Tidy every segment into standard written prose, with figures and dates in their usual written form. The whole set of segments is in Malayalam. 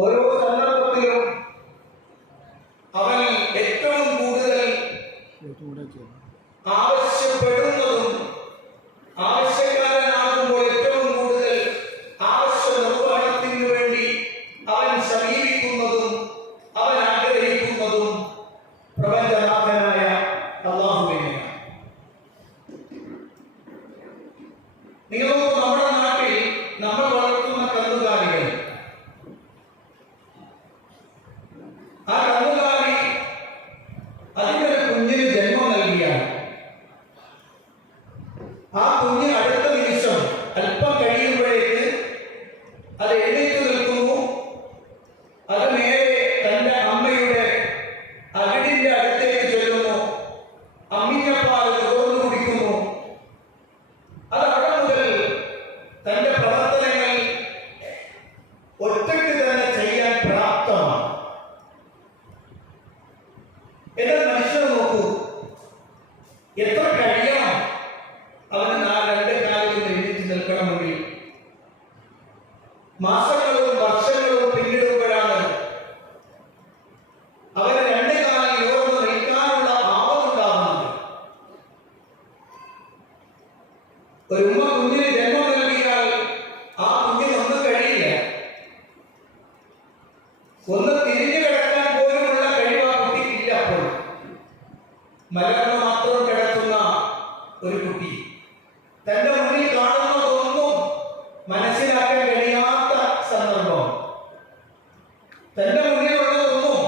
ഓരോ സന്ദർഭത്തിലും അവൻ ഏറ്റവും കൂടുതൽ ആവശ്യപ്പെടുന്നതും ആവശ്യക്കാരനാകുമ്പോൾ ഏറ്റവും കൂടുതൽ ആവശ്യ നിർവഹണത്തിന് വേണ്ടി അവൻ സമീപിക്കുന്നതും അവൻ ആഗ്രഹിക്കുന്നതും പ്രപഞ്ചനാഥനായ അല്ലാഹുവിനെയാണ്. നിങ്ങൾ നമ്മുടെ നാട്ടിൽ നമ്മൾ വളർത്തുന്ന കന്നുകാലികൾ, ആ കന്നുകാലി അതിനൊരു കുഞ്ഞിന് ജന്മം നൽകിയാൽ ആ കുഞ്ഞ് അടുത്ത നിമിഷം അല്പം കഴിയുമ്പോഴേക്ക് അത് എഴുന്നേറ്റ് നിൽക്കുന്നു. അത് നേരെ തന്റെ അമ്മയുടെ അകിടിന്റെ അടുത്തേക്ക് ചെല്ലുന്നു. അമ്മിഞ്ഞപ്പാൽ തുറന്നു കുടിക്കുന്നു. അത് അവിടെ മുതൽ തന്റെ പ്രവർത്തനങ്ങൾ ഒറ്റയ്ക്ക് തന്നെ ചെയ്യാൻ പ്രാപ്തമാണ്. എന്നാൽ മനുഷ്യനെ നോക്കൂ, എത്ര കഴിയണം അവന് രണ്ട് കാലിൽ എഴുന്നേറ്റ് നിൽക്കണമെങ്കിൽ? മാസങ്ങളും വർഷങ്ങളും പിന്നിടുമ്പോഴാണ് അവന് രണ്ട് കാലിൽ ഉയർന്നു നിൽക്കാനുള്ള ആവതുണ്ടാകുന്നത്. ഒരു ഉമ്മ കുഞ്ഞിന് ജന്മം നൽകിയാൽ ആ കുഞ്ഞിനൊന്നും കഴിയില്ല. ഒന്ന് തിരിഞ്ഞു കിടക്കാൻ പോലുമുള്ള കഴിവ് ആ കുട്ടിക്കില്ല. അപ്പോൾ മലർന്ന് മാത്രം കിടക്കുന്ന ഒരു കുട്ടി തന്റെ മുന്നിൽ കാണുന്നതൊന്നും മനസ്സിലാക്കാൻ കഴിയാത്ത സന്ദർഭം, തന്റെ മുന്നിലുള്ളതൊന്നും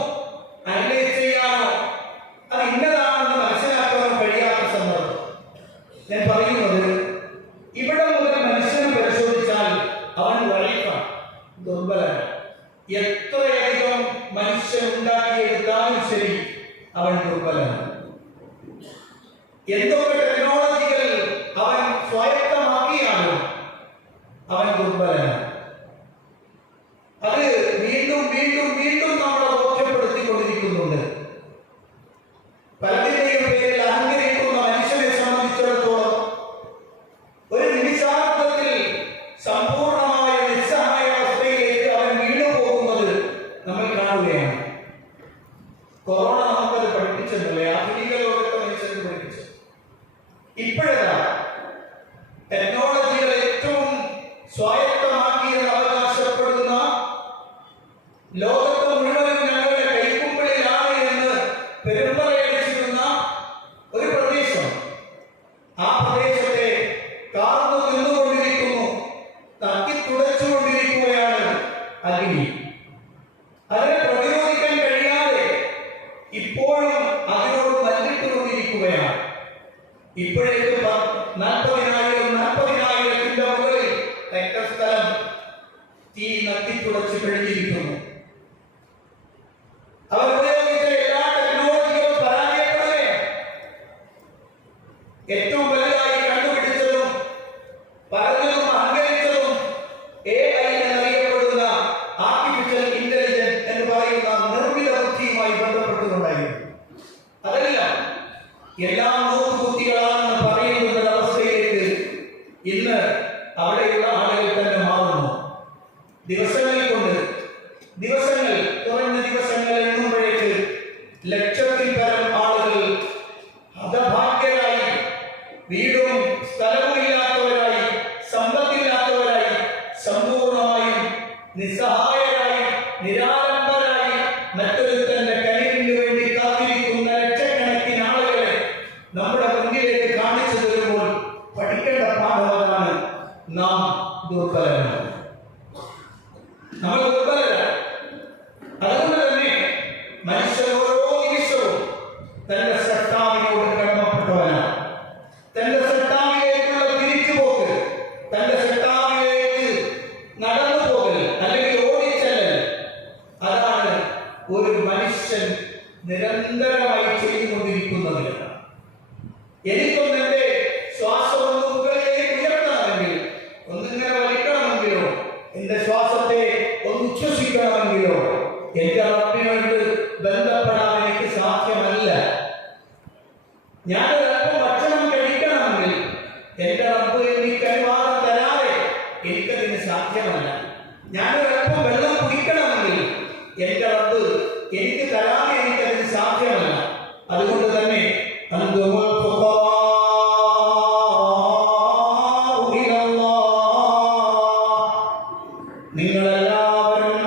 അനലൈസ് ചെയ്യാനോ അത് ഇന്നതാണെന്ന് മനസ്സിലാക്കാനോ കഴിയാത്ത സന്ദർഭം. ഞാൻ പറയുന്നത്, ഇവിടെ മുതൽ മനുഷ്യനെ പരിശോധിച്ചാൽ അവൻ വഴിക്കാണ്, ദുർബലനാണ്. എത്രയധികം മനുഷ്യൻ ഉണ്ടാക്കിയെടുത്താലും ശരി അവൻ ദുർബലനാണ്. എന്തൊക്കെ ടെക്നോളജികൾ അവൻ സ്വായത്തമാക്കിയാലും അവൻ ദുർബലനാണ്. അത് വീണ്ടും വീണ്ടും വീണ്ടും നമ്മളെ ബോധ്യപ്പെടുത്തിക്കൊണ്ടിരിക്കുന്നുണ്ട്. പലതിന്റെയും പേരിൽ അഹങ്കരിക്കുന്ന മനുഷ്യനെ സംബന്ധിച്ചിടത്തോളം ഒരു നിമിഷാർത്ഥത്തിൽ സമ്പൂർണമായ നിസ്സഹായ അവസ്ഥയിലേക്ക് അവൻ വീണു പോകുന്നത് നമ്മൾ കാണുകയാണ്. കൊറോണ നമുക്കത് പഠിപ്പിച്ചെന്നല്ലേ, ആധുനിക ലോകത്തെ മനുഷ്യർക്ക് പഠിപ്പിച്ചു. ഇപ്പോഴാ ടെക്നോളജികൾ ഏറ്റവും സ്വായത്തമാക്കിയെന്ന് അവകാശപ്പെടുന്ന, ലോകത്ത് മുഴുവൻ ഞങ്ങളുടെ കൈക്കുമ്പിളിലാണ് എന്ന് പെരുമ്പറയടിച്ചിരുന്ന ഒരു പ്രദേശം, ആ പ്രദേശത്തെ കാർന്നു നിന്നുകൊണ്ടിരിക്കുന്നു, തട്ടി തുടച്ചുകൊണ്ടിരിക്കുകയാണ് അഗ്നി. അതിനെ പ്രതിരോധിക്കാൻ കഴിയാതെ ഇപ്പോഴും അതിനോട് മല്ലിട്ടുകൊണ്ടിരിക്കുകയാണ്. ഇപ്പോഴേക്ക് 40,000 മുകളിൽ ഹെക്ടർ സ്ഥലം തീ നത്തിത്തുടച്ച് കഴിഞ്ഞിരിക്കുന്നു. അവർ ഉപയോഗിച്ച എല്ലാ ടെക്നോളജികളും പരാജയപ്പെടുകയാണ്. ഏറ്റവും വലുതായി കണ്ടുപിടിച്ചതും പറഞ്ഞതും അഹങ്കരിച്ചതും AI എന്നറിയപ്പെടുന്ന ആർട്ടിഫിഷ്യൽ ഇന്റലിജൻസ് എന്ന് പറയുന്ന നിർമ്മിത ബുദ്ധിയുമായി ബന്ധപ്പെട്ടുകൊണ്ടായിരുന്നു. അതെല്ലാം എല്ലാം നോക്കുകുത്തികളാണെന്ന് പറയുന്ന അവസ്ഥയിലേക്ക് ഇന്ന് അവിടെയുള്ള ആളുകൾ തന്നെ മാറുന്നു. ദിവസങ്ങൾ കുറഞ്ഞ ദിവസങ്ങൾ എണ്ണുമ്പോഴേക്ക് ലക്ഷത്തിൽ പരം ആളുകൾ ഹതഭാഗ്യരായി, വീടും സ്ഥലവും ഇല്ലാത്തവരായി, സമ്പത്തില്ലാത്തവരായി, സമ്പൂർണമായും നിസ്സഹായരായി, നിരാലംബരായി, മറ്റൊരുത്തന്റെ കഴിവിന് വേണ്ടി കാത്തിരിക്കുന്ന ലക്ഷക്കണക്കിന് ആളുകളെ നമ്മുടെ മുന്നിലേക്ക് കാണിച്ചു തരുമ്പോൾ പഠിക്കേണ്ട പാഠമാണ് നാം ദുർബലരാണ്. നമ്മൾ ദുർബലരാണ്. അതുകൊണ്ട് തന്നെ മനുഷ്യൻ ഓരോ നിമിഷവും തന്റെ സൃഷ്ടാവിനോട് കടമപ്പെട്ടവനാണ്. തന്റെ സൃഷ്ടാവിലേക്കുള്ള തിരിച്ചുപോക്ക്, തന്റെ സൃഷ്ടാവിലേക്ക് നടന്നു പോകൽ അല്ലെങ്കിൽ ഓടിച്ചെല്ലൽ, അതാണ് ഒരു മനുഷ്യൻ നിരന്തരമായി ചെയ്തുകൊണ്ടിരിക്കുന്നത്. എനിക്കൊന്ന് എന്റെ ശ്വാസം ഒന്ന് മുകളിലേക്ക് ഉയർത്തണമെങ്കിൽ, ഒന്നിങ്ങനെ വലിക്കണമെങ്കിലോ, എന്റെ ശ്വാസത്തെ ഒന്ന് ഉച്ഛ്വസിക്കണമെങ്കിലോ എന്റെ റബ്ബിനോട് ബന്ധപ്പെടാൻ എനിക്ക് സാധ്യമല്ല. ഞാനൊരല്പം ഭക്ഷണം കഴിക്കണമെങ്കിൽ എന്റെ റബ്ബ് എനിക്ക് അനുവാദം തരാതെ എനിക്കതിന് സാധ്യമല്ല. ഞാനൊരല്പം വെള്ളം കുടിക്കണമെങ്കിൽ എന്റെ റബ്ബ് എനിക്ക് തരാതെ എനിക്കതിന് സാധ്യമല്ല. അതുകൊണ്ട് തന്നെ നിങ്ങളെല്ലാവരും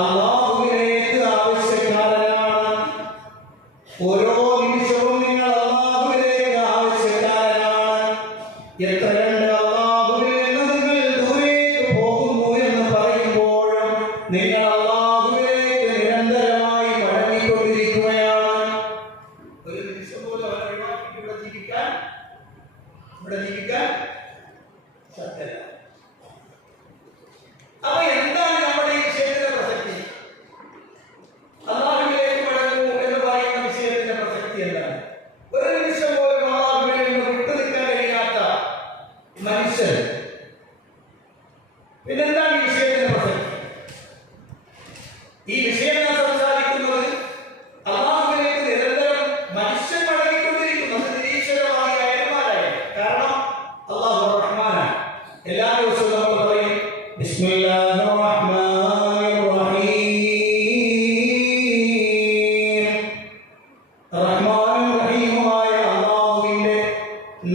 അല്ലാഹുവിലേക്ക് ആവശ്യക്കാരനാണ്. ഓരോ നിമിഷവും നിങ്ങൾ അല്ലാഹുവിലേക്ക് ആവശ്യക്കാരനാണ്. എത്രയുണ്ട് അല്ലാഹുവിൽ നിന്ന് നിങ്ങൾ ദൂരേക്ക് പോകുന്നു എന്ന് പറയുമ്പോഴും നിങ്ങൾ അല്ലാഹുവിലേക്ക് നിരന്തരമായി മടങ്ങിക്കൊണ്ടിരിക്കുകയാണ്. ഒരു നിമിഷം പോലും അവരെ ഒഴിവാക്കിയിട്ട് ഇവിടെ ജീവിക്കാൻ സാധ്യമല്ല. അപ്പൊ എന്താണ് നമ്മുടെ ഈ വിഷയത്തിന്റെ പ്രസക്തി? അല്ലാഹുവിലേക്ക് മടങ്ങൂ എന്ന് പറയുന്ന വിഷയത്തിന്റെ പ്രസക്തി എന്താണ്? ഒരു നിമിഷം പോലും അല്ലാഹുവിൽ നിന്ന് വിട്ടു നിൽക്കാൻ കഴിയാത്ത മനുഷ്യർ, പിന്നെന്താണ് ഈ വിഷയത്തിന്റെ പ്രസക്തി? ഈ വിഷയം ഞാൻ സംസാരിക്കുന്നത് അല്ലാഹുവിലേക്ക് നിരന്തരം മനുഷ്യൻ മടങ്ങിക്കൊണ്ടിരിക്കുന്നത് നിരീശ്വരമായ അയൽമാരായി. കാരണം അല്ലാഹു റഹ്മാനാണ്. എല്ലാ ദിവസവും നമ്മൾ പറയും ബിസ്മില്ലാഹിർ റഹ്മാനിർ റഹീം. റഹ്മാനും റഹീമുമായ അല്ലാഹുവിന്റെ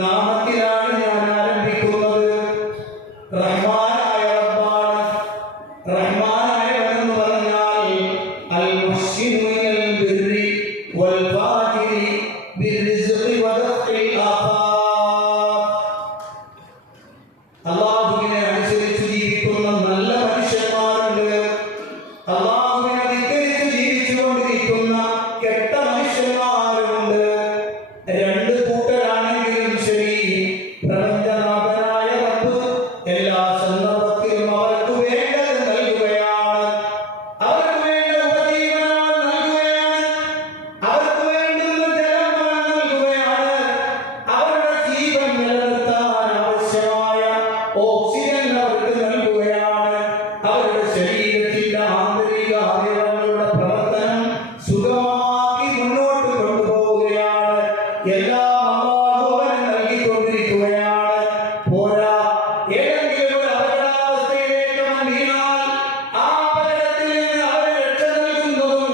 നാമത്തിലാണ് ഞാൻ ആരംഭിക്കുന്നത്. റഹ്മാനായ റബ്ബാണ്. റഹ്മാനായവനെന്ന് പറഞ്ഞാൽ അൽ മുഹ്സിനു മിനൽ ബിർരി വൽ ഫാജിരി ബിർരിസ്ഖി വദഫിൽ ആഫാഖ്. അല്ലാഹുവിനെ അനുസരിച്ച് ജീവിക്കുന്ന നല്ല മനുഷ്യന്മാരുണ്ട്. അല്ലാഹുവിനെ ധിക്കരിച്ച് ജീവിച്ചുകൊണ്ടിരിക്കുന്ന കെട്ട മനുഷ്യന്മാരുണ്ട്. രണ്ട് കൂട്ടരാണെങ്കിലും ശരി, പ്രപഞ്ചനാഥനായ റബ്ബ് എല്ലാ സന്ദർഭത്തിലും അവർക്ക് വേണ്ടത് നൽകുകയാണ്. അവർക്ക് വേണ്ട ഉപജീവനം നൽകുകയാണ്. അവർക്ക് വേണ്ടുന്ന ജലം നൽകുകയാണ്. അവരുടെ ജീവൻ നിലനിർത്താൻ ആവശ്യമായ ഓക്സിജൻ അവർക്ക് നൽകുകയാണ്. അവരുടെ ശരീരത്തിന്റെ ആന്തരിക അവയവങ്ങളുടെ പ്രവർത്തനം സുഗമമാക്കി മുന്നോട്ട് കൊണ്ടുപോവുകയാണ്. എല്ലാം അല്ലാഹു അവന് നൽകിക്കൊണ്ടിരിക്കുകയാണ്. പോരാ, ഏതെങ്കിലും ഒരു അപകടാവസ്ഥയിലേക്ക് അവൻ വീണാൽ ആ അപകടത്തിൽ നിന്ന് അവന് രക്ഷ നൽകുന്നതും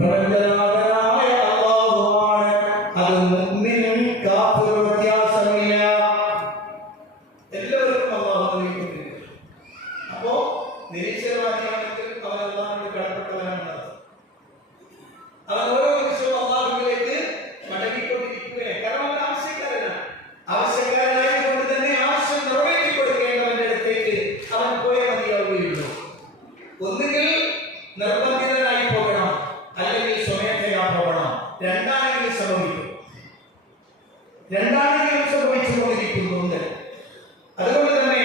പ്രപഞ്ചനാഥനായ അല്ലാഹുവാണ്. അത് മുഅ്മിനും കാഫിറും വ്യത്യാസമില്ല. എല്ലാവർക്കും അല്ലാഹു നൽകിക്കൊണ്ടിരിക്കുന്നു. അപ്പോ നിരീശ്വരവാദിയാണെങ്കിൽ അവൻ അല്ലാഹുവിനോട് കടപ്പെട്ടവനാണ്. അവൻ ഓരോ നിമിഷവും അല്ലാഹുവിലേക്ക് മടങ്ങിക്കൊണ്ടിരിക്കുകയാണ്. കാരണം അവൻ ആവശ്യക്കാരനാണ്. ആവശ്യക്കാരനായതുകൊണ്ട് തന്നെ ആവശ്യം നിറവേറ്റി കൊടുക്കേണ്ടവന്റെ അടുത്തേക്ക് അവൻ പോയേ മതിയാവുകയുള്ളൂ. ഒന്നുകിൽ നിർബന്ധിതനായി പോകണം, അല്ലെങ്കിൽ സ്വമേധയാ പോകണം. രണ്ടാണെങ്കിലും സംഭവിച്ചുകൊണ്ടിരിക്കുന്നുണ്ട്. അതുകൊണ്ട് തന്നെ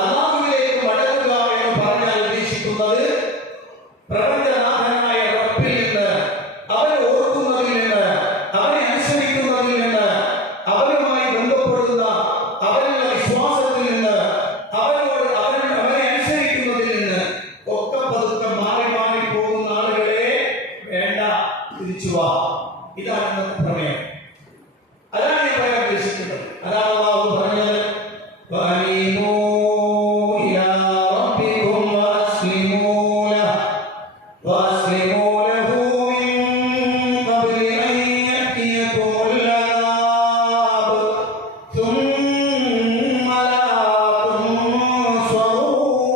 അല്ലാഹുവിലേക്ക് മടങ്ങുക എന്ന് പറഞ്ഞാൽ ഉദ്ദേശിക്കുന്നത് പ്രപഞ്ചനാഥനായ റബ്ബിൽ നിന്ന്, അവനെ ഓർക്കുന്നതിൽ നിന്ന്, അവനെ അനുസരിക്കുന്നതിൽ നിന്ന്, അവനുമായി ബന്ധപ്പെടുന്ന അവനുള്ള വിശ്വാസത്തിൽ നിന്ന്, അവനെ അനുസരിക്കുന്നതിൽ നിന്ന് ഒക്കെ പതുക്കെ മാറി മാറി പോകുന്ന ആളുകളെ വേണ്ട, തിരിച്ചു വാ. ഇതാണ് ഇന്നത്തെ പ്രമേയം. അതാണ് ഞാൻ പറയാൻ ഉദ്ദേശിക്കുന്നത്. അതാണ് അല്ലാഹു പറഞ്ഞത്, വഅനീബൂ ഇലാ റബ്ബികും വഅസ്ലിമൂ ലഹു മിൻ ഖബ്ലി അൻ യഅതിയകുമുൽ അദാബ് ثم لا تنصرون.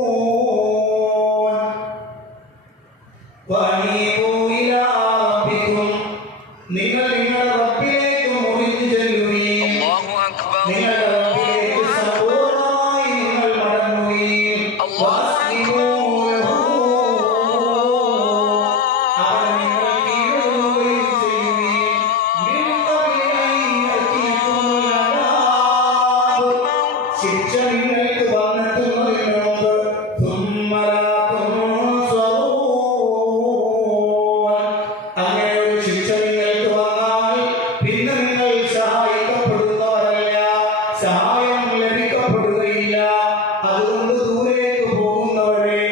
وأنيبوا إلى ربكم. നിങ്ങൾ നിങ്ങളുടെ റബ്ബിലേക്ക് മുറിഞ്ഞു ചെല്ലുകയും നിങ്ങളുടെ റബ്ബിലേക്ക് സമ്പൂർണ്ണമായി നിങ്ങൾ മടങ്ങുകയും വഅസ്ലിമൂ ലഹു. അവനെ നിങ്ങൾ കീഴടങ്ങുകയും ചെയ്യുകയും മിൻ ഖബ്ലി അൻ യഅതിയകുമുൽ അദാബ്. ശിക്ഷ നിങ്ങൾക്ക് വന്നെത്തുന്നതിന് മുമ്പ് ثم لا تنصرون. അങ്ങനെ ഒരു ശിക്ഷ നിങ്ങൾക്ക് വന്നാൽ പിന്നെ നിങ്ങൾ സഹായിക്കപ്പെടുന്നവരല്ല, സഹായം ലഭിക്കപ്പെടുകയില്ല. അതുകൊണ്ട് ദൂരേക്ക് പോകുന്നവരെ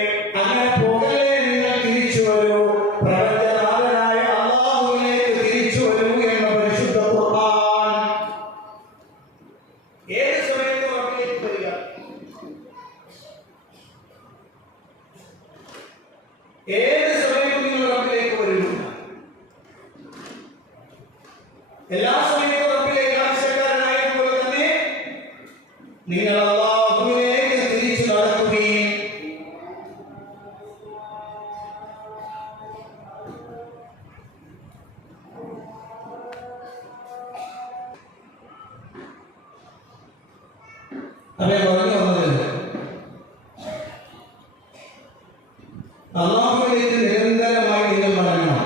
അങ്ങനെ പോകലേ, നിങ്ങൾ തിരിച്ചു വരൂ. പ്രപഞ്ചനാഥനായ അല്ലാഹുവിലേക്ക് തിരിച്ചു വരൂ എന്ന പരിശുദ്ധ ഖുർആൻ. ഏത് സമയത്ത് റബ്ബിലേക്ക് വരിക? ഏത് സമയത്ത് എല്ലാ സമയത്തും റബ്ബിലേക്ക് ആവശ്യക്കാരനായതുപോലെ തന്നെ നിങ്ങൾ അല്ലാഹുവിലേക്ക് തിരിച്ചു നടക്കുകയും അവരെ പറഞ്ഞു വന്നത് അല്ലാഹുവിലേക്ക് നിരന്തരമായി നിങ്ങൾ മടങ്ങണം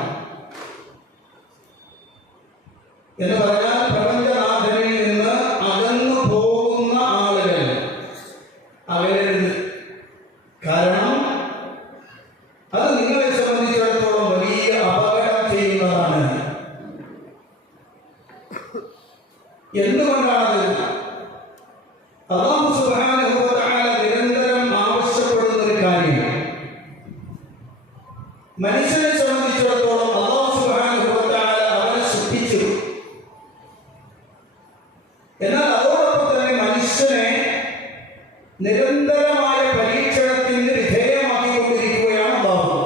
എന്ന് പറഞ്ഞാൽ പ്രപഞ്ചനാഥനിൽ നിന്ന് അകന്നു പോകുന്ന ആളുകൾ അവരിൽ കാരണം അത് നിങ്ങളെ സംബന്ധിച്ചിടത്തോളം വലിയ അപകടം ചെയ്യുന്നതാണ്. എന്തുകൊണ്ടാണത്? അല്ലാഹു സുബ്ഹാനഹു വ തആല നിരന്തരം ആവശ്യപ്പെടുന്ന ഒരു കാര്യം മനുഷ്യനെ സംബന്ധിച്ചിടത്തോളം അല്ലാഹു സുബ്ഹാനഹു വ തആല അവനെ സൃഷ്ടിച്ചു. എന്നാൽ അതോടൊപ്പം തന്നെ മനുഷ്യനെ നിരന്തരമായ പരീക്ഷണത്തിന് വിധേയമാക്കിക്കൊണ്ടിരിക്കുകയാണ് അല്ലാഹു.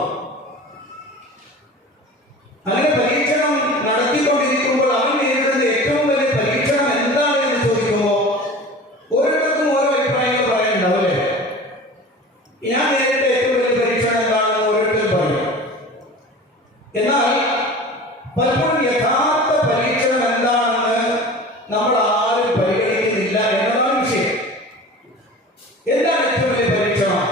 അങ്ങനെ പരീക്ഷണം നടത്തിക്കൊണ്ടിരിക്കുമ്പോൾ അവൻ നേരിടുന്ന ഏറ്റവും വലിയ പരീക്ഷണം എന്താണ് എന്ന് ചോദിക്കുമ്പോൾ ഓരോരുത്തർക്കും ഓരോ അഭിപ്രായങ്ങൾ പറയാനുണ്ടാവില്ലേ? ഞാൻ നേരിട്ട ഏറ്റവും വലിയ പരീക്ഷണം എന്താണെന്ന് ഓരോരുത്തരും പറയും. എന്നാൽ പലപ്പോഴും യഥാർത്ഥ പരീക്ഷണം എന്താണെന്ന് നമ്മൾ ആരും പരിഗണിക്കുന്നില്ല എന്നതാണ് വിഷയം. എന്താണ് ഏറ്റവും വലിയ പരീക്ഷണം?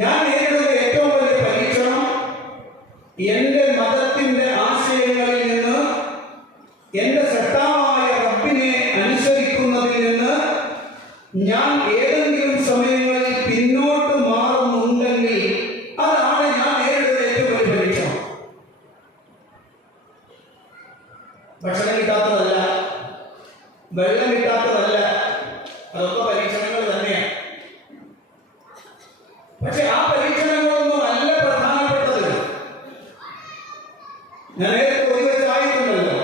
ഞാൻ നേരിടുന്ന ഏറ്റവും വലിയ പരീക്ഷണം എന്റെ മതത്തിന്റെ ആശയങ്ങളിൽ നിന്ന്, എന്റെ സത്താവായ റബ്ബിനെ അനുസരിക്കുന്നതിൽ നിന്ന് ഞാൻ ഏതെങ്കിലും സമയങ്ങളിൽ പിന്നോട്ട് മാറുന്നുണ്ടെങ്കിൽ അതാണ് ഞാൻ നേരിടുന്ന ഏറ്റവും വലിയ പരീക്ഷണം. ഭക്ഷണം കിട്ടാത്തതല്ല, വെള്ളം കിട്ടാത്തതല്ല, അതൊക്കെ പരീക്ഷണങ്ങൾ തന്നെയാണ്. പക്ഷെ ആ പരീക്ഷണങ്ങളൊന്നും അല്ല പ്രധാനപ്പെട്ടത്. ഞാൻ നേരത്തെ ഒരു വെച്ചായിട്ടുണ്ടല്ലോ,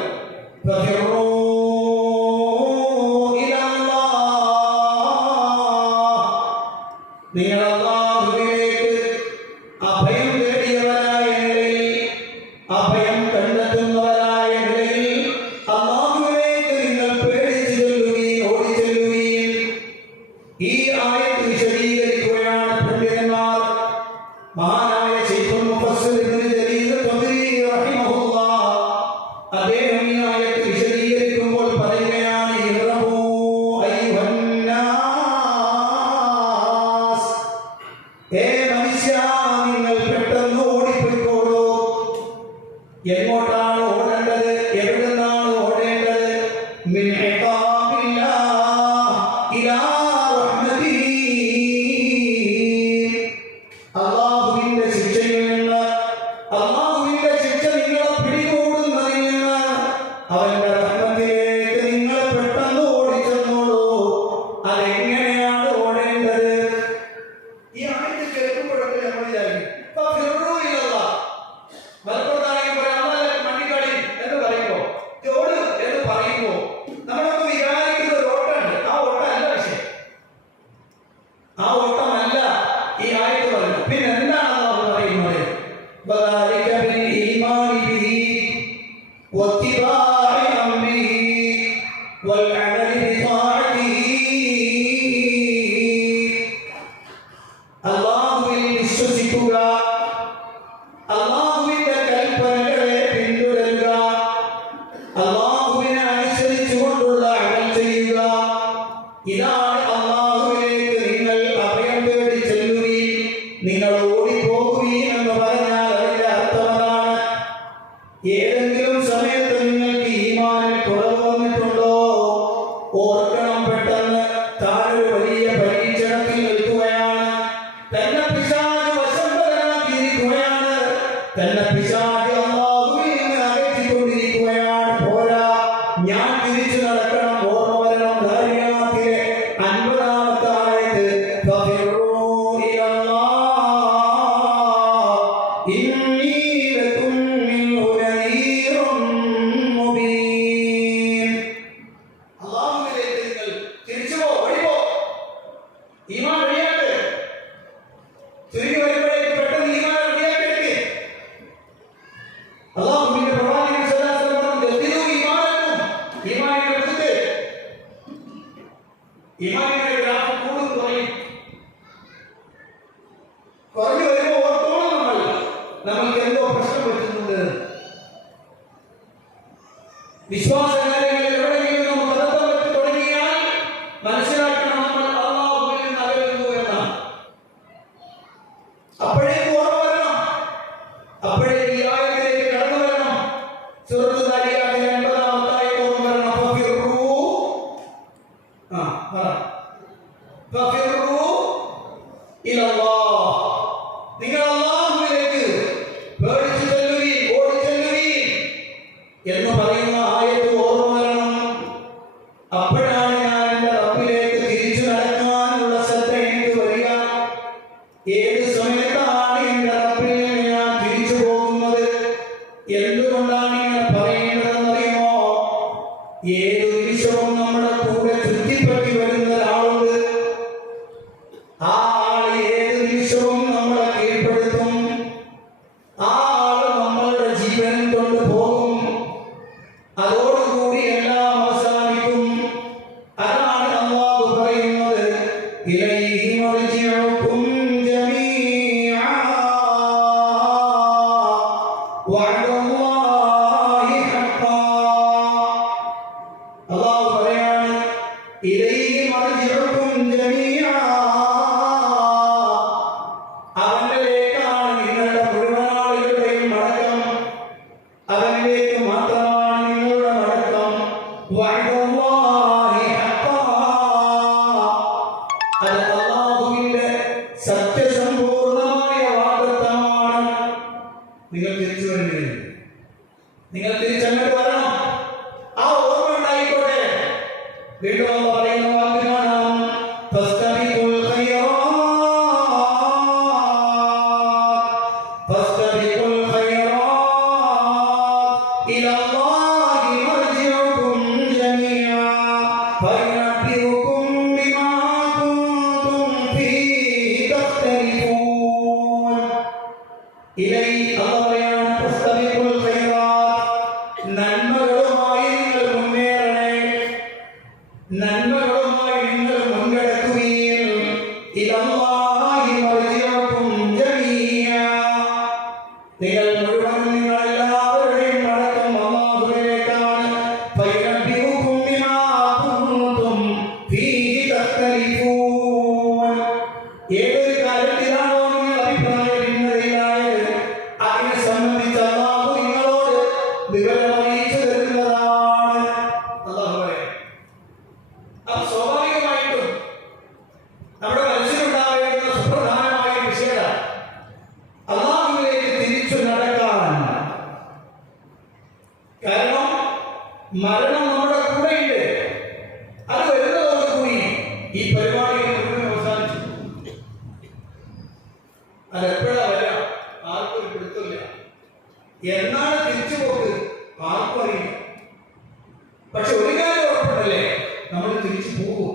നിങ്ങൾ അല്ലാഹുവിലേക്ക് അഭയം തേടിയവരായ നിലയിൽ, അഭയം കണ്ടെത്തുന്നവരായ നിലയിൽ അല്ലാഹുവിലേക്ക് നിങ്ങൾ പേടിച്ചു ചെല്ലുകയും ഓടിച്ചെല്ലുകയും. ഈ ആയത്ത് വിശദീകരിക്കുകയാണ് പണ്ഡിതന്മാർ. മഹാനായ ശൈഖുൽ മുഫസ്സിർ ഇബ്നു ജരീർ ത്വബരി റഹിമഹുല്ലാഹ് അദ്ദേഹം ഈ ആയത്ത് വിശദീകരിക്കുമ്പോൾ പറയുകയാണ്, ഇറബൂ അയ്യുഹന്നാസ്, ഹേ മനുഷ്യ, നിങ്ങൾ പെട്ടെന്ന് ഓടിപ്പോയിക്കോളൂ. എങ്ങോട്ടാണ് ഓടേണ്ടത്? എവിടുന്നാണ് ഓടേണ്ടത്? മിൻ ഇഖാബില്ലാഹ് ഇലാ റഹ്മതിഹി, അല്ലാഹുവിന്റെ ശിക്ഷയിൽ നിന്ന്, അല്ലാഹുവിന്റെ ശിക്ഷ നിങ്ങളെ പിടികൂടുന്നതിൽ നിന്ന് അവന്റെ റഹ്മത്തിലേക്ക് നിങ്ങൾ പെട്ടെന്ന് ഓടിച്ചെന്നോളൂ. അതെങ്ങനെയാണ് ഓടേണ്ടത്? ഈ ആയത്ത് കേൾക്കുമ്പോഴൊക്കെ നമ്മൾ വിചാരിക്കും ഫഫിറൂ ഇലല്ലാഹ്. മലപ്പുറത്താണെങ്കിൽ പറയാം മണ്ണിക്കളി എന്ന് പറയുമ്പോൾ, ഓട് എന്ന് പറയുമ്പോൾ നമ്മളൊക്കെ വിചാരിക്കുന്ന ഒരു ഓട്ടമുണ്ട്. ആ ഓട്ടമല്ല വിഷയം, ആ ഓട്ടമല്ല ഈ ആയത്ത് പറയുന്നത്. പിന്നെ എന്താണ് അല്ലാഹു പറയുന്നത്? വദാലിക ബിൽ ഈമാനി ബിഹി വത്തിബാഇ അംരിഹി വൽ അമലി ബിതാഅതിഹി. അല്ലാഹുവിൽ വിശ്വസിക്കുക, അല്ലാഹുവിന്റെ കൽപ്പനകളെ പിന്തുടരുക, അല്ലാഹുവിനെ അനുസരിച്ചുകൊണ്ടുള്ള അമൽ ചെയ്യുക. ഇതാണ് അല്ലാഹുവിലേക്ക് നിങ്ങൾ അഭയം തേടി ചെല്ലുകയും നിങ്ങൾ ഓടിപ്പോകുകയും എന്ന് പറഞ്ഞാൽ അതിന്റെ അർത്ഥം അതാണ്. ഏതെങ്കിലും സമയത്ത് നിങ്ങൾക്ക് ഈമാനിൽ കുറവ് വന്നിട്ടുണ്ടോ? ഓർക്കണം, പെട്ടെന്ന് താനൊരു വലിയ പരീക്ഷണത്തിൽ നിൽക്കുകയാണ്. തന്നെ പിശാച് വശംവദനാക്കിയിരിക്കുകയാണ്. തന്നെ പിശാച് അല്ലാഹുവിൽ നിന്ന് അകറ്റിക്കൊണ്ടിരിക്കുകയാണ്. പോരാ, ഞാൻ തിരിച്ചു നടക്കണം. ഓർമ്മ വരണം ദാരിയാത്തിലെ 50-ാമത്തെ ആയത്ത്, ഫഫിറൂ ഇലല്ലാഹ് ഇന്നി ലകും മിൻഹു നദീറും മുബീൻ. അല്ലാഹുവിലേക്ക് നിങ്ങൾ തിരിച്ചു പോ, ഓടിപ്പോ. ഈമാൻ റെഡിയാക്ക്. തിരികെ വരുമ്പോഴേക്ക് പെട്ടെന്ന് ഈമാൻ റെഡിയാക്കി. അല്ലാഹുവിന്റെ പ്രവാചകൻ സല്ലല്ലാഹു അലൈഹി വസല്ലം പറഞ്ഞു, "ജദ്ദിദൂ ഈമാൻ ഉണ്ട്. വിശ്വാസകാര്യങ്ങളിൽ എവിടെയെങ്കിലും നമുക്ക് അബദ്ധം പറ്റി തുടങ്ങിയാൽ മനസ്സിലാക്കണം നമ്മൾ അല്ലാഹുവിൽ നിന്ന് അകലുന്നു എന്നാണ്. അപ്പോഴേക്ക് ഓർമ്മ വരണം, അപ്പോഴേക്ക് ഈ ആയത്തിലേക്ക് കടന്നു വരണം. സൂറത്തുൽ ദാരിയാത്തിലെ 80-ാമത്തെ ആയത്ത് ഓർമ്മ വരണം. ഫഫിറൂ ഇലല്ലാഹ്, നിങ്ങൾ അല്ലാഹുവിലേക്ക് പേടിച്ചു ചെല്ലുവീൻ, ഓടി ചെല്ലുവീൻ എന്ന് പറയുന്ന ആയത്ത് ഓർമ്മ വരണം. അപ്പോഴാണ് ഞാൻ എൻ്റെ റബ്ബിലേക്ക് തിരിച്ചു നടക്കാനുള്ള ശ്രദ്ധ എനിക്ക് വരിക. ഏത് സമയത്താണ് എൻ്റെ റബ്ബിൽ ഞാൻ തിരിച്ചു പോകുന്നത്? എന്തുകൊണ്ടാണ് ഇങ്ങനെ പറയുന്നതെന്നറിയുമോ? ഏത് നിമിഷവും നമ്മുടെ കൂടെ ചുറ്റിപ്പറ്റി വരുന്ന ഒരാളുണ്ട്. ആ ആള് ഏത് നിമിഷവും നമ്മളെ കീഴ്പ്പെടുത്തും. ആ ആള് നമ്മളുടെ ജീവൻ കൊണ്ടുപോകും. അതോടുകൂടി എല്ലാം അവസാനിക്കും. അതാണ് അല്ലാഹു പറയുന്നത്, ഇലൈഹി മർജിഉകും ജമീഅ വഅദല്ലാഹി ഹഖ്ഖാ. അല്ലാഹു പറയാണ്, ഇലൈഹി മർജിഉകും ജമീഅ, അവനിലേക്കാണ് നിങ്ങളുടെ മുഴുവൻ ആളുകളുടെയും മടക്കം. അവനിലേക്ക് മാത്രമാണ് നിങ്ങളുടെ മടക്കം. വഅദല്ലാഹി ഹഖ്ഖാ, അത് അല്ലാഹുവിന്റെ സത്യസമ്പൂർണമായ വാഗ്ദത്തമാണ്. നിങ്ങൾ തിരിച്ചു വരേണ്ടത്, നിങ്ങൾ തിരിച്ചങ്ങോട്ട് വരണം. ആ ഓർമ്മ ഉണ്ടായിക്കോട്ടെ. വീണ്ടും അല്ലാഹു പറയുന്ന വാക്ക് കാണാം, ഫസ്തബിഖുൽ ഖൈറാത്ത്, ഫസ്തബിഖുൽ ഖൈറാത്ത് ഇലല്ലാഹി മർജിഉകും ജമീഅ ഫയുനബ്ബിഉകും ബിമാ കുൻതും ഫീഹി തഖ്തലിഫൂൻ. ഇലൈഹി അല്ലാഹു പറയാണ്, ഫസ്തബിഖുൽ ഖൈറാത്ത്, നന്മകളുമായി നിങ്ങൾ മുന്നേറണേ, നന്മകളുമായി നിങ്ങൾ മുൻകടക്കുകയും ഇലല്ലാഹി മർജിഉകും ജമീഅ, നിങ്ങൾ മുഴുവൻ നിങ്ങളെല്ലാവരുടെയും മടക്കം അല്ലാഹുവിലേക്കാണ്. ഫയുനബ്ബിഉകും ബിമാ കുൻതും ഫീഹി തഖ്തലിഫൂൻ. ഏതൊരു കാര്യത്തിലാണോ നിങ്ങൾ അഭിപ്രായ ഭിന്നതയിലായത്, അതിനെ സംബന്ധിച്ച് അല്ലാഹു നിങ്ങളോട് വിവരം അറിയിച്ചു തരുന്നതാണ്. അല്ലാഹു പറയും. അത് സ്വാഭാവികമായിട്ടും നമ്മുടെ മനസ്സിലുണ്ടാവേണ്ടുന്ന സുപ്രധാനമായ വിഷയത അല്ലാഹുവിലേക്ക് തിരിച്ചു നടക്കാൻ. കാരണം മരണം നമ്മുടെ കൂടെയുണ്ട്. അത് വരുന്നതോടുകൂടി ഈ പരിപാടികൾ മുഴുവൻ അവസാനിച്ചു. അതെപ്പോഴാ വരാം ആർക്കും ഒരു പിടുത്തമില്ല. എന്നാണ് തിരിച്ചു പോക്ക് ആർക്കും അറിയില്ല. പക്ഷെ ഒരു കാര്യം ഉറപ്പുണ്ടല്ലേ, നമ്മൾ തിരിച്ചു പോകും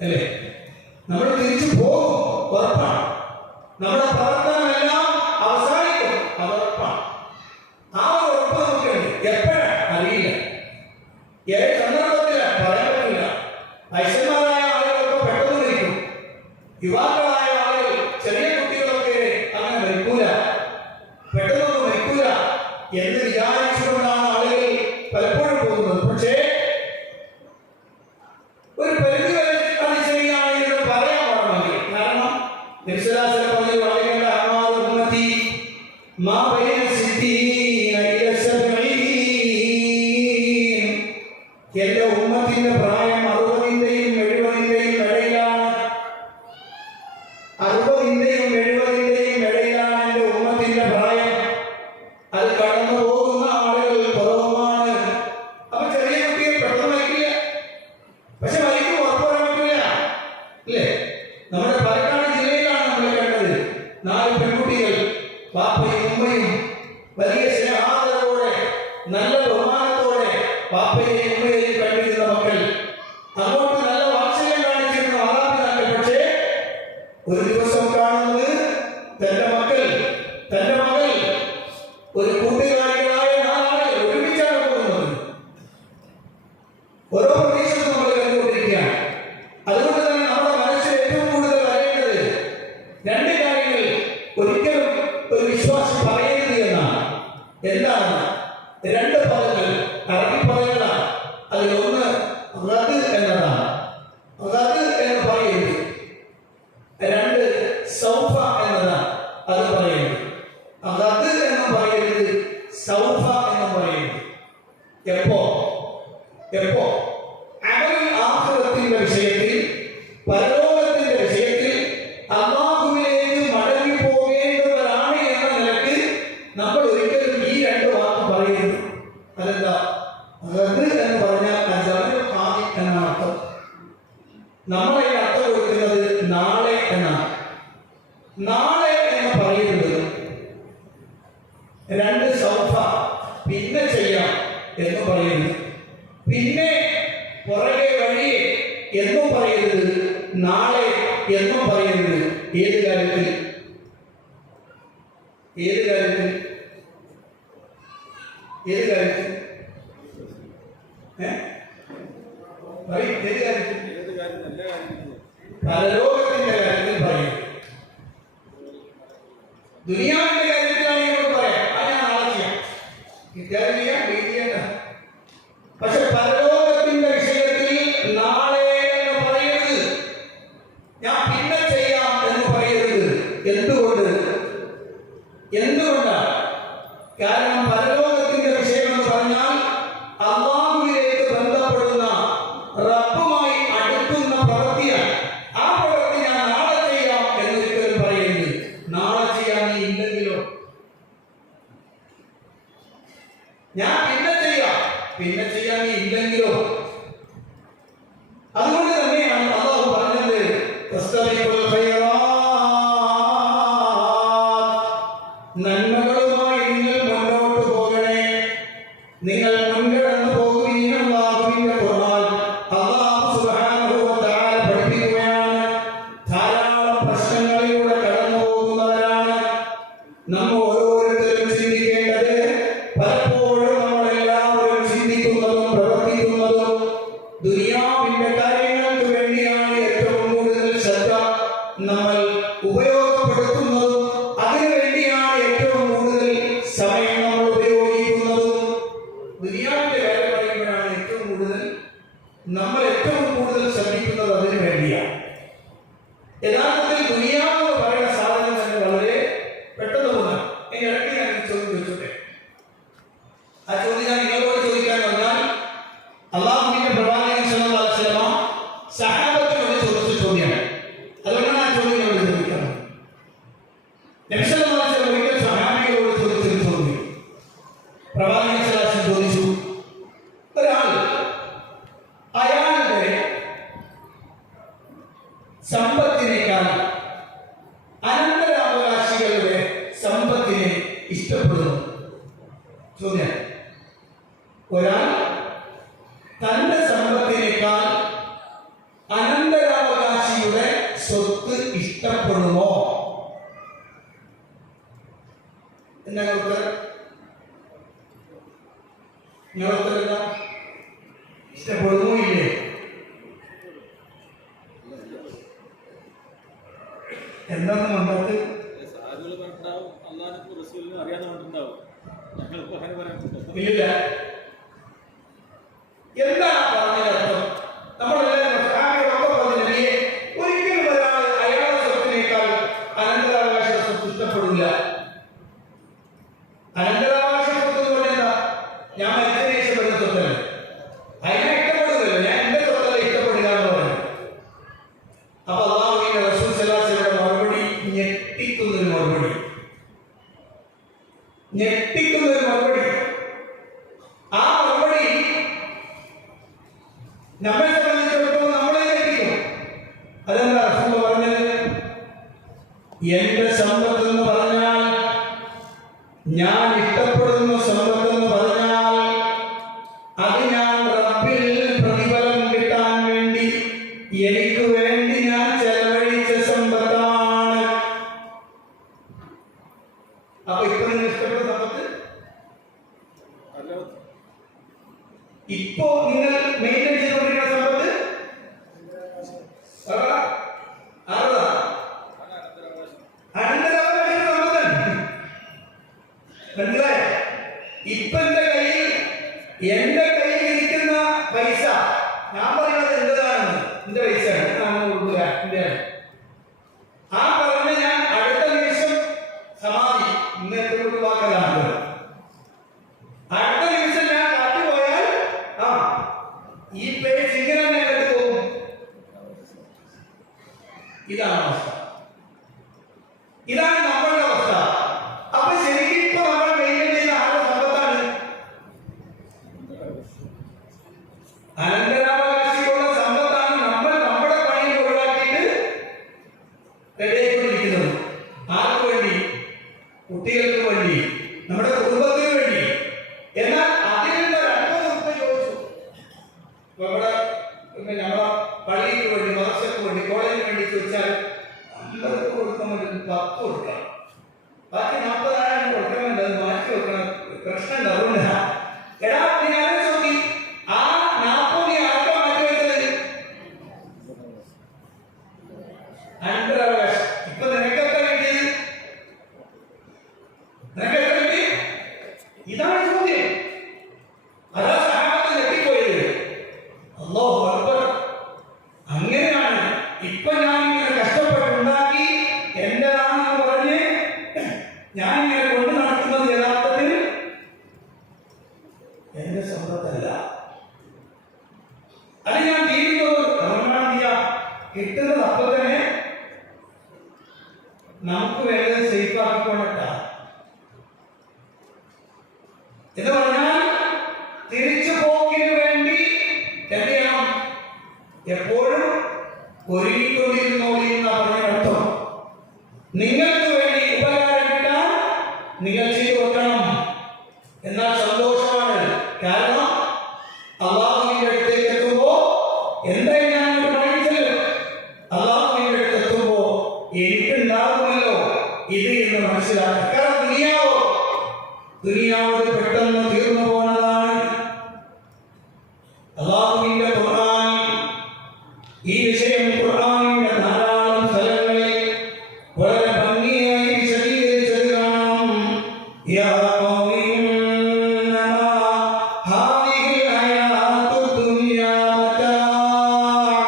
അല്ലേ? നമ്മൾ തിരിച്ചു പോകും, ഉറപ്പാണ്. നമ്മുടെ പ്രവർത്തനമെല്ലാം അവസാനിക്കും, അത് ഉറപ്പാണ്. ആ ഒരു ഉറപ്പ് നമുക്കുണ്ട്. എപ്പോഴാണ് അറിയില്ല, ഏത് സന്ദർഭത്തിലാണ് പറയാൻ പറ്റില്ല. വയസ്സന്മാരായ ആളുകളൊക്കെ പെട്ടെന്ന് മരിക്കും. യുവാക്കളായ ആളുകൾ, ചെറിയ കുട്ടികളൊക്കെ അങ്ങനെ മരിക്കൂല, പെട്ടെന്നൊന്നും മരിക്കൂല എന്ന് വിചാരിച്ചുകൊണ്ടാണ് ആളുകൾ പലപ്പോഴും പോകുന്നത്. പക്ഷേ ഒരു പരിധി വരെ അത് ശരിയാണ് എന്ന് പറയാൻ പാടില്ല. കാരണം നബിസ്വല്ലല്ലാഹു അലൈഹി വസല്ലം പറഞ്ഞു, അഅ്മാറു ഉമ്മത്തി മാ ബൈന സിദ്ദീന ഇല സബ്ഈൻ. എന്റെ ഉമ്മത്തിന്റെ പ്രായം 60-ന്റെയും 70-ന്റെയും ഇടയിലാണ്. 60-ന്റെയും 70-ന്റെയും ഇടയിലാണ് എന്റെ ഉമ്മത്തിന്റെ പ്രായം. അത് കടന്നു പോകുന്ന ആളുകൾ കുറവുമാണ്. അപ്പൊ ചെറിയ കുട്ടികൾ പെട്ടെന്ന് മരിക്കില്ല, പക്ഷെ മരിക്കും, ഉറപ്പ് പറയാൻ പറ്റില്ല അല്ലേ? നമ്മുടെ പാലക്കാട് ജില്ലയിലാണ് നമ്മൾ കണ്ടത് 4 പെൺകുട്ടികൾ, പാപ്പയും ഉമ്മയും വലിയ സ്നേഹാദരവോടെ നല്ല ബഹുമാനത്തോടെ പാപ്പയെയും ഉമ്മയെയും കണ്ടിരുന്ന മക്കൾ, അങ്ങോട്ട് നല്ല വാത്സല്യം കാണിച്ചിരുന്ന മാതാപിതാക്കൾ. പക്ഷേ ഒരു ദിവസം കാണുന്നത് തന്റെ മകൾ ഒരു കൂട്ടുകാരികളായ 4 ആളുകൾ ഒരുമിച്ചാണ് പോകുന്നത്. ഓരോ പ്രദേശത്തും നമ്മൾ കണ്ടുകൊണ്ടിരിക്കുകയാണ്. അതുകൊണ്ട് തന്നെ നമ്മുടെ മനസ്സിൽ ഏറ്റവും കൂടുതൽ വരേണ്ടത് 2 കാര്യങ്ങൾ. ഒരിക്കലും ഒരു വിശ്വാസം പറയരുത് എന്നാണ്. രണ്ട് സൗഫ പിന്നെ ചെയ്യാം എന്ന് പറയുന്നു. പിന്നെ പുറകെ വഴിയെ എന്നും പറയരുത്, നാളെ എന്നും പറയരുത്. ഏത് കാര്യത്തിൽ? ഏത് കാര്യത്തിൽ? ഏത് കാര്യത്തിൽ? ഏത് കാര്യത്തിൽ? പരലോകത്തിന്റെ കാര്യത്തിൽ പറയും. ദുനിയാവിന്റെ കാര്യത്തിലാണ് നമുക്ക് പറയാം, അത് ഞാൻ നാളെ ചെയ്യാം, കിട്ടിയാൽ ചെയ്യാം, ചെയ്യണ്ട. പക്ഷെ പരലോകത്തിന്റെ വിഷയത്തിൽ നാളെ എന്ന് പറയരുത്, ഞാൻ പിന്നെ ചെയ്യാം എന്ന് പറയരുത്. എന്തുകൊണ്ട്? എന്തുകൊണ്ടാണ്? കാരണം പരലോകത്തിന്റെ വിഷയം എന്ന് പറഞ്ഞാൽ അല്ലാഹുവിലേക്ക് ബന്ധപ്പെടുന്ന, റബ്ബുമായി അടുക്കുന്ന പ്രവൃത്തിയാണ്. ആ പ്രവൃത്തി ഞാൻ നാളെ ചെയ്യാം എന്നൊരിക്കലും പറയരുത്. നാളെ ചെയ്യാൻ നീ ഇല്ലെങ്കിലോ? ഞാൻ പിന്നെ ചെയ്യാം, പിന്നെ ചെയ്യാൻ നീ ഇല്ലെങ്കിലോ? അതുകൊണ്ട് തന്നെയാണ് അല്ലാഹു പറഞ്ഞത്, ഫസ്തബിഖുൽ ഖൈറാത്ത്, നന്മകളുമായി നിങ്ങൾ മുന്നോട്ട് പോകണേ, നിങ്ങൾ മുൻകടന്നു പോകുകയും. അല്ലാഹുവിന്റെ ഖുർആൻ അല്ലാഹു സുബ്ഹാനഹു വ തആല പഠിപ്പിക്കുകയാണ്. ധാരാളം പ്രശ്നങ്ങളിലൂടെ കടന്നു പോകുന്നവരാണ് നാം ഓരോരുത്തരും. ചിന്തിക്കേണ്ടത്, പലപ്പോഴും നമ്മളെല്ലാവരും ചിന്തിക്കുന്നതും പ്രവർത്തിക്കുന്നതും ദുനിയാവിന്റെ കാര്യങ്ങൾക്ക് വേണ്ടിയാണ്. ഏറ്റവും കൂടുതൽ ശ്രദ്ധ നമ്മൾ ഉപയോഗപ്പെടുത്തുന്നതും അതിനു വേണ്ടിയാണ് ഏറ്റവും കൂടുതൽ സമയം നമ്മൾ ഉപയോഗിക്കുന്നതും. ദുനിയാവിന്റെ കാര്യം പറയുമ്പോഴാണ് ഏറ്റവും കൂടുതൽ ശ്രദ്ധിക്കുന്നത് അതിനു വേണ്ടിയാണ്. യഥാർത്ഥത്തിൽ ദുനിയാവ് എന്ന് പറയുന്ന സാധനം തന്നെ വളരെ പെട്ടെന്ന് പോകുന്നതാണ്. ഇനി ഇടയ്ക്ക് ഞാൻ ചോദ്യം ചോദിച്ചോട്ടെ. ആ ചോദ്യം ഞാൻ നിങ്ങളോട് ചോദിക്കാൻ വന്നാൽ, അല്ലാഹുവിന്റെ പ്രവാചകൻ സ്വല്ലല്ലാഹു അലൈഹി വസല്ലം സഹാബത്തിനോട് ചോദിച്ച ചോദ്യമാണ്. അതുകൊണ്ടാണ് ആ ചോദ്യം നമ്മൾ ചോദിക്കുന്നത്. നബി സല്ലല്ലാഹു അലൈഹി വസല്ലം ഒരിക്കൽ സഹാബികളോട് ചോദിച്ചൊരു ചോദ്യം. പ്രവാചകൻ സ്വല്ലല്ലാഹു അലൈഹി വസല്ലം ചോദിച്ചു, ഒരാൾ അയാളുടെ സമ്പത്തിനേക്കാൾ അനന്തരാവകാശികളുടെ സമ്പത്തിനെ ഇഷ്ടപ്പെടുന്നു. ചോദ്യം, ഒരാൾ തന്റെ സമ്പത്തിനേക്കാൾ അനന്തരാവകാശിയുടെ സ്വത്ത് ഇഷ്ടപ്പെടുമോ? എന്താ ഉത്തരം? എന്താ? ഇഷ്ടപ്പെടുമോ ഇല്ലേ? എന്താണ് മണ്ടത്ത്? ഇല്ല. എന്താ പറഞ്ഞതിനർത്ഥം? നമ്മളെല്ലാവരും സഹാബികളൊക്കെ പറഞ്ഞ നബിയെ, ഒരിക്കലും ഒരാൾ അയാളുടെ സ്വത്തിനേക്കാൾ അനന്തരാവകാശ സ്വത്ത് ഇഷ്ടപ്പെടില്ല. അനന്തരാവകാശ സ്വത്ത് എന്ന് പറഞ്ഞാൽ എന്താ? ഞാൻ മരിച്ചതിന് ശേഷം വരുന്ന സ്വത്തല്ലേ, അതിനെ ഇഷ്ടപ്പെടുന്നില്ല. ഞാൻ എന്റെ സ്വത്തല്ല ഇഷ്ടപ്പെടുക എന്ന് പറഞ്ഞു. അപ്പൊ അല്ലാഹുവിന്റെ റസൂൽ സ്വല്ലല്ലാഹു അലൈഹി വസല്ലം മറുപടി ഞെട്ടിക്കുന്നൊരു മറുപടി. ആ മറുപടി നമ്മെ സംബന്ധിച്ചിടത്തോളം നമ്മളെ ഞെട്ടിക്കും. അതെന്താ റസൂൽ പറഞ്ഞത്? എന്റെ സമ്പത്ത് എന്ന് പറഞ്ഞാൽ, ഞാൻ ഇഷ്ടപ്പെടുന്ന സമ്പത്ത് എന്ന് പറഞ്ഞാൽ, അത് ഞാൻ റബ്ബിൽ പ്രതിഫലം കിട്ടാൻ വേണ്ടി, എനിക്ക് വേണ്ടി ഞാൻ ചെലവഴിച്ച സമ്പത്താണ്. അപ്പൊ ഇപ്പൊ നിങ്ങൾ ഇഷ്ടപ്പെട്ട സമ്പത്ത്, ഇപ്പോ നിങ്ങൾ മെയിൻറ്റെയിൻ ചെയ്തുകൊണ്ടിരിക്കുന്ന സമ്പത്ത് അനന്തരാവകാശ സമ്പത്താണ്. മനസ്സിലായോ? ഇപ്പൊ എന്റെ കയ്യിൽ ഇരിക്കുന്ന പൈസ, ഞാൻ പറയുന്നത് എന്റേതാണെന്ന്, എന്റെ പൈസയാണ്, ഞാൻ കൊടുക്കുക, എന്റെയാണ്. ആ പറഞ്ഞ ഞാൻ അടുത്ത നിമിഷം സമാധി, ഇന്നത്തെ വാക്കലാണ്. അടുത്ത നിമിഷം ഞാൻ കാറ്റുപോയാൽ ഈ പേജ് ഇങ്ങനെ തന്നെ എടുത്തു പോകും. ഇതാണ് അവസ്ഥ, ഇതാണ് നമ്മളുടെ അവസ്ഥ. അപ്പൊ ശരിക്കും ഇപ്പൊ നമ്മൾ മെയിൻറ്റെയിൻ ചെയ്യുന്ന ആരുടെ സമ്പത്താണ്? അനന്തരാവകാശികളുടെ സമ്പത്താണ് നമ്മൾ നമ്മുടെ പണിയിൽ ഒഴിവാക്കിയിട്ട് റെഡിയായിക്കൊണ്ടിരിക്കുന്നത്. ആർക്ക് വേണ്ടി? കുട്ടികൾക്ക് വേണ്ടി, നമ്മുടെ കുടുംബത്തിന് വേണ്ടി. എന്നാൽ അതിൽ നിന്ന് 50 ഉറുപ്പിക ചോദിച്ചു. നമ്മുടെ നമ്മളെ പള്ളിക്ക് വേണ്ടി, മദ്രസയ്ക്ക് വേണ്ടി, കോളേജിന് വേണ്ടി ചോദിച്ചാൽ 50 കൊടുക്കാൻ വേണ്ടി 10 കൊടുക്കണം. ബാക്കി 40,000 കൊടുക്കണമെങ്കിൽ അത് മാറ്റി വെക്കണം. പ്രശ്നം അതുകൊണ്ട് എടാ ഞാൻ നോക്കി ആ 40 ആർക്കാ മാറ്റി വെച്ചത്? അനന്തരാവകാശം. ഇപ്പൊ നിനക്കൊക്കെ കിട്ടിയത്, നിനക്കൊക്കെ കിട്ടി. ഇതാണ് ചോദ്യം. അതാ സഹാബത്ത് ഞെട്ടിപ്പോയത്. അല്ലാഹു അക്ബർ. അങ്ങനെയാണ് ഇപ്പൊ ഞാൻ ഇങ്ങനെ കഷ്ടപ്പെട്ടുണ്ടാക്കി എന്റേതാണെന്ന് പറഞ്ഞ് ഞാൻ ഇങ്ങനെ കൊണ്ടു നടക്കുന്നത് യഥാർത്ഥത്തിൽ എന്റെ സ്വന്തത്തല്ല. അത് ഞാൻ തീരുന്നത് കിട്ടുന്നത് അപ്പൊ തന്നെ നമുക്ക് വേണ്ടത് സേഫ് ആക്കിക്കൊണ്ടിട്ട എന്ന് പറഞ്ഞാൽ തിരിച്ചു പോക്കിന് വേണ്ടി എന്ത് ചെയ്യണം? എപ്പോഴും ഒരുങ്ങിക്കൊണ്ടിരുന്നോളി എന്ന പറഞ്ഞർത്ഥം. നിങ്ങൾക്ക് വേണ്ടി ഉപകാരം കിട്ടാൻ നിങ്ങൾ ചെയ്തു വെക്കണം. എന്നാൽ സന്തോഷമാണ്. കാരണം അള്ളാഹുവിന്റെ അടുത്തേക്ക് എത്തുമ്പോ എന്തായാലും ഞാൻ കാണിച്ചല്ലോ, അള്ളാഹുവിന്റെ അടുത്ത് എത്തുമ്പോ എനിക്കുണ്ടാകുമല്ലോ ഇത് എന്ന് മനസ്സിലാക്കി. കാരണം ദുനിയാവ് പെട്ടെന്ന് തീർന്നു പോണതാണ്. അള്ളാഹുവിന്റെ ഖുർആൻ ഈ വിഷയം ഖുർആനിന്റെ ധാരാളം സ്ഥലങ്ങളിൽ വളരെ ഭംഗിയായി വിശദീകരിച്ചത് കാണാം. യാ ഖൗമി ഇന്നമാ ഹാദിഹിൽ ഹയാത്തു ദുനിയാ മതാഅ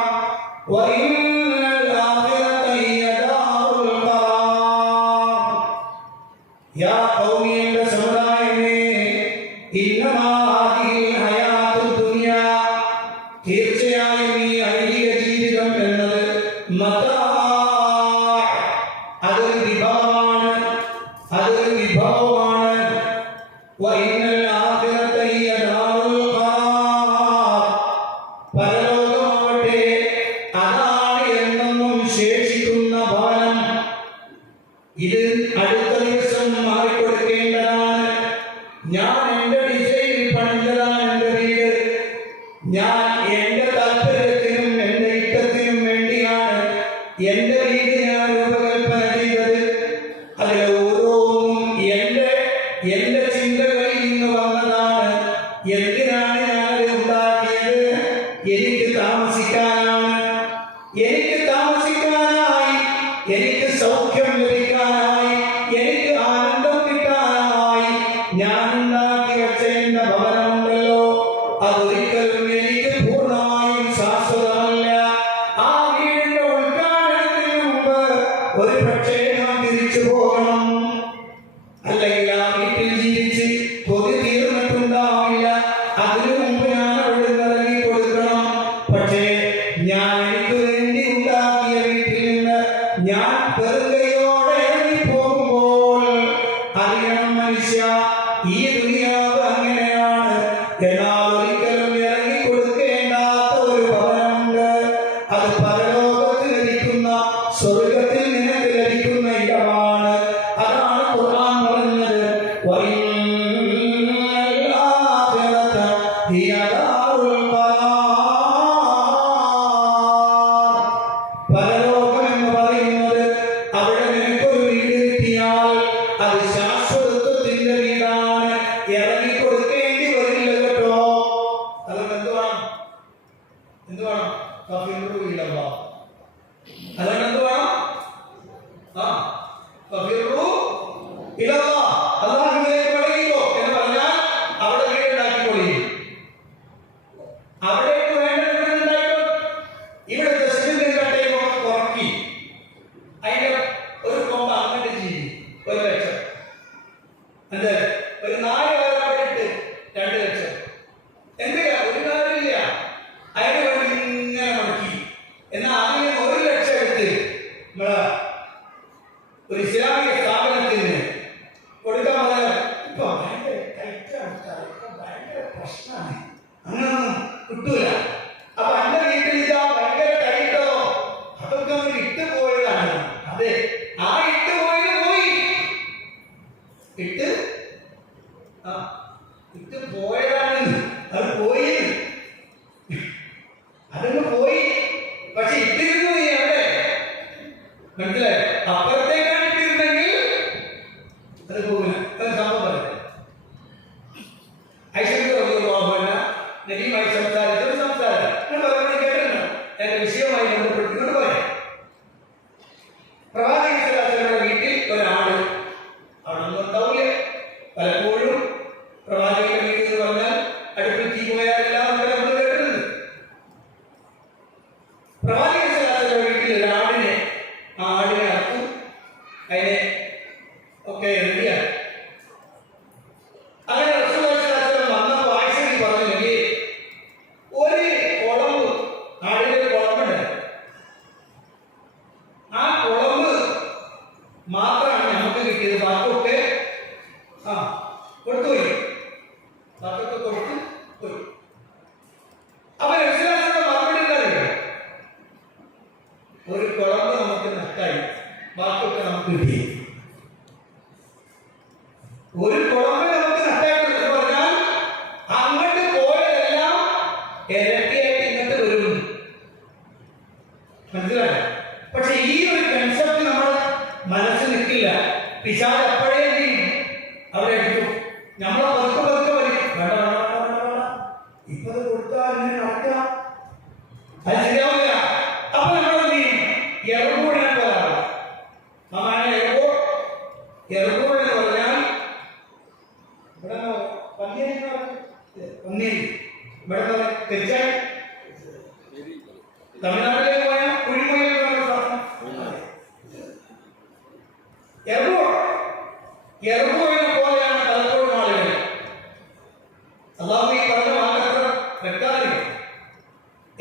വ ഇന്നൽ ആഖിറത ഹിയ ദാറുൽ ഖറാർ. യാ ഖൗമി എന്റെ സമുദായമേ, ഇന്നമാ ഹാദിഹിൽ ഹയാത്തു ദുനിയാ, തീർച്ചയായും ഈ ഐഹിക ജീവിതം എന്നത് അതൊരു വിഭവമാണ്, അതൊരു വിഭവമാണ്. വഇന്നൽ ആഖിറത ഹിയ ദാറുൽ ഖറാർ, പരലോകമാവട്ടെ അതാണ് എന്നെന്നും ശേഷിക്കുന്ന ഭവനം. ഇത് അടുത്ത ദിവസം മാറിക്കൊടുക്കേണ്ടതാണ്. ഞാൻ എന്റെ ഡിസൈനിൽ പണിഞ്ഞതാണ് എന്റെ വീട്. ഞാൻ എന്റെ താല്പര്യത്തിനും എന്റെ ഇഷ്ടത്തിനും വേണ്ടിയാണ് എന്റെ വീട് ഞാൻ രൂപകൽപ്പന ചെയ്തത്. അതിലെ ഓരോന്നും എന്റെ ചിന്തകളിൽ നിന്ന് വന്നതാണ്. എന്തിനാണ് ഞാനത് ഉണ്ടാക്കിയത്? എനിക്ക് താമസിക്കാനാണ്, എനിക്ക് താമസിക്കാനായി, എനിക്ക് സൗഖ്യം ലഭിക്കാനായി, എനിക്ക് ആനന്ദം കിട്ടാനായി ഞാൻ ഉണ്ടാക്കി വെച്ച എന്റെ ഭവനമുണ്ടല്ലോ, അതൊരിക്കലും എനിക്ക് പൂർണ്ണമായും ശാശ്വതമല്ല. ആ വീടിന്റെ ഉദ്ഘാടനത്തിന് മുമ്പ് ഒരു പക്ഷേ ഞാൻ തിരിച്ചു പോകണം. അല്ലെങ്കിൽ ആ വീട്ടിൽ ജീവിച്ച് കൊതി തീർന്നിട്ടുണ്ടാവില്ല. അതിനു മുമ്പ് ഞാൻ അവിടെ ഇറങ്ങി കൊടുക്കണം. പക്ഷേ ഞാൻ എനിക്ക് വേണ്ടി ഉണ്ടാക്കിയ വീട്ടിൽ നിന്ന് ഞാൻ പെറുകയോടെ ഇറങ്ങി പോകുമ്പോൾ അറിയണം മനുഷ്യ, ഈ ദുനിയാവ് അങ്ങനെയാണ്. എന്നാൽ ഒരിക്കലും ഇറങ്ങി കൊടുക്കേണ്ടാത്ത ഒരു ഭവനമുണ്ട്. അത് പരലോകത്ത് ലഭിക്കുന്ന, സ്വർഗത്തിൽ നിനക്ക് ലഭിക്കുന്ന ഇടമാണ്. അതാണ് ഖുർആൻ പറഞ്ഞത്, വഇന്നൽ ആഖിറത ഹിയ ദാറുൽ ഖറാർ. പരലോകം എന്ന് പറയുന്നത് അവിടെ നിനക്കൊരു വീട് കിട്ടിയാൽ അത് ശാശ്വതത്വത്തിന്റെ വീടാണ്. ഇറങ്ങി കൊടുക്കേണ്ടി വരില്ല കേട്ടോ. അതുകൊണ്ട് എന്ത് വേണം? ഫഫിറു ഇലല്ലാഹ്. അതുകൊണ്ട് എന്ത് വേണം? ഫഫിറു ഇലല്ലാഹ്, അല്ലാഹുവിലേക്ക് മടങ്ങിക്കോ എന്ന് പറഞ്ഞാൽ അവിടെ വീടുണ്ടാക്കിക്കോളി. അവിടേക്ക് വേണ്ട വീടുണ്ടായിക്കോ. ഇവിടുത്തെ സിമെന്റും കട്ടയും ഒക്കെ കുറക്കി അതിന്റെ ഒരു കൊമ്പ് അങ്ങോട്ട് ചെയ്യും 1 ലക്ഷം. എന്ത് ഒരു 4 പേരായിട്ട് 2 ലക്ഷം. എന്തിനാ? ഒരു കാര്യമില്ല. അതിന് വേണ്ടി ഇങ്ങനെ മുടക്കി. എന്നാൽ അതിന് 1 ലക്ഷം എടുത്ത് നമ്മളെ ഒരു ഇസ്ലാമിക സ്ഥാപനത്തിന് കൊടുക്കാൻ പറഞ്ഞാൽ ഇപ്പൊ ഭയങ്കര ടൈറ്റാണ്, ഭയങ്കര പ്രശ്നമാണ്, അങ്ങനൊന്നും കിട്ടൂല. അപ്പൊ എന്റെ വീട്ടിൽ ഇതാ ഭയങ്കര ടൈറ്റോ, അതൊക്കെ അവർ ഇട്ട് പോയതാണ്. അതെ, ആ ഇട്ട് പോയത് പോയി, ഇട്ട് ആ ഇത് പോയതാണ്, അത് പോയി, അതങ്ങ് പോയി. പക്ഷെ ഇട്ടിരുന്നു നീ എവിടെ? മനസ്സിലായി? അപ്പുറത്തേക്കാണ് ഇട്ടിരുന്നെങ്കിൽ അത് പോകില്ല. അത് സംഭവം പറയാം. നബിയുമായി സംസാരിച്ചൊരു സംസാരം കേട്ടിട്ടുണ്ടോ? എന്റെ വിഷയവുമായി ബന്ധപ്പെട്ടുകൊണ്ട് പറയാം. പ്രവാചകന്റെ വീട്ടിൽ ഒരാള് അവിടെ ഒന്നും ഉണ്ടാവില്ല. പലപ്പോഴും പ്രവാചകന്റെ വീട്ടിൽ എന്ന് പറഞ്ഞാൽ അടുപ്പിൽ തീ പോയാലെല്ലാം നമ്മൾ കേട്ടിട്ടുണ്ട്. പ്രവാചകന്റെ വീട്ടിൽ ഒരാടിനെ, ആ ആടിനെ അറക്കും, അതിനെ ഒക്കെ റെഡിയാണ്. അങ്ങനെ വന്നപ്പോ ആയിഷ പറഞ്ഞു, ഒരു കുളമ്പ്, ആടിന്റെ ഒരു കുളമ്പുണ്ട്, ആ കുളമ്പ് മാത്രമാണ് നമുക്ക് കിട്ടിയത്. ബാക്കിയൊക്കെ കൊടുത്തുപോയി, ബാക്കിയൊക്കെ കൊടുത്ത് പോയി. അപ്പൊ രക്ഷിതാക്കളുടെ മറുപടി എന്താ? ഒരു കുളമ്പ് നമുക്ക് നഷ്ടമായി, ബാക്കിയൊക്കെ നമുക്ക് കിട്ടി. ഒരു കുളമ്പ് നമുക്ക് നഷ്ടമായിട്ട് പറഞ്ഞാൽ അങ്ങോട്ട് പോയതെല്ലാം ഇരട്ടിയായിട്ട് ഇങ്ങോട്ട് വരും. മനസ്സിലായോ? പക്ഷെ ഈ ഒരു കൺസെപ്റ്റ് നമ്മുടെ മനസ്സിൽ നിൽക്കില്ല. പിശാച് അപ്പോഴേ അവിടെ അടിക്കും. നമ്മളെ പതുക്കെ പതുക്കെ വരും. വേണ്ട വേണ്ട വേണ്ട വേണ്ട, ഇപ്പൊ കൊടുത്താൽ നടക്കാം, അത് ശരിയാവില്ല. അപ്പൊ നമ്മളെന്ത് ചെയ്യും? എറുകൂടെ പോലാണ്. എറുകൂടെ എന്ന് പറഞ്ഞാൽ ഇവിടെ പന്നിയേരി, ഇവിടെ തെച്ചാൽ തമിഴ്നാട്ടിലേക്ക് പോയാൽ കുഴിമൊഴി എറുകൂടിനെ പോലെയാണ് പലപ്പോഴും ആളുകൾ. അള്ളാഹു ഈ പറഞ്ഞ വാക്കത്ര വ്യക്തമായിരിക്കും.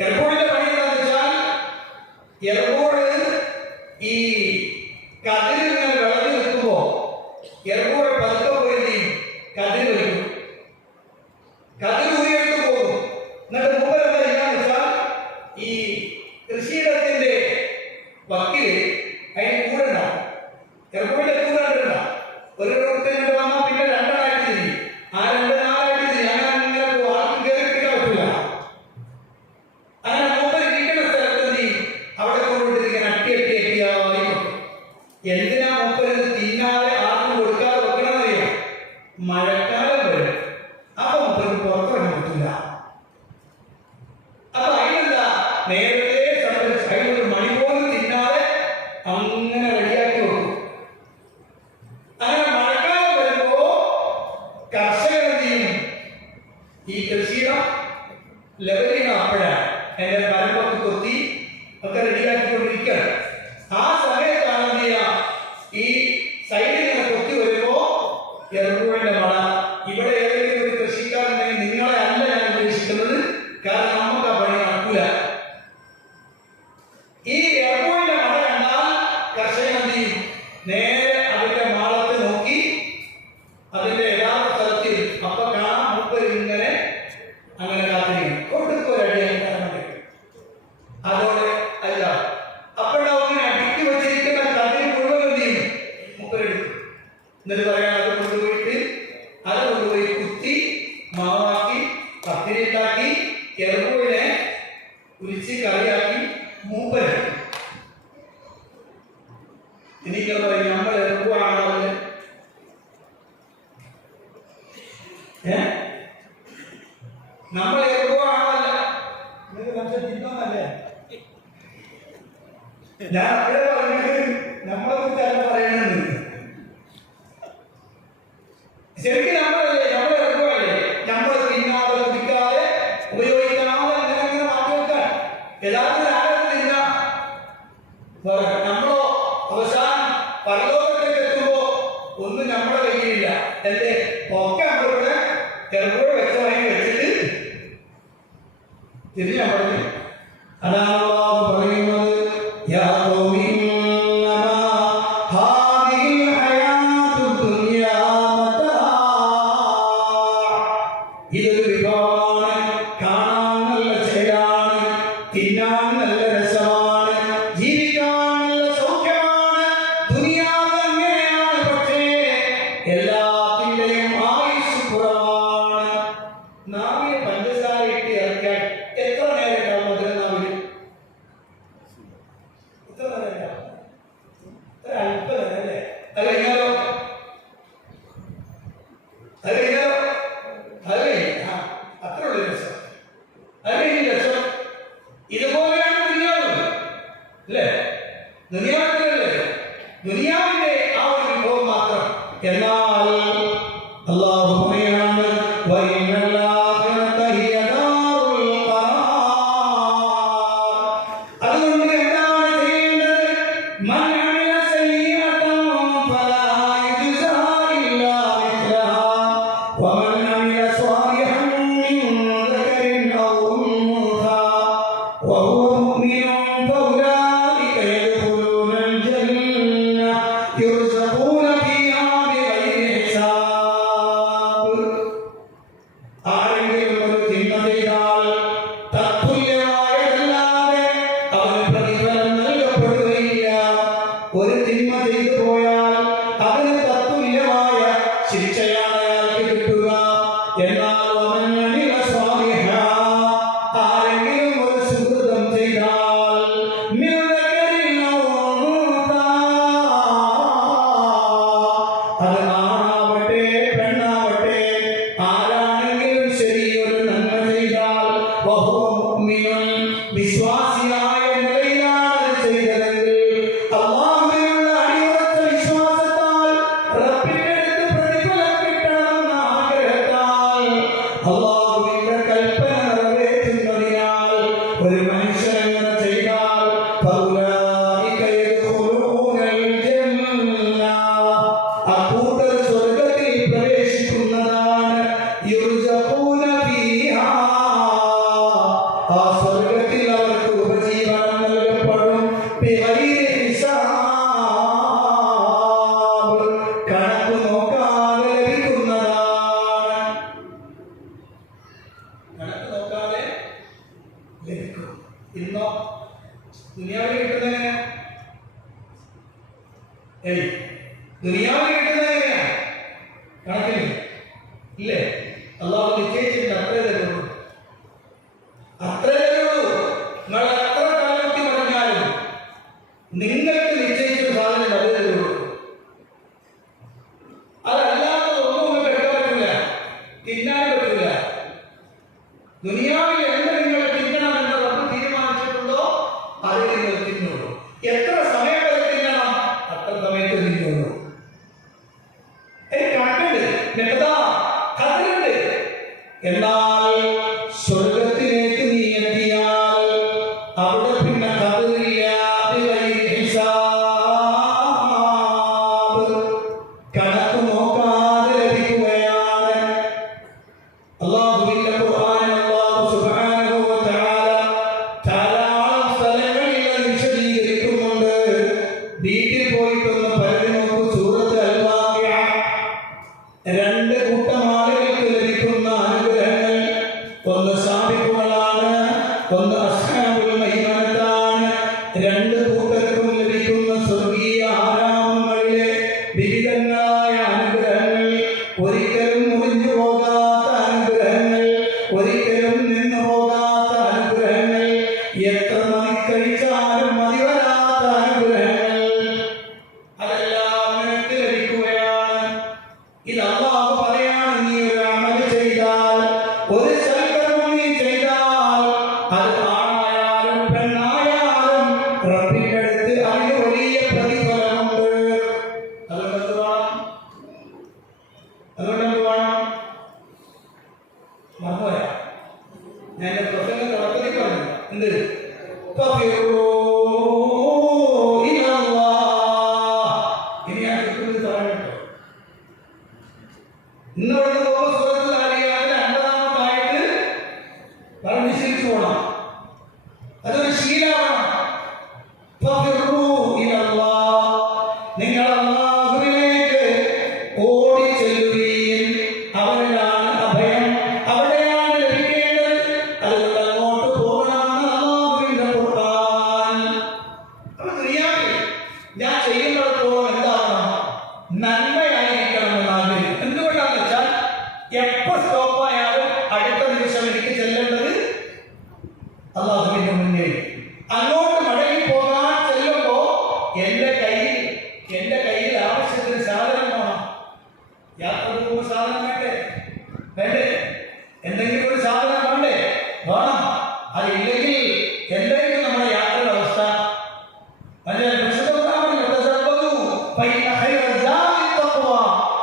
എറുകൂടിന്റെ പണി എന്താണെന്ന് വെച്ചാൽ, എറുകൂട് ഈ കതിരിൽ ഇങ്ങനെ വിളഞ്ഞു നിൽക്കുമ്പോ എറുകൂട് പതുക്കെ പോയി കതിര് വയ്ക്കും, കതിര് ഉയർന്നു പോകും. എന്നിട്ട് മുമ്പ് എന്താ ചെയ്യാന്ന് വെച്ചാൽ, ഈ കൃഷിയിടത്തിന്റെ വക്കില് അതിന് കൂടുണ്ടാവും. എറുകൂടിന്റെ കൂടാണ്ടുണ്ടാവും. ഒരു റൂട്ടിൽ വന്നാൽ പിന്നെ രണ്ടായിട്ട് തിരിയും, ആ രണ്ട് നാലായിട്ട് തിരിയും. അങ്ങനെ ആർക്കും കയറി കിട്ടാൻ പറ്റില്ല. അങ്ങനെ മുമ്പ് ഇരിക്കുന്ന സ്ഥലത്ത് അവിടെ കൊണ്ടുപോയിട്ട് അട്ടി അട്ടി അട്ടിയായി. എന്തിനാ മുമ്പ് തിന്നാതെ ആർക്കും കൊടുക്കാതെ വെക്കണമെന്നറിയാം? മഴക്കാലം വരും, അപ്പൊ മുമ്പ് പുറത്തിറങ്ങാൻ പറ്റില്ല. അപ്പൊ അതിനെന്താ, നേരത്തെ അതിനൊരു മണി പോലും തിന്നാതെ അങ്ങനെ റെഡിയാക്കി വെക്കും. അങ്ങനെ മഴക്കാലം വരുമ്പോ കർഷകർ എന്ത് ചെയ്യും? ഈ കൃഷിയിടം ലെവലിന് അപ്പോഴാണ് എന്റെ മരമൊക്കെ കൊത്തി ഒക്കെ റെഡിയാക്കിക്കൊണ്ടിരിക്കുകയാണ്. ആ സമയത്താണ് എന്ത് ചെയ്യുക? ഈ സൈഡിൽ നിന്ന് കൊത്തി വരുമ്പോ എറുകൂടിന്റെ മഴ. ഇവിടെ ഏതെങ്കിലും ഒരു കൃഷിക്കാരുണ്ടെങ്കിൽ നിങ്ങളെ അല്ല ഞാൻ ഉദ്ദേശിക്കുന്നത്, കാരണം നമുക്ക് ആ പണി നടക്കൂല. ഈ എറുകൂടിന്റെ മഴ കണ്ടാൽ കർഷകൻ എന്ത് ചെയ്യും? നേരെ അതിന്റെ മാളത്തെ നോക്കി അതിന്റെ യഥാർത്ഥ സ്ഥലത്തിൽ അപ്പൊ കാണാൻ മുമ്പ് ഇങ്ങനെ അങ്ങനെ കാത്തിരിക്കും. കൊടുക്കൊരടിയായി അതോടെ അല്ല അപ്പോഴങ്ങനെ അടുക്കി വച്ചിരിക്കുന്ന കതിര് മുഴുവൻ എന്ത് ചെയ്യും? മുപ്പരെടുക്കും. എന്നിട്ട് പറയാൻ അത് കൊണ്ടുപോയി കുത്തി മാവാക്കി പത്തിരിണ്ടാക്കി എറുകൂടിനെ ഉരിച്ച് കറിയാക്കി മൂപ്പരെടുക്കും. എനിക്ക് പറയും, നമ്മൾ എറുകൂടാണോ? നമ്മൾ എറുകൂടാണല്ല, ഞാൻ അപ്പോഴേ പറഞ്ഞത് നമ്മളെ കുറിച്ചല്ല പറയണമെന്ന്. ശരിക്കും നമ്മളല്ലേ, നമ്മൾ എറുകൂടല്ലേ? നമ്മൾ തിന്നാതെ കുടിക്കാതെ ഉപയോഗിക്കാതെ അങ്ങനെ മാറ്റി വെക്കാൻ യഥാർത്ഥത്തിൽ ആരും തിന്ന നമ്മളോ അവസാനം പരലോകത്തേക്ക് എത്തുമ്പോ ഒന്നും നമ്മുടെ കയ്യിലില്ല. എന്റെ ഒക്കെ നമ്മളിവിടെ എറുകൂടെ വെച്ച വാങ്ങി വെച്ചിട്ട് തിരിഞ്ഞു പറഞ്ഞു. അതാണ് അല്ലാഹു പറയുന്നത്, യാ ഖൗമി ഇന്നമാ ഹാദിഹിൽ ഹയാത്തുദ് ദുനിയാ മതാ. ഇതൊരു വിഭവമാണ്, കാണാൻ നല്ല ചേലാണ്, തിന്നാൻ നല്ല രസമാണ്, ജീവിക്കാൻ നല്ല സൗഖ്യമാണ്. ദുനിയാവ് അങ്ങനെയാണ്. പക്ഷേ എല്ലാത്തിന്റെയും ആയുസ് എന്നാൽ അല്ലാഹു പറയാണ് വഇന്നൽ ആഖിറത ഹിയ ദാറുൽ ഖറാർ. അതുകൊണ്ട് എന്താണ് ചെയ്യേണ്ടത്? മൻ അമില സയ്യിഅതൻ ഫലാ യുജ്സാ ഇല്ലാ മിസ്ലഹാ വമൻ അമില സ്വാലിഹൻ മിൻ ദക്കറിൻ ഔ ഉൻസാ വഹുവ മുഅ്മിനുൻ ഫൗലായിക യദ്ഖുലൂനൽ ജന്ന യുർസഖൂന ഫീഹാ ബിഗൈരി ഹിസാബ്. ആരെങ്കിലും ഒരു തിന്മ ചെയ്താൽ തത്തുല്യമായതല്ലാതെ അവന് പ്രതിഫലം നൽകപ്പെടുകയില്ല. ഒരു തിന്മ ചെയ്തു പോയാൽ അതിന് തത്തുല്യമായ ശിക്ഷയാണ് അയാൾക്ക് കിട്ടുക. എന്നാൽ വമൻ അമില സ്വാലിഹാ, ആരെങ്കിലും ഒരു സുകൃതം ചെയ്താൽ മിൻ ദക്കറിൻ ഔ ഉൻസാ, അത് ആണാവട്ടെ പെണ്ണാവട്ടെ ആരാണെങ്കിലും ശരി, ഒരു നന്മ ചെയ്താൽ വഹുവ മുഅ്മിനുൻ, വിശ്വാസിയായ നിലയിലാണ് ചെയ്തതെങ്കിൽ അല്ലാഹുവിനുള്ള അടിയുറച്ച വിശ്വാസത്താൽ റബ്ബിന്റെ അടുത്ത് പ്രതിഫലം കിട്ടണമെന്ന ആഗ്രഹത്താൽ അല്ലാഹുവിന്റെ കൽപ്പന നിറവേറ്റുന്നതിനാൽ ഒരു മനുഷ്യൻ അങ്ങനെ ചെയ്താൽ ഫൗലായിക യദ്ഖുലൂനൽ ജന്ന, അക്കൂട്ടർ സ്വർഗ്ഗത്തിൽ പ്രവേശിക്കുന്നതാണ്. യുർസഖൂന ഫീഹാ, ആ സ്വർഗ്ഗത്തിൽ അവർക്ക് ഉപജീവനം നൽകപ്പെടും. ബിഗൈരി ഹിസാബ്, കണക്ക് നോക്കാതെ ലഭിക്കുന്നതാണ്. കണക്ക് നോക്കാതെ ലഭിക്കും. ഇന്നോ ദുനിയാവിൽ കിട്ടുന്നത് ദുനിയാവിൽ കിട്ടുന്നത് എങ്ങനെയാ? കണക്കില്ല, ഇല്ലേ? അള്ളാഹു നിശ്ചയിച്ചിട്ട് അത്രേ തരുള്ളൂ, അത്രേ തരുള്ളൂ. നിങ്ങൾ എത്ര കാലത്തി പറഞ്ഞാലും നിങ്ങൾക്ക് നിശ്ചയിച്ചൊരു സാധനം അതേ തരുള്ളൂ. അതല്ലാത്തതൊന്നും നിങ്ങൾക്ക് എടുക്കാൻ പറ്റില്ല, തിന്നാനും പറ്റില്ല. ദുനിയാവിൽ എന്ത് നിങ്ങൾ തിന്നണമെന്ന് റബ്ബ് തീരുമാനിച്ചിട്ടുണ്ടോ അത് നിങ്ങൾ തിന്നുള്ളൂ. എത്ര സമയം വരെ തിന്നണം? അത്ര സമയത്ത് തിന്നുള്ളൂ. കണക്കുണ്ട്, കഥയുണ്ട്. എന്നാൽ സ്വർഗത്തിലേക്ക് നീ എത്തിയാൽ അവിടെ പിന്നെ കഥയില്ല. ബിഗൈരി ഹിസാബ്, കണക്ക് നോക്കാതെ ലഭിക്കുകയാണ്. അല്ലാഹുവിന്റെ ഖുർആനിൽ അല്ലാഹു സുബ്ഹാനഹു വ തആല ധാരാളം സ്ഥലങ്ങളിൽ അത് വിശദീകരിക്കുന്നുണ്ട്. വീട്ടിൽ പോയിട്ടൊന്ന് പരതി നോക്കൂ. സൂറത്ത് അൽ-വാഖിഅ. രണ്ട് കൂട്ടം ആളുകൾക്ക് ലഭിക്കുന്ന അനുഗ്രഹങ്ങൾ, ഒന്ന് സാബിഖുകളാണ്, ഒന്ന് അസ്ഹാബുൽ മൈമനത്താണ്. രണ്ട് കൂട്ടർക്കും ലഭിക്കുന്ന സ്വർഗീയ ആരാമങ്ങളിലെ വിവിധങ്ങളായ അനുഗ്രഹങ്ങൾ, ഒരിക്കലും മുറിഞ്ഞു പോകാത്ത അനുഗ്രഹങ്ങൾ, ഒരിക്കലും നിന്നു പോകാത്ത അനുഗ്രഹങ്ങൾ, എത്ര മണിക്കഴിച്ചാലും മതി വരാത്ത അനുഗ്രഹങ്ങൾ, അതെല്ലാം നിനക്ക് ലഭിക്കുകയാണ്. ഇത് അല്ലാഹു പറയാണ്, നീ ഒരു അമൽ ചെയ്താൽ, ഒരു സൽക്കർമ്മം നീ ചെയ്താൽ, അത് ആണായാലും പെണ്ണായാലും റബ്ബിന്റെ അടുത്ത് അതിന് വലിയ പ്രതിഫലമുണ്ട്. അതുകൊണ്ട് വേണം, അതുകൊണ്ട് വേണം. മറന്നുപോയാ? ഞാൻ എൻ്റെ പ്രസംഗം തുടക്കത്തിൽ പറഞ്ഞു, എന്ത്? ഫഫിറൂ ഇലല്ലാഹ്. ഇനി ഞാൻ ചുറ്റും താഴെ ഇന്നവിടെ സൂറത്തുൽ ആലിയാത്തിലെ 50-ാമത്തെ പറഞ്ഞ് ശീലിച്ചു പോകണം. അതൊരു ശീലമാണ്. ഫഫിറൂ ഇലല്ലാഹ്, നിങ്ങൾ അല്ലാഹുവിലേക്ക് ഓടി ചെല്ലുകയും അവനിലാണ് അഭയം, അവിടെയാണ് ലഭിക്കേണ്ടത്. അതുകൊണ്ട് അങ്ങോട്ട് പോകണമെന്ന് അല്ലാഹുവിന്റെ ഖുർആൻ. അപ്പൊ ദുനിയാവിൽ ഞാൻ ചെയ്യുന്നിടത്തോളം എന്താണ്? നന്മയായിരിക്കണം എന്നാഗ്രഹം. എന്തുകൊണ്ടാണെന്ന് വെച്ചാൽ എപ്പോ സ്റ്റോപ്പായാലും അടുത്ത നിമിഷം എനിക്ക് ചെല്ലേണ്ടത് അല്ലാഹുവിന്റെ മുന്നിൽ. അങ്ങോട്ട് മടങ്ങി പോകാൻ ചെല്ലുമ്പോ എന്റെ കയ്യിൽ ആവശ്യത്തിന് സാധനം വേണം. യാത്ര പോകുമ്പോൾ സാധനം വേണ്ടേ? എന്തെങ്കിലും ഒരു സാധനം വേണ്ടേ? വേണം. അതില്ലെങ്കിൽ എന്തായിരിക്കും നമ്മുടെ യാത്രയുടെ അവസ്ഥ?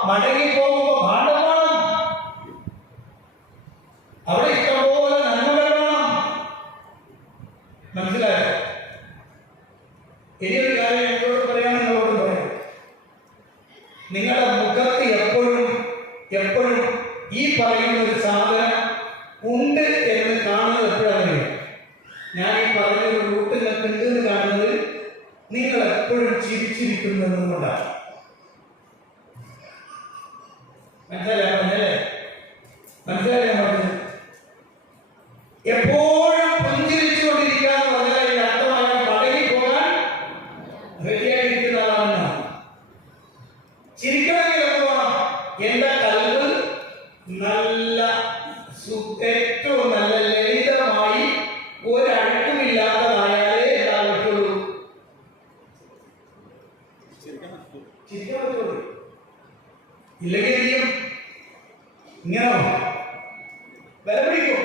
മടങ്ങി മടങ്ങിപ്പോകുമ്പോ ഭാണ്ഡം വേണം, അവിടെ ഇഷ്ടംപോലെ നന്മകൾ വേണം. മനസ്സിലായോ? ഇനിയൊരു കാര്യം എന്നോട് പറയാൻ നിങ്ങളോട് പറയാം. നിങ്ങളുടെ മുഖത്ത് എപ്പോഴും ഈ പറയുന്ന ഒരു സാധനം ഉണ്ട് എന്ന് കാണുന്നത് എപ്പോഴാണ്? ഞാൻ ഈ പറഞ്ഞൊരു റൂട്ട് ഉണ്ട് എന്ന് കാണുന്നത് നിങ്ങൾ എപ്പോഴും ചിരിച്ചിരിക്കുന്നതുകൊണ്ടാണ്. മനസ്സിലായോ? എപ്പോഴും പുഞ്ചിരിച്ചുകൊണ്ടിരിക്കാന്ന് പറഞ്ഞാൽ ഇതിന്റെ അർത്ഥമായ മടങ്ങി പോകാൻ റെഡിയായിരിക്കുന്ന ആളാണെന്നാണ്. ചിരിക്കണമെങ്കിൽ എന്തുവേണം? എന്റെ കൽവ് നല്ല ഏറ്റവും നല്ല ലളിതമായി ഒരഴുക്കുമില്ലാത്തതായാലേ എന്താ പറ്റുള്ളൂ, ചിരിക്കാൻ പറ്റുള്ളൂ. ഇല്ലെങ്കിൽ എന്ത് ചെയ്യും? ഇങ്ങനെ വില പിടിക്കും.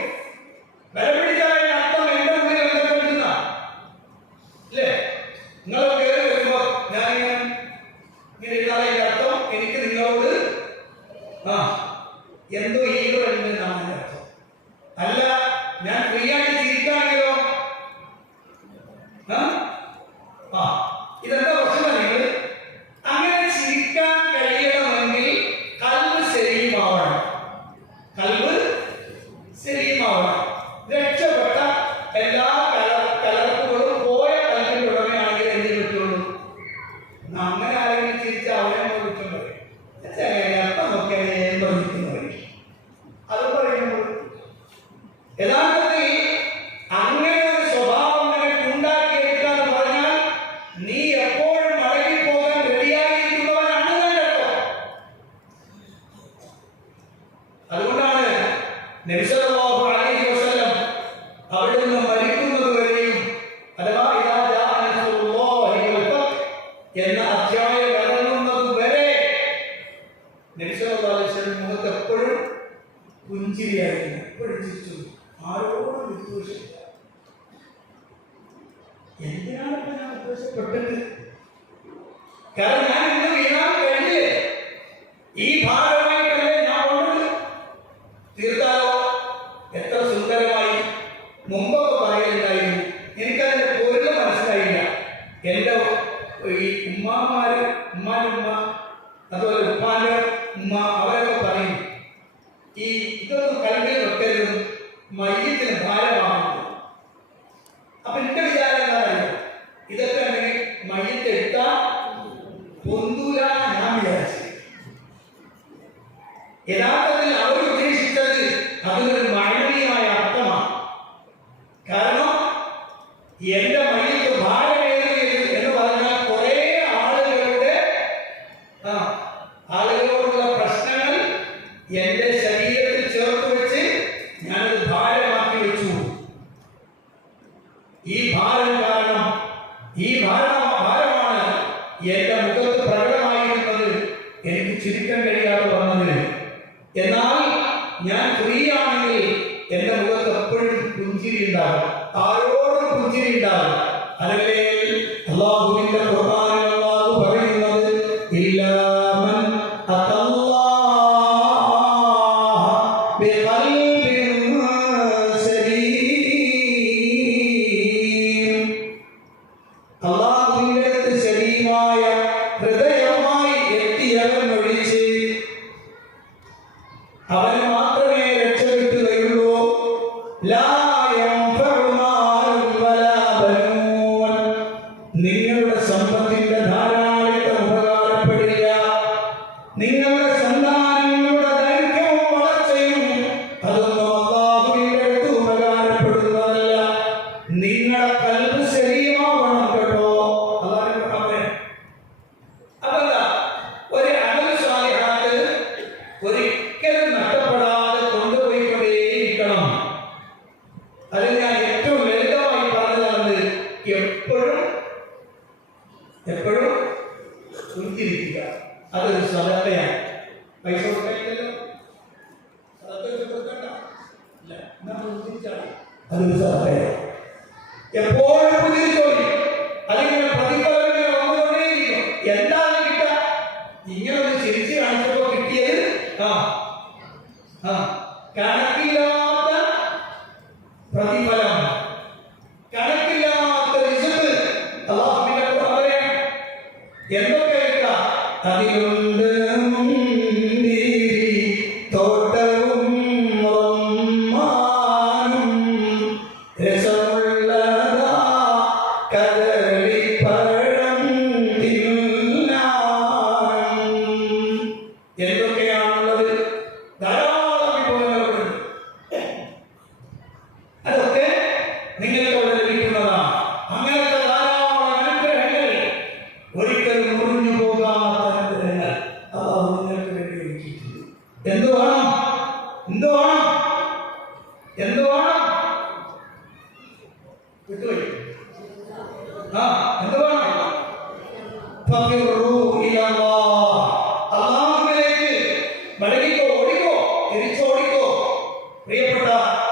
വില പിടിച്ചാൽ അർത്ഥം എന്റെ ഉള്ളിൽ എന്തൊക്കെ കിട്ടുന്ന അല്ലേ? നിങ്ങൾ കയറി വരുമ്പോ ഞാനിങ്ങനെ ഇരുന്നാലതിന്റെ അർത്ഥം എനിക്ക് നിങ്ങളോട് എന്തോ ഈഗോ ഉണ്ട് എന്നാണ് എന്റെ അർത്ഥം. അല്ല, ഞാൻ ഫ്രീ ആയിട്ട് ചിരിക്കുകയാണെങ്കിലോ ഇതെന്താ പ്രശ്നം? നിങ്ങൾ അങ്ങനെ ചിരിക്കാൻ കഴിയണമെങ്കിൽ കൽവ് ശരിയുമാവണം. രക്ഷപ്പെട്ട എല്ലാ കലർപ്പുകളും പോയ കൽവിന്റെ ഉടമയാണെങ്കിൽ എന്ത് കിട്ടുള്ളൂ? അങ്ങനെ ആരെങ്കിലും ചിരിച്ച അവനെ കുറ്റം പറയും. അർത്ഥം നോക്കിയാൽ പറഞ്ഞിരിക്കുന്നവർ അത് പറയുമ്പോൾ യഥാർത്ഥത്തിൽ അങ്ങനെ ഒരു സ്വഭാവം നിനക്ക് ഉണ്ടാക്കിയെടുക്കാന്ന് പറഞ്ഞാൽ നീ എപ്പോഴും മടങ്ങിപ്പോകാൻ റെഡിയായിരിക്കുന്നവനാണ് എന്നർത്ഥം. അതുകൊണ്ടാണ് നബി സല്ലല്ലാഹു അലൈഹി വസല്ലം അവിടെ നിന്ന് മരിക്കുന്നത് വരെയും, അഥവാ ഇദാ ജാഅ നസ്റുല്ലാഹി വൽ ഫത്ഹ് എന്ന അധ്യായം ഇറങ്ങുന്നത് വരെ നബി സല്ലല്ലാഹു അലൈഹി വസല്ലം മുഖത്ത് എപ്പോഴും പുഞ്ചിരിയായിരുന്നു. എപ്പോഴും ചിരിച്ചു, ആരോടും വിദ്വേഷമില്ല. എന്തിനാണ് ഇപ്പൊ ഞാൻ വിദ്വേഷപ്പെട്ടത്? കാരണം ഞാൻ ഇന്ന് വീണാൻ കഴിഞ്ഞില്ലേ? ഈ ഭാഗമായിട്ടല്ലേ ഞാൻ കൊണ്ടത്? തീർത്താലോ? എത്ര സുന്ദരമായി മുമ്പൊക്കെ പറയലുണ്ടായിരുന്നു. എനിക്കതിന്റെ പൊരുൾ മനസ്സിലായില്ല. എൻ്റെ ഈ ഉമ്മാന്റെ ഉമ്മ, അതുപോലെ ഉപ്പാന്റെ ഉമ്മ, അവരൊക്കെ പറയും ഈ ഇതൊന്നും കൽവിൽ വെക്കരുത്, മയ്യത്തിന് ഭാരമാകുന്നു. അപ്പൊ എന്റെ വിചാരം എന്താണല്ലോ, ഇതൊക്കെ അങ്ങനെ മയ്യത്ത് എടുത്താൽ പൊന്തൂല ഞാൻ വിചാരിച്ചു. യഥാർത്ഥത്തിൽ അവർ ഉദ്ദേശിച്ചത് അതിനൊരു മാനവീയമായ അർത്ഥമാണ്. കാരണം എന്റെ മയ്യത്ത് ഭാരമേറിയത് എന്ന് പറഞ്ഞാൽ കുറെ ആളുകളോടുള്ള പ്രശ്നങ്ങൾ എന്റെ ശരീരത്തിൽ ചേർത്ത് വെച്ച് ഞാനത് ഭാരമാക്കി വെച്ചു. ഈ ഭാരം കാരണം ഭാരമാണ് എന്റെ മുഖത്ത് പ്രകടമായിരുന്നത്, എനിക്ക് ചിരിക്കാൻ കഴിയാതെ വന്നത്. എന്നാൽ ഞാൻ ഫ്രീ ആണെങ്കിൽ എന്റെ മുഖത്ത് എപ്പോഴും പുഞ്ചിരി ഉണ്ടാകും, ആരോടും പുഞ്ചിരി ഉണ്ടാകും. അതല്ലേ അല്ലാഹുവിന്റെ ഖുർആനിൽ അല്ലാഹു പറയുന്നത്, ഇല്ലാ മൻ അത്തല്ലാഹ ബിഖൽബിൻ സലീം. അല്ലാഹുവിന്റെ അടുത്ത് സലീമായ ഹൃദയമായി എത്തിയവൻ ഒഴിച്ച് അവന് മാത്രമേ രക്ഷ കിട്ടുകയുള്ളൂ. ലാ യൻഫഉ മാലുൻ വലാ ബനൂൻ. നിങ്ങളുടെ സമ്പത്തിന്റെ ധാരാളിത്തം ഉപകാരപ്പെടില്ല. നിങ്ങളുടെ സന്താനങ്ങളുടെ ദൈർഘ്യവും വളർച്ചയും അതൊന്നും അല്ലാഹുവിന്റെ അടുത്ത് ഉപകാരപ്പെടുന്നതല്ല. നിങ്ങളുടെ കൽബ് ശരീരമാവണം കേട്ടോ. അതാണ് പറഞ്ഞത്. അതെന്താ? ഒരു അമൽ സ്വാലിഹാത്ത് ഒരിക്കലും നഷ്ടപ്പെടാതെ കൊണ്ടുപോയിക്കൊണ്ടേയിരിക്കണം. അതിൽ ഞാൻ ഏറ്റവും ലളിതമായി പറഞ്ഞതാണ്, എപ്പോഴും പുഞ്ചിരിക്കുക. അതൊരു സദഖയാണ്. പൈസ കൊടുക്കില്ലല്ലോ, കൊടുക്കണ്ട, അതൊരു സദഖയാണ്. എപ്പോഴും പുഞ്ചിരിച്ചോളി. അതിങ്ങനെ പ്രതിഫലങ്ങൾ വന്നുകൊണ്ടേയിരിക്കും. എന്താണ് കിട്ടുക? ഇങ്ങനെ ഒന്ന് ചിരിച്ച് കാണിച്ചപ്പോൾ കിട്ടിയ കണക്കില്ലാത്ത പ്രതിഫലം, കണക്കില്ലാത്ത റിസ്ക് അല്ലാഹുവിന്റെ ഖുർആനിൽ എന്തൊക്കെ അതിലുണ്ട് തോട്ടവും റമ്മാനും രസമുള്ളതാ കദളിപ്പഴം തിന്നാനും. എന്തൊക്കെയാണുള്ളത്? ധാരാളം വിഭവങ്ങളുണ്ട്. അതൊക്കെ നിങ്ങൾക്ക് അവിടെ ലഭിക്കുന്നതാണ്. അങ്ങനത്തെ ധാരാളം അനുഗ്രഹങ്ങൾ, ഒരിക്കലും മുറിഞ്ഞു പോകാത്ത അനുഗ്രഹങ്ങൾ അല്ലാഹു നിങ്ങൾക്ക് വേണ്ടി ഒരുക്കിയിട്ടുണ്ട്. എന്ത് വേണം? എന്ത് വേണം? എന്ത് വേണം? വിട്ടുപോയി. എന്ത് വേണം? ഫഫിറൂ ഇലല്ലാഹ്. അല്ലാഹുവിലേക്ക് മടങ്ങിക്കോ, ഓടിക്കോ, തിരിച്ചോടിക്കോ. പ്രിയപ്പെട്ട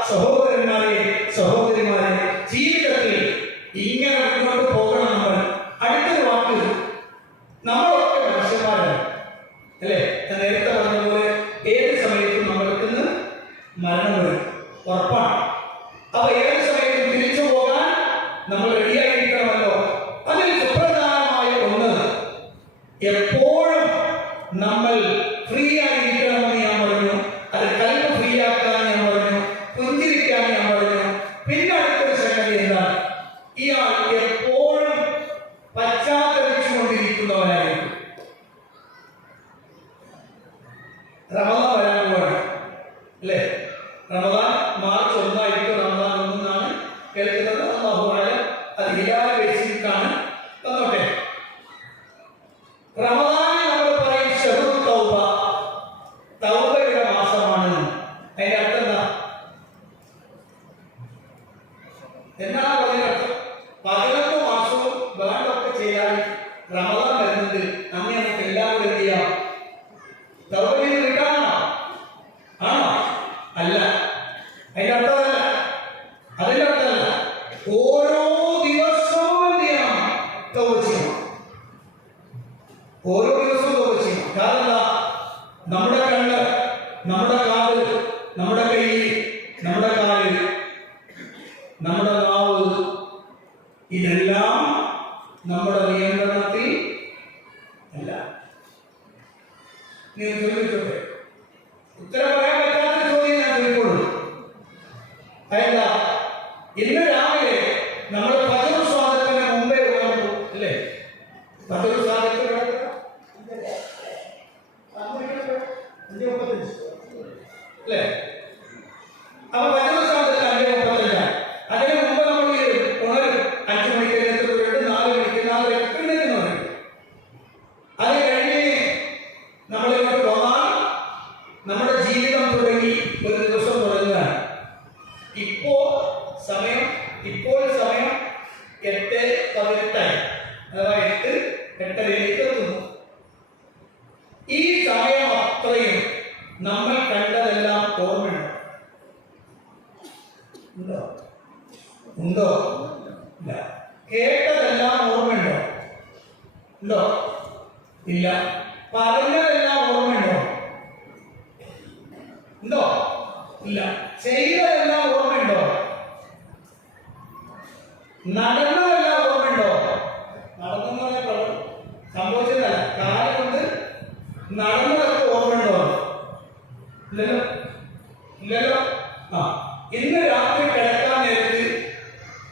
സഹോദരന്മാരെ, സഹോദരിമാരെ, ജീവിതത്തിൽ ഇങ്ങനെ മുന്നോട്ട് പോകണം. നമ്മൾ അടുത്തൊരു വാക്ക്, നമ്മളൊക്കെ മനുഷ്യന്മാരാണ് അല്ലേ? ഞാൻ നേരത്തെ പറഞ്ഞതുപോലെ ഏത് സമയത്തും നമ്മൾക്ക് മരണം വരും, ഉറപ്പാണ്. അപ്പൊ ഏത് സമയത്തും തിരിച്ചു പോകാൻ നമ്മൾ റെഡിയായിരിക്കണമല്ലോ. അതിൽ സുപ്രധാനമായ ഒന്ന്, എപ്പോഴും നമ്മൾ ഫ്രീ ആയിരിക്കണമെന്ന് ഞാൻ പറഞ്ഞു. അത് കൽപ്പ് ഫ്രീ ആക്കാൻ ഞാൻ പറഞ്ഞു, പുഞ്ചിരിക്കാൻ ഞാൻ പറഞ്ഞു. പിന്നെ അടുത്തൊരു സംഗതി എന്താണ്? ഇയാൾ എപ്പോഴും പശ്ചാത്തലിച്ചുകൊണ്ടിരിക്കുന്നവരായിരിക്കും. റമദാൻ വരാൻ പോവാണ് അല്ലേ? റമദാൻ മാർച്ച് 1 റമദാൻ 1 കേൾക്കുന്നത്. അല്ലാഹു അഅലം, അത് ഹിലാൽ ബേസിക്കാണ്. തന്നോട്ടെ. റമദാനിൽ നമ്മൾ പറയും ശഹ്റു തൗബ, തൗബയുടെ മാസമാണ്. അതിന്റെ അർത്ഥം എന്താ? എന്നാണ് പറഞ്ഞത്? 11 മാസവും വേണ്ടൊക്കെ ചെയ്യാൻ റമദാൻ വരുന്നുണ്ട്. നമ്മെ നമുക്ക് എല്ലാവരും എന്ത് ചെയ്യാം? തൗബ ചെയ്ത് കിട്ടാനാണോ? ആണോ? അല്ല. അതിന്റെ അർത്ഥമല്ല. അതിന്റെ അർത്ഥമല്ല. ഓരോ ദിവസവും എന്ത് ചെയ്യണം? തൗബ ചെയ്യണം. ഓരോ ദിവസവും തൗബ ചെയ്യണം. കാരണം എന്താ? നമ്മുടെ കണ്ണ്, നമ്മുടെ കാത്, നമ്മുടെ കൈ, നമ്മുടെ കാല്, നമ്മുടെ നാവ്, ഇതെല്ലാം നമ്മുടെ നിയന്ത്രണത്തിൽ അല്ല. നിങ്ങൾ ചോദിച്ചോട്ടെ, ഉത്തരം പറയാൻ പറ്റാത്ത ചോദ്യം ഞാൻ ചോദിക്കുള്ളൂ. അതെന്താ? ഇന്ന് രാവിലെ നമ്മൾ ഫജ്ർ സ്വാദത്തിന് മുമ്പേ ഉണർന്നു അല്ലേ? ഫജ്ർ സ്വാദത്തിന് അല്ലേ? അപ്പൊ ഫജ്ർ സ്വാദത്തിന് 5:35. അതിന് മുമ്പ് നമ്മൾ ഉണരും. 5 മണിക്ക് 4 മണിക്ക് 4 എപ്പോഴെന്ന് പറയും. അത് കഴിഞ്ഞ് നമ്മൾ ഇങ്ങോട്ട് പോകാൻ നമ്മുടെ ജീവിതം തുടങ്ങി, ഒരു ദിവസം തുടങ്ങുകയാണ്. ഇപ്പോൾ സമയം 8:18, അഥവാ 8:08 എത്തുന്നു. ഈ സമയം അത്രയും നമ്മൾ കണ്ടതെല്ലാം ഓർമ്മയുണ്ടോ? ഉണ്ടോ? ഇല്ല. കേട്ടതെല്ലാം ഓർമ്മയുണ്ടോ? ഉണ്ടോ? ഇല്ല. പറഞ്ഞതെല്ലാം ഓർമ്മയുണ്ടോ? ഉണ്ടോ? ഇല്ല. ചെയ്തതെല്ലാം ഓർമ്മയുണ്ടോ? നടന്നതെല്ലാം ഓർമ്മയുണ്ടോ? നടന്നെന്ന് പറഞ്ഞാൽ സംഭവിച്ചതല്ല, കാലം കൊണ്ട് നടന്നതൊക്കെ ഓർമ്മയുണ്ടോ? ഇല്ലല്ലോ. ഇല്ലല്ലോ. ഇന്ന് രാത്രി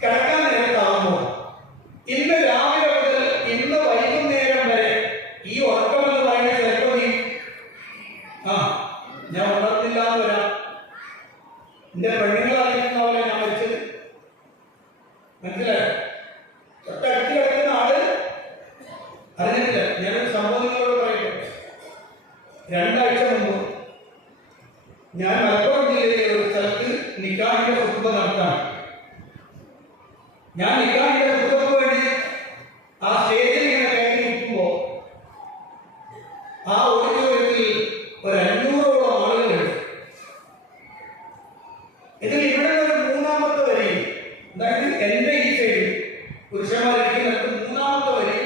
കിടക്കാൻ നേരത്താകുമ്പോൾ, ഇന്ന് രാവിലെ മുതൽ ഇന്ന് വൈകുന്നേരം വരെ ഈ ഉറക്കമെന്ന് പറയുന്ന ചിലപ്പോൾ ഞാൻ ഉണർന്നില്ലാന്ന് വരാം. എന്റെ പെണ്ണുങ്ങളായിരിക്കുന്ന പോലെ ഞാൻ വെച്ചത് മനസ്സിലായോ? തൊട്ടടുത്ത് കിടക്കുന്ന ആള് അറിഞ്ഞിട്ടില്ല. ഞാനൊരു സംഭവം നിങ്ങളോട് പറയട്ടെ. 2 ആഴ്ച മുമ്പ് ഞാൻ മലപ്പുറം ജില്ലയിലെ ഒരു സ്ഥലത്ത് നിക്കാഹിന്റെ ഖുത്ബ നടത്താൻ. ഞാൻ നിക്കാഹിന്റെ ഖുത്ബക്ക് വേണ്ടി ആ സ്റ്റേജിൽ ഇങ്ങനെ കയറി നിൽക്കുമ്പോൾ ആ ഓഡിറ്റോറിയത്തിൽ ഒരു 500ഓളം ആളുകളുണ്ട്. ഇതിൽ ഇവിടെ ഒരു 3-ാമത്തെ വരി, അതായത് എന്റെ ഈ സൈഡിൽ പുരുഷന്മാരിരിക്കുന്നിടത്ത് 3-ാമത്തെ വരി,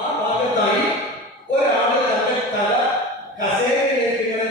ആ ഭാഗത്തായി ഒരാള് തന്റെ തല കസേരയിലേക്ക് ഇങ്ങനെ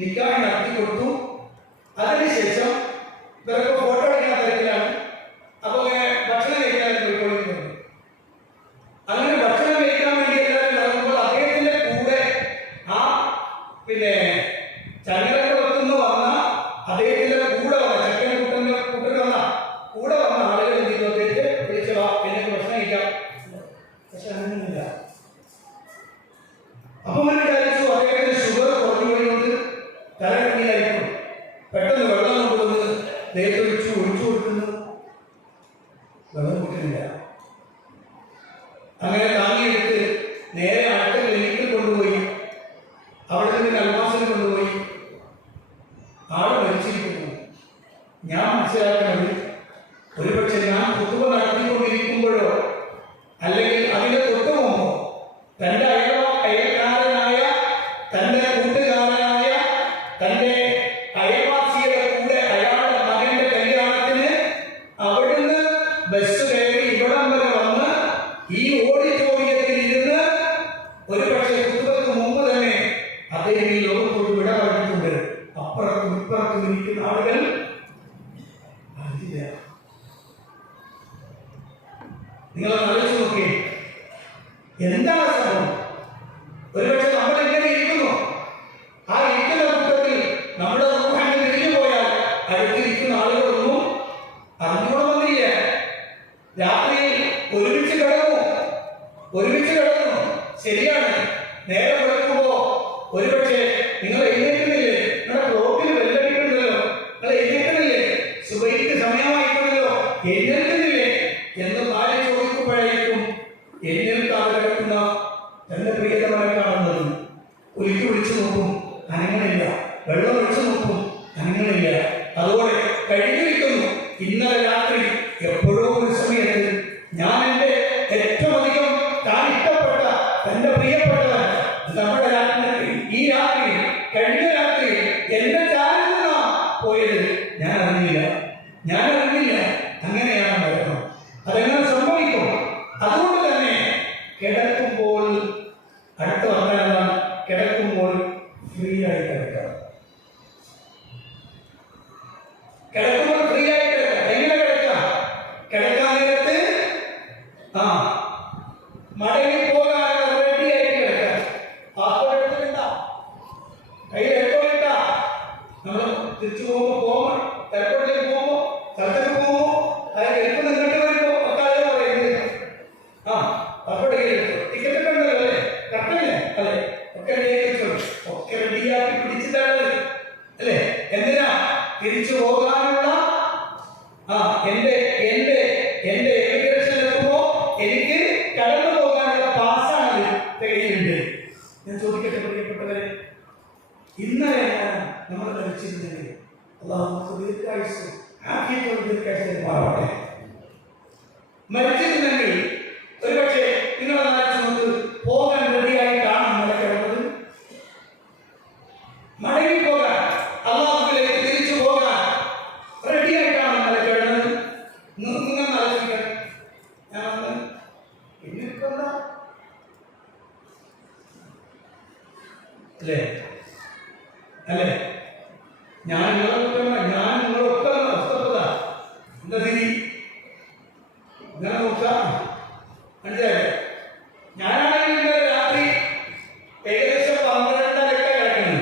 നിക്കാഹ് നടത്തി കൊടുത്തു. അതിനുശേഷം ഇവരൊക്കെ ഫോട്ടോ എടുക്കാൻ തിരക്കിലാണ്. അപ്പൊ ഭക്ഷണം കഴിക്കാൻ പോയിക്കൊണ്ടിരുന്നു. അങ്ങനെ ഭക്ഷണം കഴിക്കാൻ വേണ്ടി എല്ലാവരും നടക്കുമ്പോൾ അദ്ദേഹത്തിന്റെ കൂടെ ആ ചങ്ങലക്കുളത്തുനിന്ന് വന്ന അദ്ദേഹത്തിന്റെ കൂടെ വന്ന ചക്കരക്കുട്ടന്റെ കൂട്ടർ വന്ന കൂടെ വന്ന ആളുകൾ എന്ത് ചെയ്തു? അദ്ദേഹത്തെ വിളിച്ചവാ, എനിക്ക് ഭക്ഷണം കഴിക്കാം. പക്ഷെ അങ്ങനെയൊന്നുമില്ല. അപ്പൊ വിചാരിച്ചു അദ്ദേഹത്തിന് ഷുഗർ കുറഞ്ഞു പോയിക്കൊണ്ട് തലകണ്ണിയായിരിക്കും. പെട്ടെന്ന് വെള്ളം കൊണ്ടുവന്ന് ദേഹത്ത് ഒഴിച്ചു കൊടുക്കുന്നു. വെള്ളം കിട്ടുന്നില്ല. അങ്ങനെ താങ്ങിയെടുത്ത് നേരെ അടുത്ത ക്ലിനിക്കിൽ കൊണ്ടുപോയി. അവിടെ നിന്ന് അൽമാസിൽ കൊണ്ടുപോയി. ആള് മരിച്ചിരിക്കുന്നു. ഞാൻ മനസ്സിലാക്കുന്നത് ഒരുപക്ഷെ ഞാൻ കുത്തുവ നടത്തിക്കൊണ്ടിരിക്കുമ്പോഴോ അല്ലെങ്കിൽ അതിന്റെ തൊട്ട് മുമ്പോ തന്റെ അയൽക്കാരനായ തന്റെ കൂട്ടുകാരനായ തന്റെ അയൽവാസിയുടെ കൂടെ അയാളുടെ മകന്റെ കല്യാണത്തിന് അവിടുന്ന് ബസ് കയറി ഇവിടം വരെ വന്ന് ഈ ഓഡിറ്റോറിയത്തിൽ ഇരുന്ന് ഒരുപക്ഷെ കുത്തുവക്ക് മുമ്പ് തന്നെ അദ്ദേഹം ഈ ലോകത്തോട് വിട പറഞ്ഞിട്ടുണ്ട്. അപ്പുറത്തും ഇപ്പുറത്തും ഇരിക്കുന്ന ആളുകൾ അറിയില്ല. നിങ്ങളൊന്ന് ആലോചിച്ച് നോക്കിയേ, എന്താണ് സംഭവം? ഒരുപക്ഷെ നമ്മൾ ഇങ്ങനെ ഇരിക്കുന്നു. ആ ഇരിക്കുന്ന കൂട്ടത്തിൽ നമ്മുടെ റൂഹ് തിരിഞ്ഞു പോയാൽ അടുത്തിരിക്കുന്ന ആളുകളൊന്നും അറിഞ്ഞുകൊള്ളുന്നില്ല. രാത്രിയിൽ ഒരുമിച്ച് കിടന്നു. ശരിയാണ്. നേരെ കിടക്കുമ്പോ ഒരുപക്ഷെ നിങ്ങൾ എഴുന്നേൽക്കുന്നില്ലേ? നിങ്ങളുടെ ക്ലോക്കിൽ വെല്ലടിക്കുന്നുണ്ടല്ലോ, നിങ്ങൾ എഴുന്നേൽക്കുന്നില്ലേ? സുബഹിക്ക് സമയമായിട്ടുണ്ടല്ലോ, എഴുന്നേൽക്കുന്നില്ലേ എന്ന് ഭാര്യ ചോദിക്കുമ്പോഴേക്കും എഴുന്നേൽക്കാതെ കിടക്കുന്ന തന്റെ പ്രിയതമനെ കാണുന്നത്. ഒരിക്കൽ വിളിച്ചു നോക്കും, അനങ്ങണില്ല. വെള്ളം ഒഴിച്ചു നോക്കും, അനങ്ങണില്ല. അതുപോലെ കഴിഞ്ഞിരിക്കുന്നു. ഇന്നലെ രാത്രി എപ്പോഴോ ഒരു സമയത്ത് ഞാൻ എന്റെ ഏറ്റവും അധികം താൻ ഇഷ്ടപ്പെട്ട തന്റെ പ്രിയപ്പെട്ടവൻ നമ്മുടെ ഈ രാത്രി കഴിഞ്ഞ രാത്രി എന്റെ ചാനലിൽ പോയത് ഞാൻ അറിഞ്ഞില്ല. അങ്ങനെയാണ് മരണം. അതെങ്ങനെ സംഭവിക്കും? അതുകൊണ്ട് തന്നെ കിടക്കുമ്പോൾ അടുത്ത വർത്തമാനം, കിടക്കുമ്പോൾ ഫ്രീ ആയി കിടക്കാം. കിടക്കുമ്പോൾ ഫ്രീ ആയി കിടക്കാം. എങ്ങനെ കിടക്കാം? കിടക്കാൻ നേരത്ത് മടങ്ങി പോകാൻ റെഡി ആയിട്ട് കിടക്കാം. പാസ്പോർട്ട് എടുത്തിട്ട കയ്യിൽ എടുത്തോളിട്ട നമ്മൾ തിരിച്ചു പോകുമ്പോ എയർപോർട്ടിലേക്ക് പോകുമ്പോ സ്ഥലത്തേക്ക് പോകുമ്പോ അതിൽ എടുക്കുന്ന ഇങ്ങോട്ട് വരുമ്പോ ഒക്കെ അതേ പറയുന്നത് പാസ്പോർട്ട് ടിക്കറ്റ് ഒക്കെ ഉണ്ടല്ലോ അല്ലേ? കറക്റ്റല്ലേ? അല്ലെ? ഒക്കെ റെഡിയാക്കി പിടിച്ചിട്ടാണ് അല്ലേ? എന്തിനാ? തിരിച്ചു പോകാനുള്ള എന്റെ എമിഗ്രേഷനിലെത്തുമ്പോ എനിക്ക് കടന്നു പോകാനുള്ള പാസ്സാണ് തികയുന്നുണ്ട്. ഞാൻ ചോദിക്കട്ടെ പ്രിയപ്പെട്ടവരെ, ഇന്നലെ നമ്മൾ മരിച്ചിരുന്നെങ്കിൽ അള്ളാഹു നമുക്ക് ദീർഘായുസ്സും ആഫിയത്തും ദീർഘായുസ്സും മാറട്ടെ. മരിച്ചിരുന്നെങ്കിൽ ഒരുപക്ഷെ നിങ്ങൾ ആലോചിച്ച് നോക്ക്, പോകാൻ റെഡിയായിട്ടാണ് നമ്മളെ കിടന്നത്. മടങ്ങി പോകാൻ, അള്ളാഹുവിലേക്ക് തിരിച്ചു പോകാൻ റെഡിയായിട്ടാണ് നമ്മളെ കിടന്നത്. നിങ്ങൾ ആലോചിക്കാൻ അല്ലേ? ഞാൻ നിങ്ങളൊക്കെ നഷ്ടപ്പെട്ട എന്താ തിരി ഇങ്ങനെ നോക്കാം. മനസ്സിലായില്ലേ? ഞാനാണെങ്കിൽ ഇന്നലെ രാത്രി ഏകദേശം 12:30 കിടക്കുന്നത്.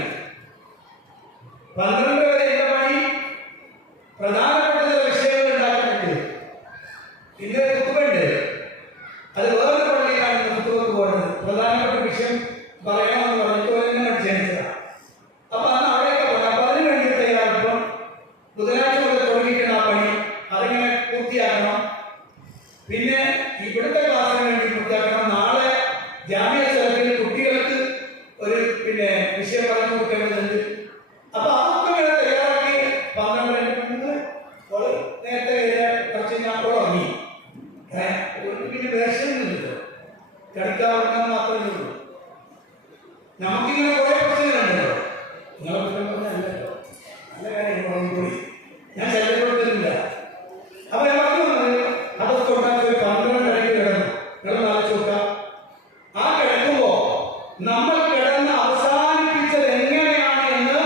12 വരെ എന്റെ പണി പ്രധാനപ്പെട്ട ചില വിഷയങ്ങൾ ഉണ്ടാക്കുന്നുണ്ട്. ഇന്ന് കുത്തുവുണ്ട്. അത് വേറെ പള്ളിയിലാണ് കുത്തുവക്ക് പോകുന്നത്. പ്രധാനപ്പെട്ട വിഷയം പറയാമെന്ന് പറഞ്ഞിട്ട് എന്നെ ക്ഷണിച്ചതാണ്. അപ്പൊ അന്ന് അവിടെയൊക്കെ പോകണം. അപ്പൊ അതിന് വേണ്ടി തയ്യാറെടുപ്പം. ബുധനാഴ്ച മുതൽ തുടങ്ങിയിട്ടുണ്ട് ആ പണി. അതിങ്ങനെ പൂർത്തിയാക്കണം. പിന്നെ ഇവിടുത്തെ ക്ലാസ്സിന് വേണ്ടി പൂർത്തിയാക്കണം. നാളെ ജാമ്യ സ്ഥലത്തിൽ കുട്ടികൾക്ക് ഒരു വിഷയം പറഞ്ഞു കൊടുക്കേണ്ടതുണ്ട്. അപ്പൊ അതൊക്കെ ഇങ്ങനെ തയ്യാറാക്കി 12 നേരത്തെ കുറച്ച് ഞാൻ ഉറങ്ങി. പിന്നെ വേഷമില്ലല്ലോ, കളിക്കാവുന്ന മാത്രമേ ഉള്ളൂ. നമുക്കിങ്ങനെ കുറെ പ്രശ്നങ്ങളുണ്ടല്ലോ. നിങ്ങളെ കുറ്റം പറഞ്ഞല്ലോ, നല്ല കാര്യം കൂടി ഞാൻ ശല്യപ്പെടുത്തുന്നില്ല. അപ്പൊ അതൊക്കെ ഉണ്ടാക്കി 12 കിടന്നു. നിങ്ങൾ ആലോചിച്ച് നോക്കാം. ആ കിടക്കുമ്പോ നമ്മൾ കിടന്ന് അവസാനിപ്പിച്ചത് എങ്ങനെയാണ് എന്ന്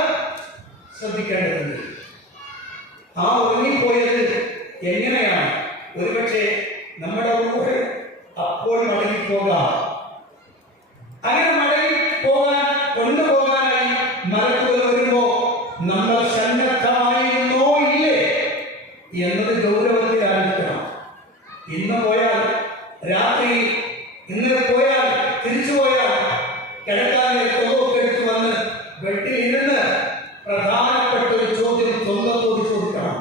വീട്ടിലിരുന്ന് പ്രധാനപ്പെട്ട ഒരു ചോദ്യം സ്വന്തത്തോട് ചോദിക്കണം.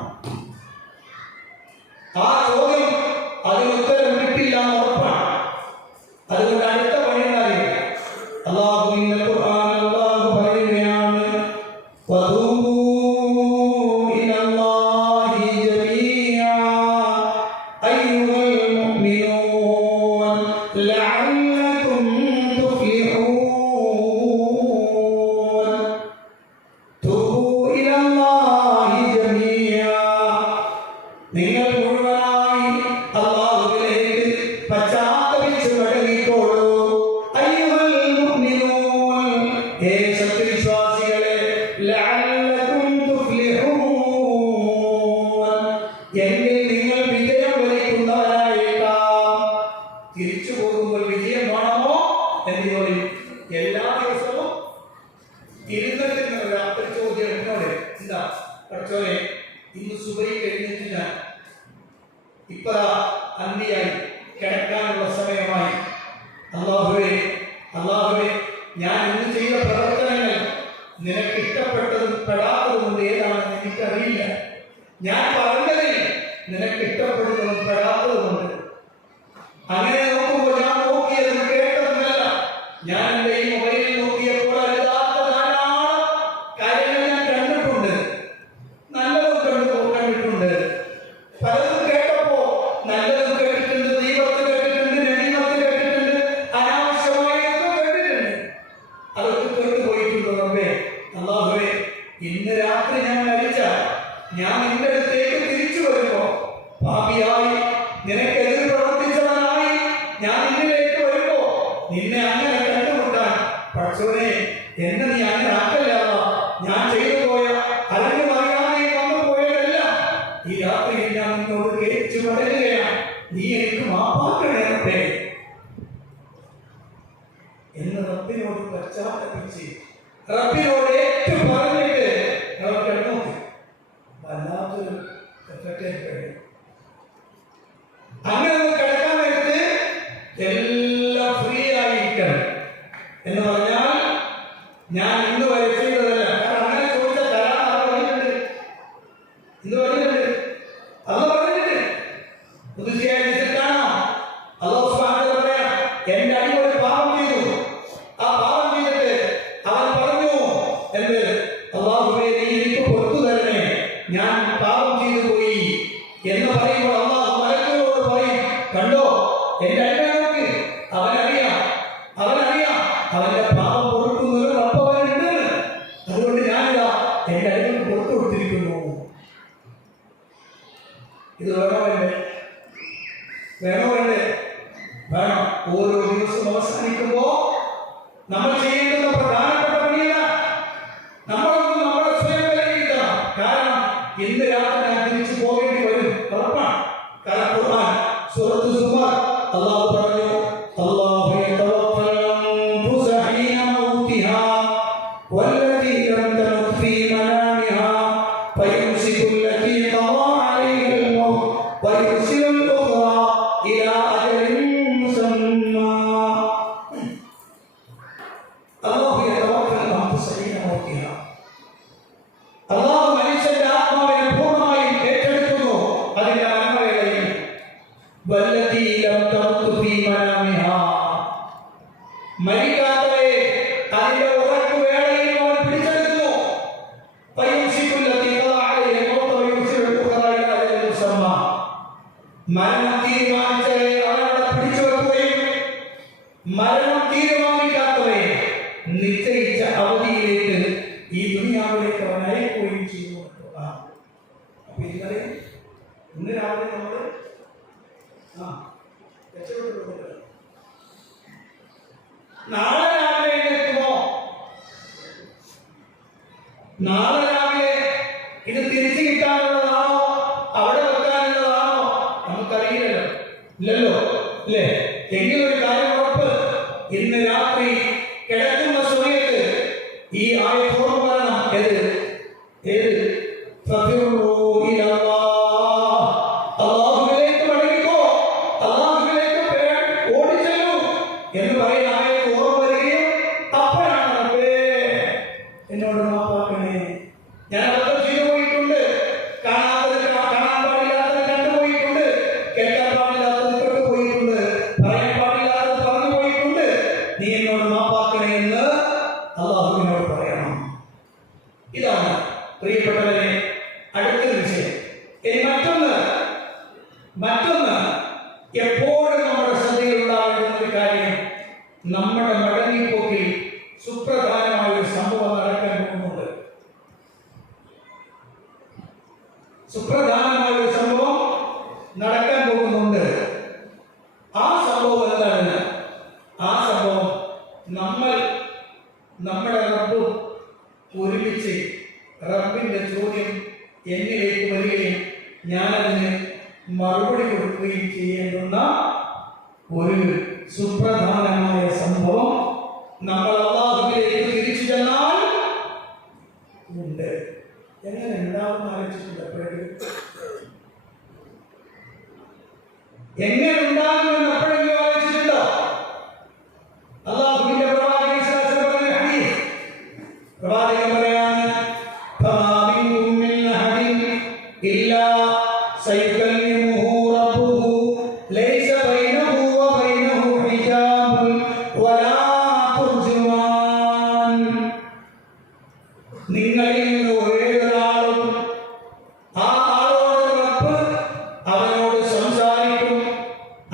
ആ ചോദ്യം അതിന് ഉത്തരം കിട്ടില്ല എന്ന് ഉറപ്പാണ്. അതുകൊണ്ട് അടുത്ത പണി എന്നറിയില്ല. അല്ലാഹുവിന്റെ ഖുർആൻ അല്ലാഹു പറയുകയാണ്, വതൂബൂ ഇലല്ലാഹി ജമീഅ അയ്യുഹൽ മുഅ്മിനൂൻ ലഅല്ലകും തുഫ്ലിഹൂൻ. തൂബൂ ഇലല്ലാഹി ജമീഅ, നിങ്ങൾ മുഴുവനായി അല്ലാഹുവിലേക്ക് പശ്ചാത്തപിച്ച് മടങ്ങിക്കോളൂ. അയ്യുഹൽ മുഅ്മിനൂൻ, ഹേ സത്യവിശ്വാസികളെ, ലഅല്ലകും തുഫ്ലിഹൂൻ, എങ്കിൽ നിങ്ങൾ വിജയം വരിക്കുന്നവരായേക്കാം. തിരിച്ചു പോകുമ്പോൾ വിജയം വേണമോ എന്ന് ചോദിക്കും. എല്ലാ ദിവസവും ഇരുന്നിട്ട് രാത്രി ചോദ്യം എന്നോട്, എന്താ പഠിച്ചോനെ, ഇന്ന് സുബൈ കഴിഞ്ഞിട്ടില്ല, ഇപ്പതാ അന്തിയായി, കിടക്കാനുള്ള സമയമായി. അല്ലാഹുവേ, അല്ലാഹുവേ, ഞാൻ ഇന്ന് ചെയ്ത പ്രവർത്തനങ്ങൾ നിനക്ക് ഇഷ്ടപ്പെട്ടതും പെടാത്തതും ഏതാണെന്ന് എനിക്കറിയില്ല. ഞാൻ പറഞ്ഞതിൽ നിനക്ക് ഇഷ്ടപ്പെടുന്നതും പെടാത്തതുമുണ്ട്. അങ്ങനെ നോക്കുമ്പോൾ ഞാൻ നോക്കിയതും കേട്ടതുമല്ല. ഞാൻ എൻ്റെ ഈ മൊബൈലിൽ നോക്കിയപ്പോൾ അരുതാത്ത ധാരാളം കാര്യങ്ങൾ ഞാൻ കണ്ടിട്ടുണ്ട്. നല്ലതും കണ്ടിട്ടുണ്ട്. പലതും കേട്ടപ്പോ നല്ലതും കേട്ടിട്ടുണ്ട്, ദീപത്ത് കേട്ടിട്ടുണ്ട്, നദീമത്ത് കേട്ടിട്ടുണ്ട്, അനാവശ്യമായതൊക്കെ കേട്ടിട്ടുണ്ട്. അതൊക്കെ കേട്ടുപോയിട്ടുണ്ട്. റബ്ബേ, അല്ലാഹുവേ, ഇന്ന് രാത്രി ഞാൻ മരിച്ചാൽ ഞാൻ നിന്റെ അടുത്തേക്ക് തിരിച്ചു വരുമ്പോ പാപിയായി നിനക്കെതിരെ പ്രവർത്തിച്ചവനായി ഞാൻ നിന്നിലേക്ക് വരുമ്പോ നിന്നെ അങ്ങനെ കണ്ടുമുട്ടാൻ പഠിച്ചവനെ എന്നെ നീ അങ്ങനെ ആക്കല്ല. ഞാൻ ചെയ്തു പോയ അറിഞ്ഞു അറിയാതെ വന്നു പോയതെല്ലാം ഈ രാത്രിയിൽ ഞാൻ നിന്നോട് കേച്ചു പറയുകയാണ്. നീ എനിക്ക് മാപ്പാക്കണേ റബ്ബേ എന്ന് റബ്ബിനോട് പശ്ചാത്തപിച്ച് റബ്ബിനോട് ഏറ്റു പറഞ്ഞിട്ട് അവർ കിടന്നു. വല്ലാത്തൊരു അങ്ങനെ കിടക്കാൻ നേരത്ത് എല്ലാം ഫ്രീ ആയിരിക്കണം എന്ന് പറഞ്ഞാൽ ഞാൻ ഇന്ന് വരെ ചെയ്തതല്ല. കാരണം അങ്ങനെ ചോദിച്ച തരാൻ പറഞ്ഞിട്ടുണ്ട്, ഇന്ന് പറഞ്ഞിട്ടുണ്ട്, അത് പറഞ്ഞിട്ടുണ്ട്. പുതുശിയായി കാണാം. അല്ലാഹു സുബ്ഹാനഹു വ തആല പറയാം, എന്റെ അടിമ ഒരു പാപം ചെയ്തു. ആ പാപം ചെയ്തിട്ട് അവൻ പറഞ്ഞു, എന്ത്, അല്ലാഹുവേ, നീ എനിക്ക് പുറത്തു തരണേ, ഞാൻ പാപം ചെയ്തു പോയി എന്ന് പറയുമ്പോൾ അല്ലാഹു മലക്കുകളോട് പറയും, കണ്ടോ എന്റെ അടിമ നോക്ക്, അവനറിയാം അവന്റെ പാപം പൊറുക്കുന്നൊരു റബ്ബ് അവനുണ്ട്. അതുകൊണ്ട് ഞാനിതാ എന്റെ അടിമക്ക് പുറത്തു കൊടുത്തിരിക്കുന്നു. ഇത് വേണോ വേണ്ടേ? വേണം. ഓരോ ദിവസവും അവസാനിക്കുമ്പോ നമ്മൾ ചെയ്യേണ്ടുന്ന പ്രധാനപ്പെട്ട പണിയല്ല. നമ്മളൊന്നും നമ്മളെ സ്വയം വിലയിരുത്തണം. കാരണം ഇന്ന് രാത്രി ഞാൻ തിരിച്ചു പോകേണ്ടി വരും, ഉറപ്പാണ്. കാരണം ഖുർആൻ സൂറത്ത് സുമർ അല്ലാഹു പറഞ്ഞു, അല്ലാഹു യതവഫൽ അൻഫുസ ഹീന മൗതിഹാ വല്ലതി ലം തമുത് ഫീ മനാമിഹാ ഫയുംസികു അല്ലതി ഖദാ അലൈഹൽ മൗത് വയുർസിലുൽ ഉഖ്റാ ഇലാ അജലിൻ മുസമ്മാ. അല്ലാഹു യതവഫൽ അൻഫുസ ഹീന മൗതിഹാ, അല്ലാഹു മനുഷ്യന്റെ ആത്മാവിനെ പൂർണ്ണമായും ഏറ്റെടുക്കുന്നു അതിന്റെ മരണവേളയിൽ. വല്ലതി ലം തമുത് ഫീ മനാമിഹാ, മരിക്കാത്തവയെ അതിന്റെ ഉറക്കുവേളയിൽ അവൻ പിടിച്ചെടുക്കുന്നു. ഫയുംസികു അല്ലതി ഖദാ അലൈഹൽ മൗത് വയുർസിലുൽ ഉഖ്റാ ഇലാ അജലിൻ മുസമ്മാ, മരണം തീരുമാനിച്ചവയെ അവനവിടെ പിടിച്ചു വെക്കുകയും മരണം തീരുമാനിക്കാത്തവയെ നിശ്ചയിച്ച അവധിയിലേക്ക് ഈ ദുനിയാവിലേക്ക് അവൻ അയക്കുകയും ചെയ്യുന്നു. അപ്പൊ ഇന്ന് രാവിലെ നമ്മൾ നാളെ രാവിലെ എഴുന്നേൽക്കുമോ? നാളെ രാവിലെ ഇത് തിരിച്ചു കിട്ടാനുള്ളതാണോ അവിടെ വെക്കാനുള്ളതാണോ നമുക്കറിയില്ലല്ലോ. ഇല്ലല്ലോ, അല്ലേ? എങ്കിലൊരു കാര്യം ഉറപ്പ്, ഇന്ന് രാത്രി കിടക്കുന്ന സമയത്ത് ഈ ആയത്ത് ഓർമ്മ വരണം. ഏത് ഫഫിറൂ ഇലല്ലാഹ്, അല്ലാഹുവിലേക്ക് മടങ്ങിക്കോ, അല്ലാഹുവിലേക്ക് ഓടിച്ചെല്ലൂ എന്ന് പറയുന്ന ആയത്ത് ഓർമ്മ വരികയും അപ്പോഴാണ് റബ്ബേ അള്ളാഹുവിനോട് പറയണം. ഇതാണ് പ്രിയപ്പെട്ടവരെ അടുത്തൊരു വിഷയം. ഇനി മറ്റൊന്ന് എപ്പോഴും നമ്മുടെ ശ്രദ്ധയിലുണ്ടാകുന്ന ഒരു കാര്യം, നമ്മുടെ മടങ്ങിപ്പോക്കിൽ സുപ്രധാനമായ ഒരു സംഭവം നടക്കാൻ പോകുന്നുണ്ട്. സുപ്രധാനമായ ഒരു സംഭവം നടക്കാൻ പോകുന്നുണ്ട്. ആ സംഭവം എന്താണ്? ആ സംഭവം നമ്മുടെ റബ്ബും ഒരുമിച്ച് റബ്ബിന്റെ ചോദ്യം എന്നിലേക്ക് വരികയും ഞാനതിന് മറുപടി കൊടുക്കുകയും ചെയ്യേണ്ടുന്ന ഒരു സുപ്രധാനമായ സംഭവം നമ്മൾ അല്ലാഹുവിലേക്ക് തിരിച്ചു ചെന്നാൽ ഉണ്ട്. എങ്ങനെ ഉണ്ടാവുന്ന ആലോചിച്ചിട്ടുണ്ട്? എങ്ങനെ ഉണ്ടാകുമെന്ന് എപ്പോഴെങ്കിലും ആലോചിച്ചിട്ടുണ്ടോ? അല്ലാഹുവിന്റെ പ്രവാചകൻ പറയാണ്, ഇല്ലാ സയുകല്ലിമുഹു റബ്ബുഹു ലൈസ ബൈനഹു വബൈനഹു ഹിജാബുൻ വലാ തുർജുമാൻ. നിങ്ങളിൽ നിന്ന് ഒരാളും ആ ആളോട് റബ്ബ് അവനോട് സംസാരിക്കും.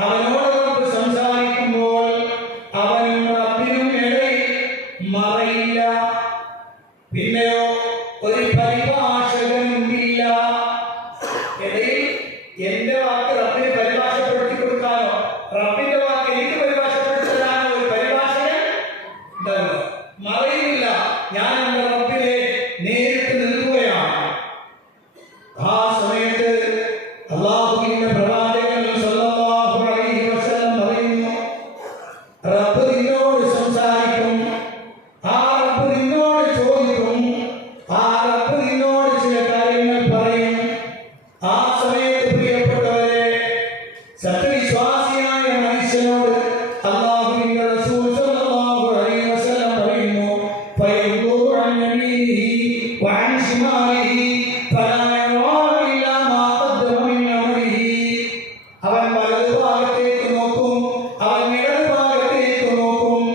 അവനോട് റബ്ബ് സംസാരിക്കുമ്പോൾ അവനും റബ്ബിനും ഇടയിൽ മറയില്ല. പിന്നെയോ ഒരു പരിഭാഷകനും ഇല്ല. ഇടയിൽ എന്റെ വാക്ക് റബ്ബിന് പരിഭാഷപ്പെടുത്തി കൊടുക്കാനോ റബ്ബിന്റെ വാക്ക് എനിക്ക് പരിഭാഷപ്പെടുത്തി തരാനോ ഒരു പരിഭാഷകൻ ഉണ്ടാവില്ല. മറയില്ല. ഞാൻ എന്റെ റബ്ബിനെ നേരിട്ട് നിൽക്കുകയാണ്. ആ സമയത്ത് അല്ലാഹുവിന്റെ പ്രവാചകൻ സല്ലല്ലാഹു അലൈഹി വസല്ലം പറയുന്നു, റബ്ബ് നിന്നോട് സംസാരിക്കും. ആ റബ്ബ് നിന്നോട് ചോദിക്കും. ആ റബ്ബ് നിന്നോട് ചില കാര്യങ്ങൾ പറയും. ആ സമയത്ത് പ്രിയപ്പെട്ടവരെ, സത്യവിശ്വാസിയായ മനുഷ്യനോട് അല്ലാഹുവിന്റെ റസൂൽ സല്ലല്ലാഹു അലൈഹി വസല്ലം പറയുന്നു, ഫയൻദുറു അൻ യമീനിഹി വഅൻ ശിമാലിഹി ഫലാ യറാ ഇല്ലാ മാ ഖദ്ദമ മിൻ അമലിഹി. അവൻ വലതുഭാഗത്തേക്ക് നോക്കും, അവൻ ഇടതുഭാഗത്തേക്ക് നോക്കും.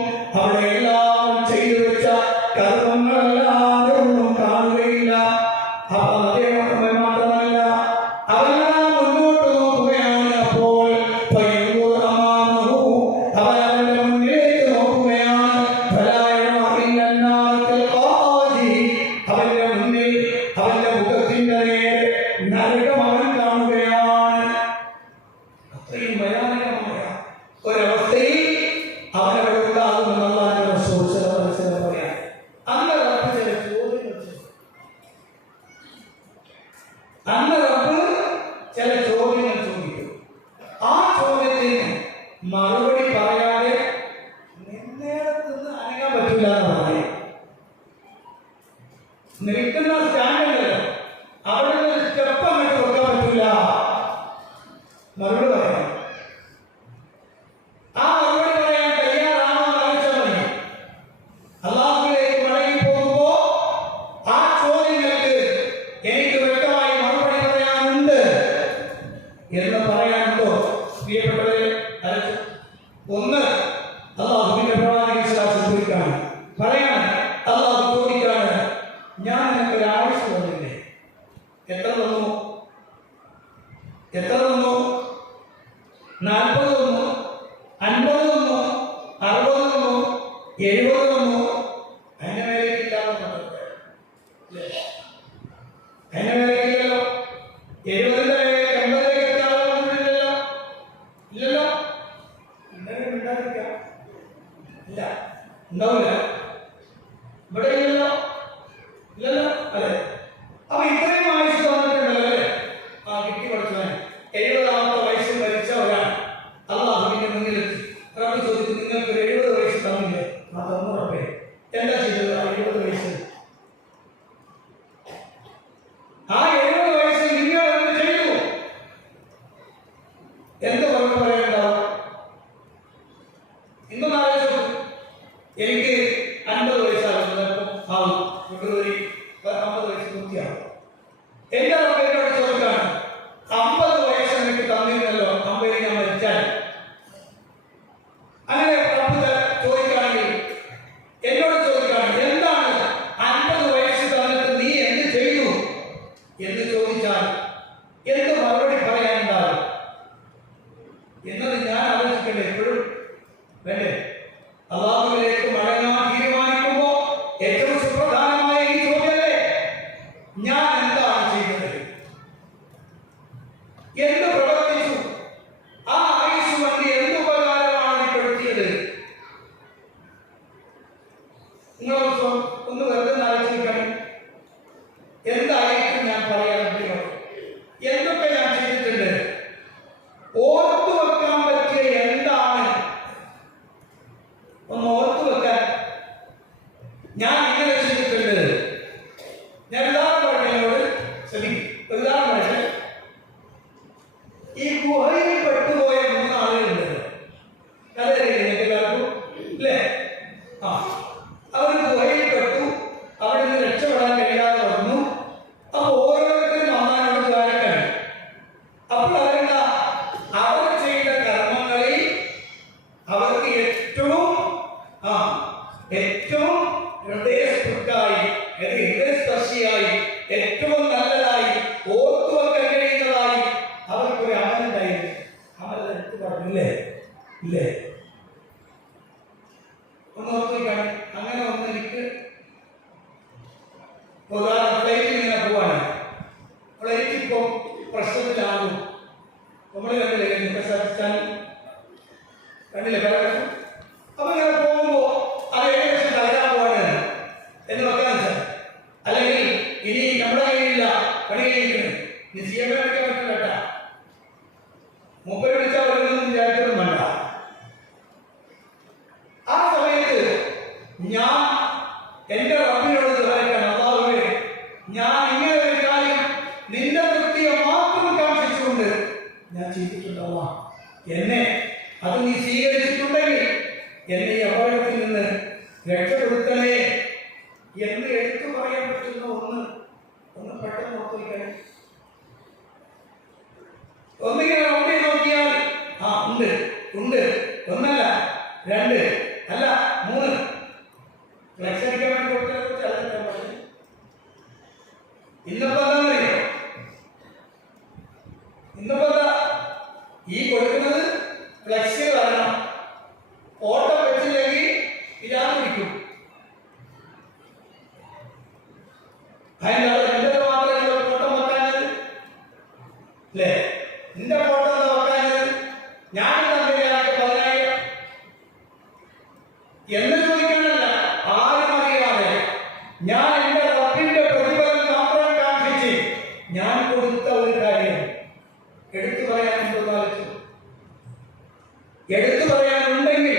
അവിടെ എല്ലാം ചെയ്തു വെച്ച കർമ്മങ്ങളല്ലാതെ ഒന്നും കാണുകയില്ല. അദ്ദേഹം മാത്രമല്ല, അവനെല്ലാം മുന്നോട്ട് നോക്കുകയാണ്. അപ്പോൾ ഫയൻദുറു അമാമഹു, അവൻ അവന്റെ മുന്നിലേക്ക് നോക്കുകയാണ്. ഫലാ യറാ ഇല്ലാ നാറൽ ഖാദി, അവന്റെ മുന്നിൽ അവന്റെ മുഖത്തിന്റെ നേരെ നരകം അവൻ കാണുകയാണ്. അത്രയും ഭയാനകമായ ഒരവസ്ഥയിൽ അവനവിടെ ഉണ്ടാകുമെന്ന് അല്ലാഹുവിന്റെ റസൂൽ സല്ലല്ലാഹു അലൈഹി വസല്ലം പറയാം. അന്ന് റബ്ബ് ചില ചോദ്യങ്ങൾ ചോദിക്കും. ആ ചോദ്യത്തിന് മറുപടി പറയാതെ നിന്നേടത്തുനിന്ന് അനങ്ങാൻ പറ്റില്ല എന്ന് പറയാം. നിൽക്കുന്ന സ്റ്റാൻഡല്ലോ, അവിടെ നിന്ന് സ്റ്റെപ്പ് അങ്ങോട്ട് വെക്കാൻ പറ്റില്ല. മറുപടി പറയാം. ആ മറുപടി പറയാൻ തയ്യാറാണോ എന്ന് ആലോചിച്ചാൽ മതി. അല്ലാഹുവിലേക്ക് മടങ്ങി പോകുമ്പോ ആ ചോദ്യങ്ങൾക്ക് എനിക്ക് വ്യക്തമായി മറുപടി പറയാനുണ്ട് എന്ന് പറയാനുണ്ടോ? പ്രിയപ്പെട്ടവരെ, ഒന്ന് അല്ലാഹുവിന്റെ പ്രവാചകൻ ചോദിക്കാണ്, പറയാണ്. അല്ലാഹു ചോദിക്കാണ്, ഞാൻ നിനക്കൊരു ആവശ്യം തന്നില്ലേ? എത്ര തന്നു? 40 തന്നു, 50 തന്നു, 60 തന്നു, 70 തന്നു. അതിന്റെ മേലേക്കില്ലാതെ അതിന്റെ മേലേക്കില്ലല്ലോ. 70ന്റെ മേലേക്ക് 80ലേക്ക് എത്തിയാളൊന്നുമില്ലല്ലോ. ഇല്ലല്ലോ. എന്തെങ്കിലും ഉണ്ടായിരിക്കാം. ഇല്ല, ഉണ്ടാവില്ല. ഇവിടെ ഇല്ലല്ലോ. ഇല്ലല്ലോ. അതെ, നിങ്ങൾ ഒന്ന് വെറുതെ ആലോചിക്കണം. എന്തായിരിക്കും ഞാൻ പറയാൻ എന്തൊക്കെ ഞാൻ ചെയ്തിട്ടുണ്ട്, ഓർത്തു വെക്കാൻ പറ്റിയ എന്താണ് ഒന്ന് ഓർത്തു വെക്കാൻ ഞാൻ ഇങ്ങനെ ചെയ്തിട്ടുണ്ട്. ഞാൻ ഉദാഹരണം പറഞ്ഞോട് ശ്രമിക്കും. ഉദാഹരണം പറഞ്ഞാൽ ഈ ഗുഹയിൽ പെട്ടുപോയ 3 ആളുകളുണ്ട്. എല്ലാവർക്കും അല്ലേ? അവർ ഗുഹയിൽ പെട്ടു, അവിടെ നിന്ന് രക്ഷപ്പെടാൻ കഴിയാതെ വന്നു. അപ്പൊ ഓരോരുത്തരും അമ്മാനോട് ദ്വാരക്കാണ്. അപ്പോൾ അവരെന്താ, അവർ ചെയ്ത കർമ്മങ്ങളിൽ അവർക്ക് ഏറ്റവും ഹൃദയസ്പൃക്കായി, ഹൃദയസ്പർശിയായി, ഏറ്റവും നല്ലതായി, ഓർത്തുവെക്കാൻ കഴിയുന്നതായി അവർക്കൊരു അമലുണ്ടായിരുന്നു. അമൽ എടുത്തു പറഞ്ഞില്ലേ? ഇല്ലേ? ഒന്ന് ഓർത്തിരിക്കാൻ. അങ്ങനെ ഒന്ന് എനിക്ക് ഫ്ലൈറ്റിൽ ഇങ്ങനെ പോവാണ്. ഫ്ലൈറ്റ് ഇപ്പോൾ പ്രശ്നത്തിലാകും. നമ്മൾ കണ്ടില്ലേ സാധിച്ചാൽ കണ്ടില്ലേ പറയാം. അപ്പൊ ഇങ്ങനെ പോകുമ്പോ അത് ഏകദേശം തകരാൻ പോവാണ് എന്ന് വെക്കാൻ സാർ. അല്ലെങ്കിൽ ഇനി നമ്മുടെ കയ്യിലില്ല, പണി കഴിക്കുന്നത് ഇനി ചെയ്യാൻ പറ്റാൻ പറ്റില്ല കേട്ടാ. മുപ്പത് വിളിച്ചാൽ വരുന്നൊന്നും വിചാരിച്ചൊന്നും വേണ്ട. ആ സമയത്ത് ഞാൻ എന്റെ റബ്ബിനോട് ദ്വാരക്കാണ്, അല്ലാഹുവേ ഞാൻ ഇങ്ങനെ ഒരു കാര്യം നിന്റെ തൃപ്തിയെ മാത്രം കാക്ഷിച്ചുകൊണ്ട് ഞാൻ ചെയ്തിട്ടുണ്ടാവാ. എന്നെ അത് നീ സ്വീകരിച്ചിട്ടുണ്ടെങ്കിൽ എന്നെ ഈ അപകടത്തിൽ നിന്ന് രക്ഷപ്പെടുത്തണേ എന്ന് എടുത്തു പറയാൻ പറ്റുന്ന ഒന്ന് പെട്ടെന്ന് ഓർത്തിരിക്കണേ. ഒന്നിങ്ങനെ റൗണ്ടിൽ നോക്കിയാൽ ഉണ്ട് ഉണ്ട്, ഒന്നല്ല 2 അല്ല 3 ഫ്ലെക്സ് അടിക്കാൻ വേണ്ടി കൊടുത്തതിനെ കുറിച്ച് പറഞ്ഞു. ഇന്നിപ്പോ എന്താണെന്നറിയോ? ഇന്നിപ്പോ ഈ കൊടുക്കുന്നത് ഫ്ലെക്സ് വരണം. ഓട്ടോ വെച്ചില്ലെങ്കിൽ ഇല്ലാതെ പിടിക്കും. അതിൻ്റെ എന്റെ മാത്രമേ ഫോട്ടോ വെക്കാനത് അല്ലേ? നിന്റെ ഫോട്ടോ എന്താ വെക്കാനത്? ഞാൻ 10,000 എന്ന് ചോദിക്കാനല്ല, ആരും അറിയാതെ ഞാൻ എന്റെ റബ്ബിന്റെ പ്രതിഫലം മാത്രം കാണിച്ച് ഞാൻ കൊടുത്ത ഒരു കാര്യം എടുത്തു പറയാനുണ്ടെങ്കിൽ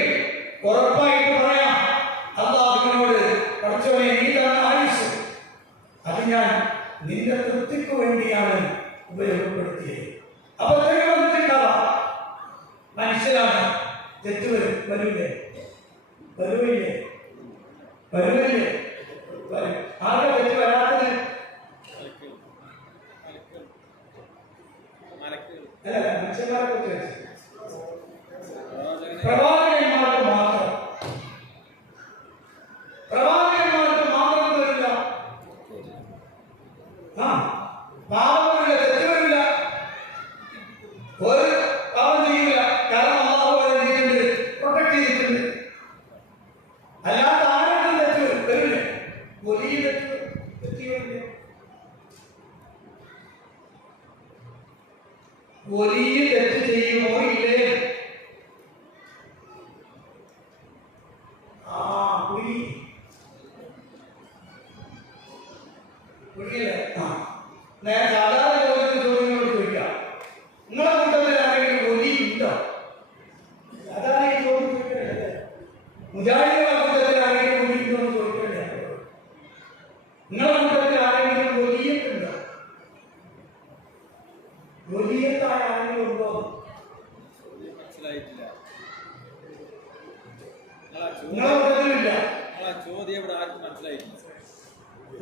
ഉറപ്പായിട്ട് പറയാം, അല്ലാഹുവിനോട് പഠിച്ചവനെ നീ തന്ന ആയുസ് അത് ഞാൻ നിന്റെ തൃപ്തിക്ക് വേണ്ടിയാണ് ഉപയോഗപ്പെടുത്തിയത്. അപ്പൊ തെറ്റ് വന്നിട്ടുണ്ടാവാം. മനുഷ്യരാണ്, തെറ്റ് വരില്ലേ? ആരുടെ തെറ്റ് വരാത്തത്? അല്ല, മനുഷ്യന്മാരെ കുറിച്ച് പ്രവാചകന്മാർക്ക് മാത്രം വരില്ല. പാവമില്ല, തെറ്റ് വരില്ല, ഒരു പാവം ചെയ്യില്ല. കാരണം അല്ലാഹു അതിനെ പ്രൊട്ടക്ട് ചെയ്തിട്ടുണ്ട്. അല്ലാത്ത ആരും തെറ്റ് വരില്ല. വലിയ തെറ്റ് വരില്ല. വലിയ തെറ്റ് ചെയ്യുമോ ഇല്ലേ? സാധാരണ ചോദ്യങ്ങളോട് ചോദിക്കാം, നിങ്ങളെ കൂട്ടത്തിൽ ആരെങ്കിലും ഒലി ഉണ്ടോ? സാധാരണ ഈ ചോദ്യം ചോദിക്കണ്ടേ? മുജാഹിദുകളുടെ കൂട്ടത്തിൽ ആരെങ്കിലും ഒലി ഉണ്ടോ എന്ന് ചോദിക്കണ്ടേ? നിങ്ങളെ കൂട്ടത്തിൽ ആരെങ്കിലും ഒലിയത്തുണ്ടോ? ഒലിയത്തായ ആരെങ്കിലും ഉണ്ടോ? മനസ്സിലായിട്ടില്ല. നിങ്ങളെ കൂട്ടത്തിലില്ല. ചോദ്യം ഇവിടെ ആർക്കും മനസ്സിലായിട്ടില്ല.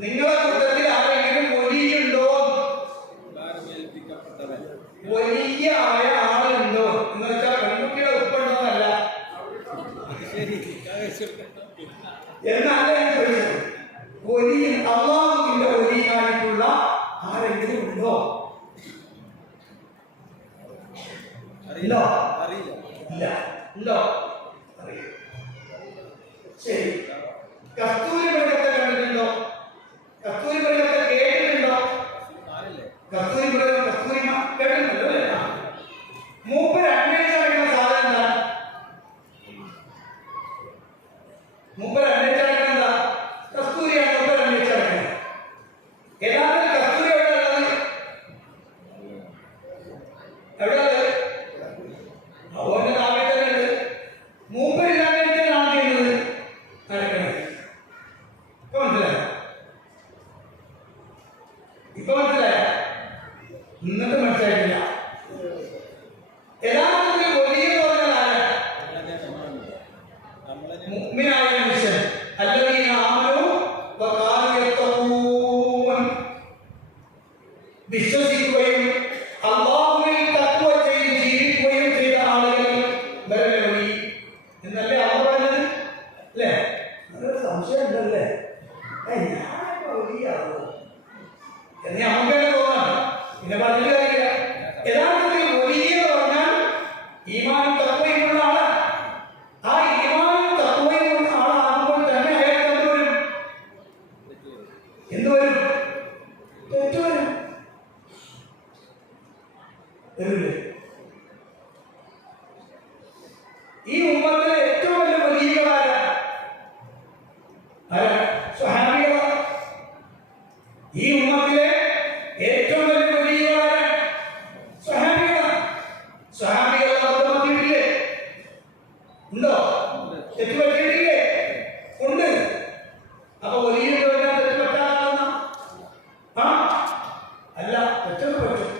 നിങ്ങളെ കൂട്ടത്തിൽ ആരെങ്കിലും ഒലിയുണ്ടോ? വലിയ ആയ ആളുണ്ടോ എന്ന് വെച്ചാൽ പെൺകുട്ടിയുടെ ഉപ്പുണ്ടോന്നല്ല, എന്നല്ല ഞാൻ ചോദിച്ചത്. വലിയ അള്ളാഹുവിന്റെ വലിയായിട്ടുള്ള ആരെങ്കിലും ഉണ്ടോ? ഇല്ല. ശരി, കസ്തൂരി മൃഗത്തെ കണ്ടിട്ടുണ്ടോ? കസ്തൂരി മൃഗത്തെ കേട്ടിട്ടുണ്ടോ? കസ്തൂരി മൃഗം കേട്ടിട്ടുണ്ടോ? മൂപ്പര് അന്വേഷിച്ച സാധനം എന്താ? മൂപ്പര് അന്വേഷിച്ച ഇപ്പൊ മനസ്സിലായോ? ഇപ്പൊ മനസ്സിലായോ? എന്നിട്ട് മനസ്സിലായിട്ടില്ല. യഥാർത്ഥത്തിൽ വലിയ പറഞ്ഞാൽ ആരാ? മുഅ്മിനായ മനുഷ്യൻ. അല്ലദീന ആമനൂ വകാനൂ യത്തഖൂൻ. വിശ്വസിക്കുകയും അല്ലാഹുവിൽ തഖ്വ ചെയ്ത് ജീവിക്കുകയും ചെയ്ത ആളുകൾ വരവി എന്നല്ലേ അല്ലാഹു പറഞ്ഞത്? അല്ലേ? അതൊരു സംശയം ഉണ്ടല്ലേ? ഞാനിപ്പോ വലിയാവോ എന്ന് നമുക്ക് തന്നെ തോന്നാണ്. പിന്നെ പറഞ്ഞിട്ട് കാര്യമില്ല. യഥാർത്ഥത്തിൽ വലിയ പറഞ്ഞാൽ ഈമാനും തഖ്വയുമുള്ള ആളാണ്. ആ ഈമാനും തഖ്വയുമുള്ള ആളാകുമ്പോൾ തന്നെ അയാൾക്ക് എന്ത് വരും? തെറ്റ് വരും. വരില്ലേ? ഈ ഉമ്മത്തിലെ ഏറ്റവും വലിയ വലിയകളാരാ? സ്വഹാബികളാണ്. ഈ ഉമ്മത്തിലെ ഏറ്റവും വലിയ വലിയകളാരാ? സ്വഹാബികളാണ്. സ്വഹാബികൾ അബദ്ധം പറ്റിയിട്ടില്ലേ? ഉണ്ടോ? തെറ്റ് പറ്റിയിട്ടില്ലേ? ഉണ്ട്. അപ്പൊ വലിയ തെറ്റ് പറ്റാതാകുന്ന അല്ല, തെറ്റൊക്കെ പറ്റും.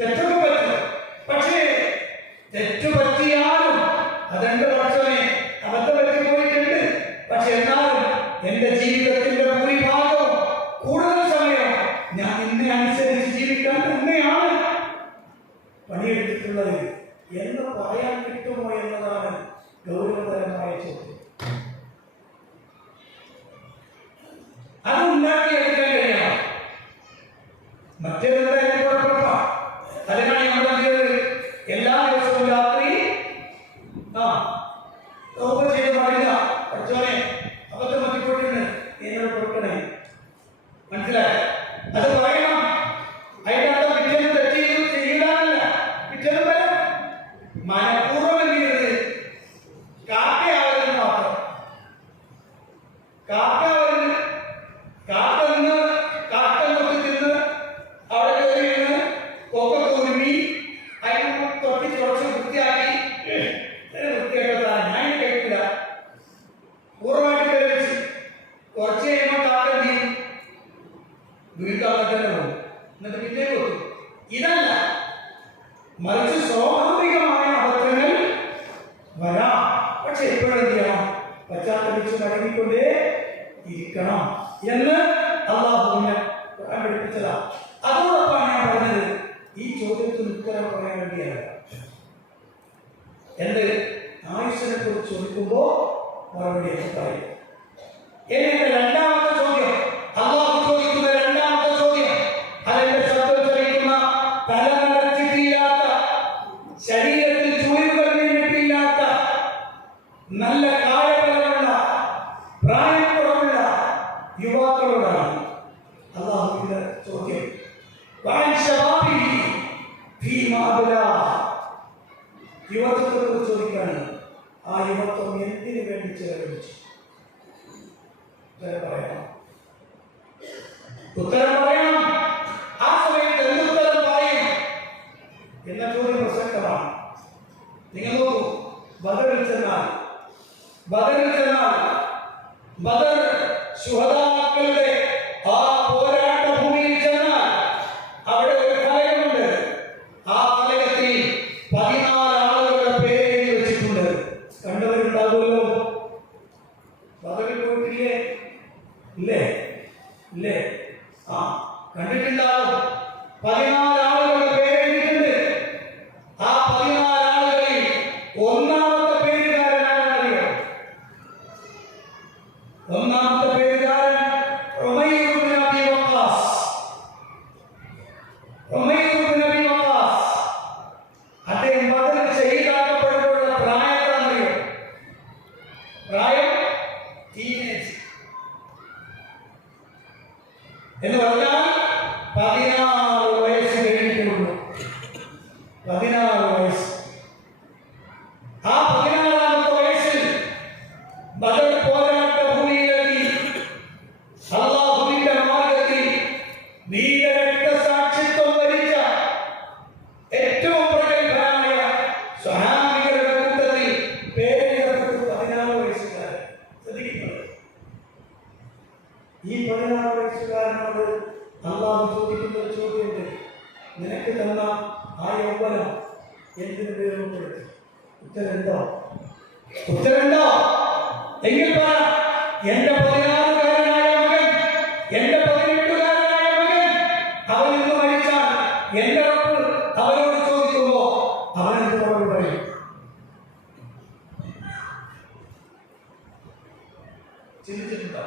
തെറ്റൊക്കെ പറ്റും. പക്ഷേ തെറ്റ് പറ്റിയാലും അതെന്റെ പഠിച്ചവനെ അബദ്ധം പറ്റി പോയിട്ടുണ്ട്. പക്ഷെ എന്നാലും എന്റെ ജീവിതത്തിന്റെ ഭൂരിഭാഗവും കൂടുതൽ സമയം ഞാൻ നിന്നെ അനുസരിച്ച് ജീവിക്കാൻ തന്നെയാണ് പണിയെടുത്തിട്ടുള്ളത് എന്ന് പറയാൻ കിട്ടുമോ എന്നതാണ് ഗൗരവതരമായ ചോദ്യം. അത് ഉണ്ടാക്കിയെടുക്കാൻ കഴിയണം. മറ്റേതെന്തായാലും കുഴപ്പമില്ല. അതിനാണ് നമ്മൾ ചെയ്തത്. എല്ലാ ദിവസവും രാത്രി തൗബ ചെയ്ത് പറയുക, പഠിച്ചോനെ അബദ്ധം പറ്റിപ്പോയിട്ടുണ്ട്, എന്നോട് കൊടുക്കണേ. മനസ്സിലായോ? അത് പറയണം. അതിനകത്ത് പിറ്റേന്ന് തെറ്റ് ചെയ്യില്ലാന്നല്ല, പിറ്റേന്ന് വരാം. മനഃപൂർവ്വം എന്ത് ചെയ്യരുത്? കാക്കയാവരുത് മാത്രം. കാക്കയാവരുത്. കാക്ക നിന്ന് കാക്ക നോക്കി തിന്ന് അവിടെ കയറി നിന്ന് കൊക്കൊക്കെ ഉരുമി അതിനെ തൊട്ടി കുറച്ച് വൃത്തിയാക്കി വൃത്തിയായിട്ടതാണ്. ഞാൻ കഴിക്കില്ല. പൂർവ്വമായിട്ട് കയറി വെച്ച് കുറച്ച് കഴിയുമ്പോൾ കാക്ക എന്ത് ചെയ്യും? വീണ്ടും അവിടെ തന്നെ പോകും. എന്നിട്ട് പിന്നെ കൊടുക്കും. ഇതല്ല, മറിച്ച് സ്വാഭാവികമായ അബദ്ധങ്ങൾ വരാം. പക്ഷെ എപ്പോഴെന്ത് ചെയ്യണം? പശ്ചാത്തലിച്ച് മടങ്ങിക്കൊണ്ടേ ഇരിക്കണം എന്ന് അള്ളാഹുവിനെ പഠിപ്പിച്ചതാ. അതോടൊപ്പമാണ് ഞാൻ പറഞ്ഞത്, ഈ ചോദ്യത്തിന് ഉത്തരം പറയാൻ വേണ്ടിയല്ല. എന്റെ ആയുസ്സിനെ കുറിച്ച് ചോദിക്കുമ്പോൾ മറുപടി പറയും. എന്റെ രണ്ടാമത്തെ ചോദ്യം, അള്ളാഹു ചോദിക്കുന്ന രണ്ടാമത്തെ ചോദ്യം, അതെന്റെ ശബ്ദം ചലിക്കുന്ന, തലനടച്ചിട്ടില്ലാത്ത, ശരീരത്തിൽ ചുളിവുകൾ വീണിട്ടില്ലാത്ത, നല്ല കായബലമുള്ള, പ്രായക്കുറവുള്ള യുവാക്കളോടാണ് അള്ളാഹുവിന്റെ ചോദ്യം. യുവത്വത്തെ കുറിച്ച് ചോദിക്കാണ്. ആ യുവത്വം എന്തിനു വേണ്ടി ചെലവഴിച്ചു? ഉത്തരം പറയണം. ആ സമയത്ത് എന്തുത്തരം പറയും എന്ന ചോദ്യം പ്രസക്തമാണ്. നിങ്ങൾ നോക്കൂ, ബദറിൽ ചെന്നാൽ ബദർ ശുഹദാക്കളുടെ ആ പോരാട്ട ഭൂമിയിൽ ചെന്നാൽ അവിടെ ഒരു ഫലകമുണ്ട്. ആ ഫലകത്തിൽ 14 ആളുകളുടെ പേര് എഴുതി വെച്ചിട്ടുണ്ട്. കണ്ടവരുണ്ടാകുമല്ലോ. ബദറിൽ പോയിട്ടില്ലേ? ഇല്ലേ? കണ്ടിട്ടുണ്ടാവും. 14 ആളുകളുടെ പേര് എഴുതിയിട്ടുണ്ട്. ആ 14 ആളുകളിൽ ഒന്നാമത്തെ പേരുകാരനാണെന്നറിയോ? ഒന്നാമത്തെ പേരുകാരൻ ഉമയ്യ ഇബ്നു അബീ വഖാസ്. അദ്ദേഹം ബദറിൽ ഷഹീദാക്കപ്പെടുമ്പോഴുള്ള പ്രായം എത്രയാണെന്നറിയോ? പ്രായം ടീനേജ് എന്ന് പറഞ്ഞാൽ 16 വയസ്സ് കഴിഞ്ഞിട്ടുള്ളൂ. 16 വയസ്സ്. ആ 16ാമത്തെ വയസ്സിൽ ബദർ പോരാട്ട ഭൂമിയിലെത്തി. അല്ലാഹുവിന്റെ മാർഗ്ഗത്തിൽ വീരരക്തസാക്ഷിത്വം വരിച്ച ഏറ്റവും പ്രഗത്ഭരായ സ്വഹാബികളുടെ കൂട്ടത്തിൽ പേരെഴുതപ്പെട്ട 16 വയസ്സുകാരൻ. ശ്രദ്ധിക്കുന്നത് ഈ 16 വയസ്സുകാരനോട് അള്ളാഹു ചോദിക്കുന്ന ഒരു ചോദ്യമുണ്ട്, നിനക്ക് തന്ന ആ യൗവനം എന്തിനു ഉപയോഗപ്പെടുത്തി? ഉത്തരണ്ടോ? ഉത്തരണ്ടോ? എങ്കിൽ പറ. എന്റെ 16-കാരനായ മകൻ, എന്റെ 18-കാരനായ മകൻ, അവൻ ഇന്ന് മരിച്ചാൽ എന്റെ റബ്ബ് അവനോട് ചോദിക്കുമ്പോ അവൻ എന്ത് മറുപടി പറയും? ചിന്തിച്ചിട്ടുണ്ടോ?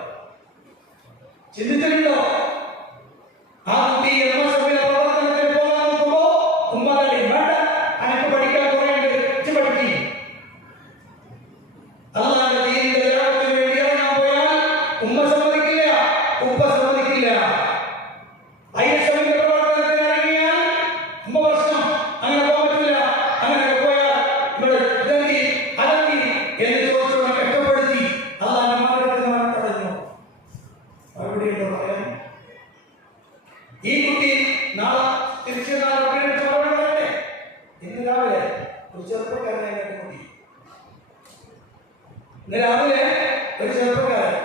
ചിന്തിച്ചിട്ടുണ്ടോ? ആ കുട്ടി എംഎസ്എഫിലെ പ്രവർത്തനത്തിന് പോകാൻ നോക്കുമ്പോ ഉമ്മ പറയും, വേണ്ട, അനക്ക് പഠിക്കാൻ കുറേയുണ്ട്, പഠിക്കും. അള്ളാഹുവിന്റെ ദീനിന്റെ ദഅവത്തിന് വേണ്ടി ഇറങ്ങാൻ പോയാൽ ഉമ്മ സമ്മതിക്കില്ല, ഉപ്പ സമ്മതിക്കില്ല. ഐഎസ്എഫിന്റെ പ്രവർത്തനത്തിന് ഇറങ്ങിയാൽ ഉമ്മ പ്രശ്നം, അങ്ങനെ പോകാൻ പറ്റില്ല, അങ്ങനെ പോയാൽ ഇവിടെ ഇതെന്തി അതെന്തി എന്ന് ചോദിച്ചവനെ കഷ്ടപ്പെടുത്തി അള്ളാഹുവിന്റെ മാർഗ്ഗത്തിൽ നിന്ന് തടഞ്ഞു. മറുപടി ഉണ്ടോ പറയാൻ? ഈ കുട്ടി നാളെ തിരിച്ചു വരട്ടെ. ഇന്ന് രാവിലെ ഒരു ചെറുപ്പക്കാരനെ കുട്ടി, ഇന്ന് രാവിലെ ഒരു ചെറുപ്പക്കാരൻ,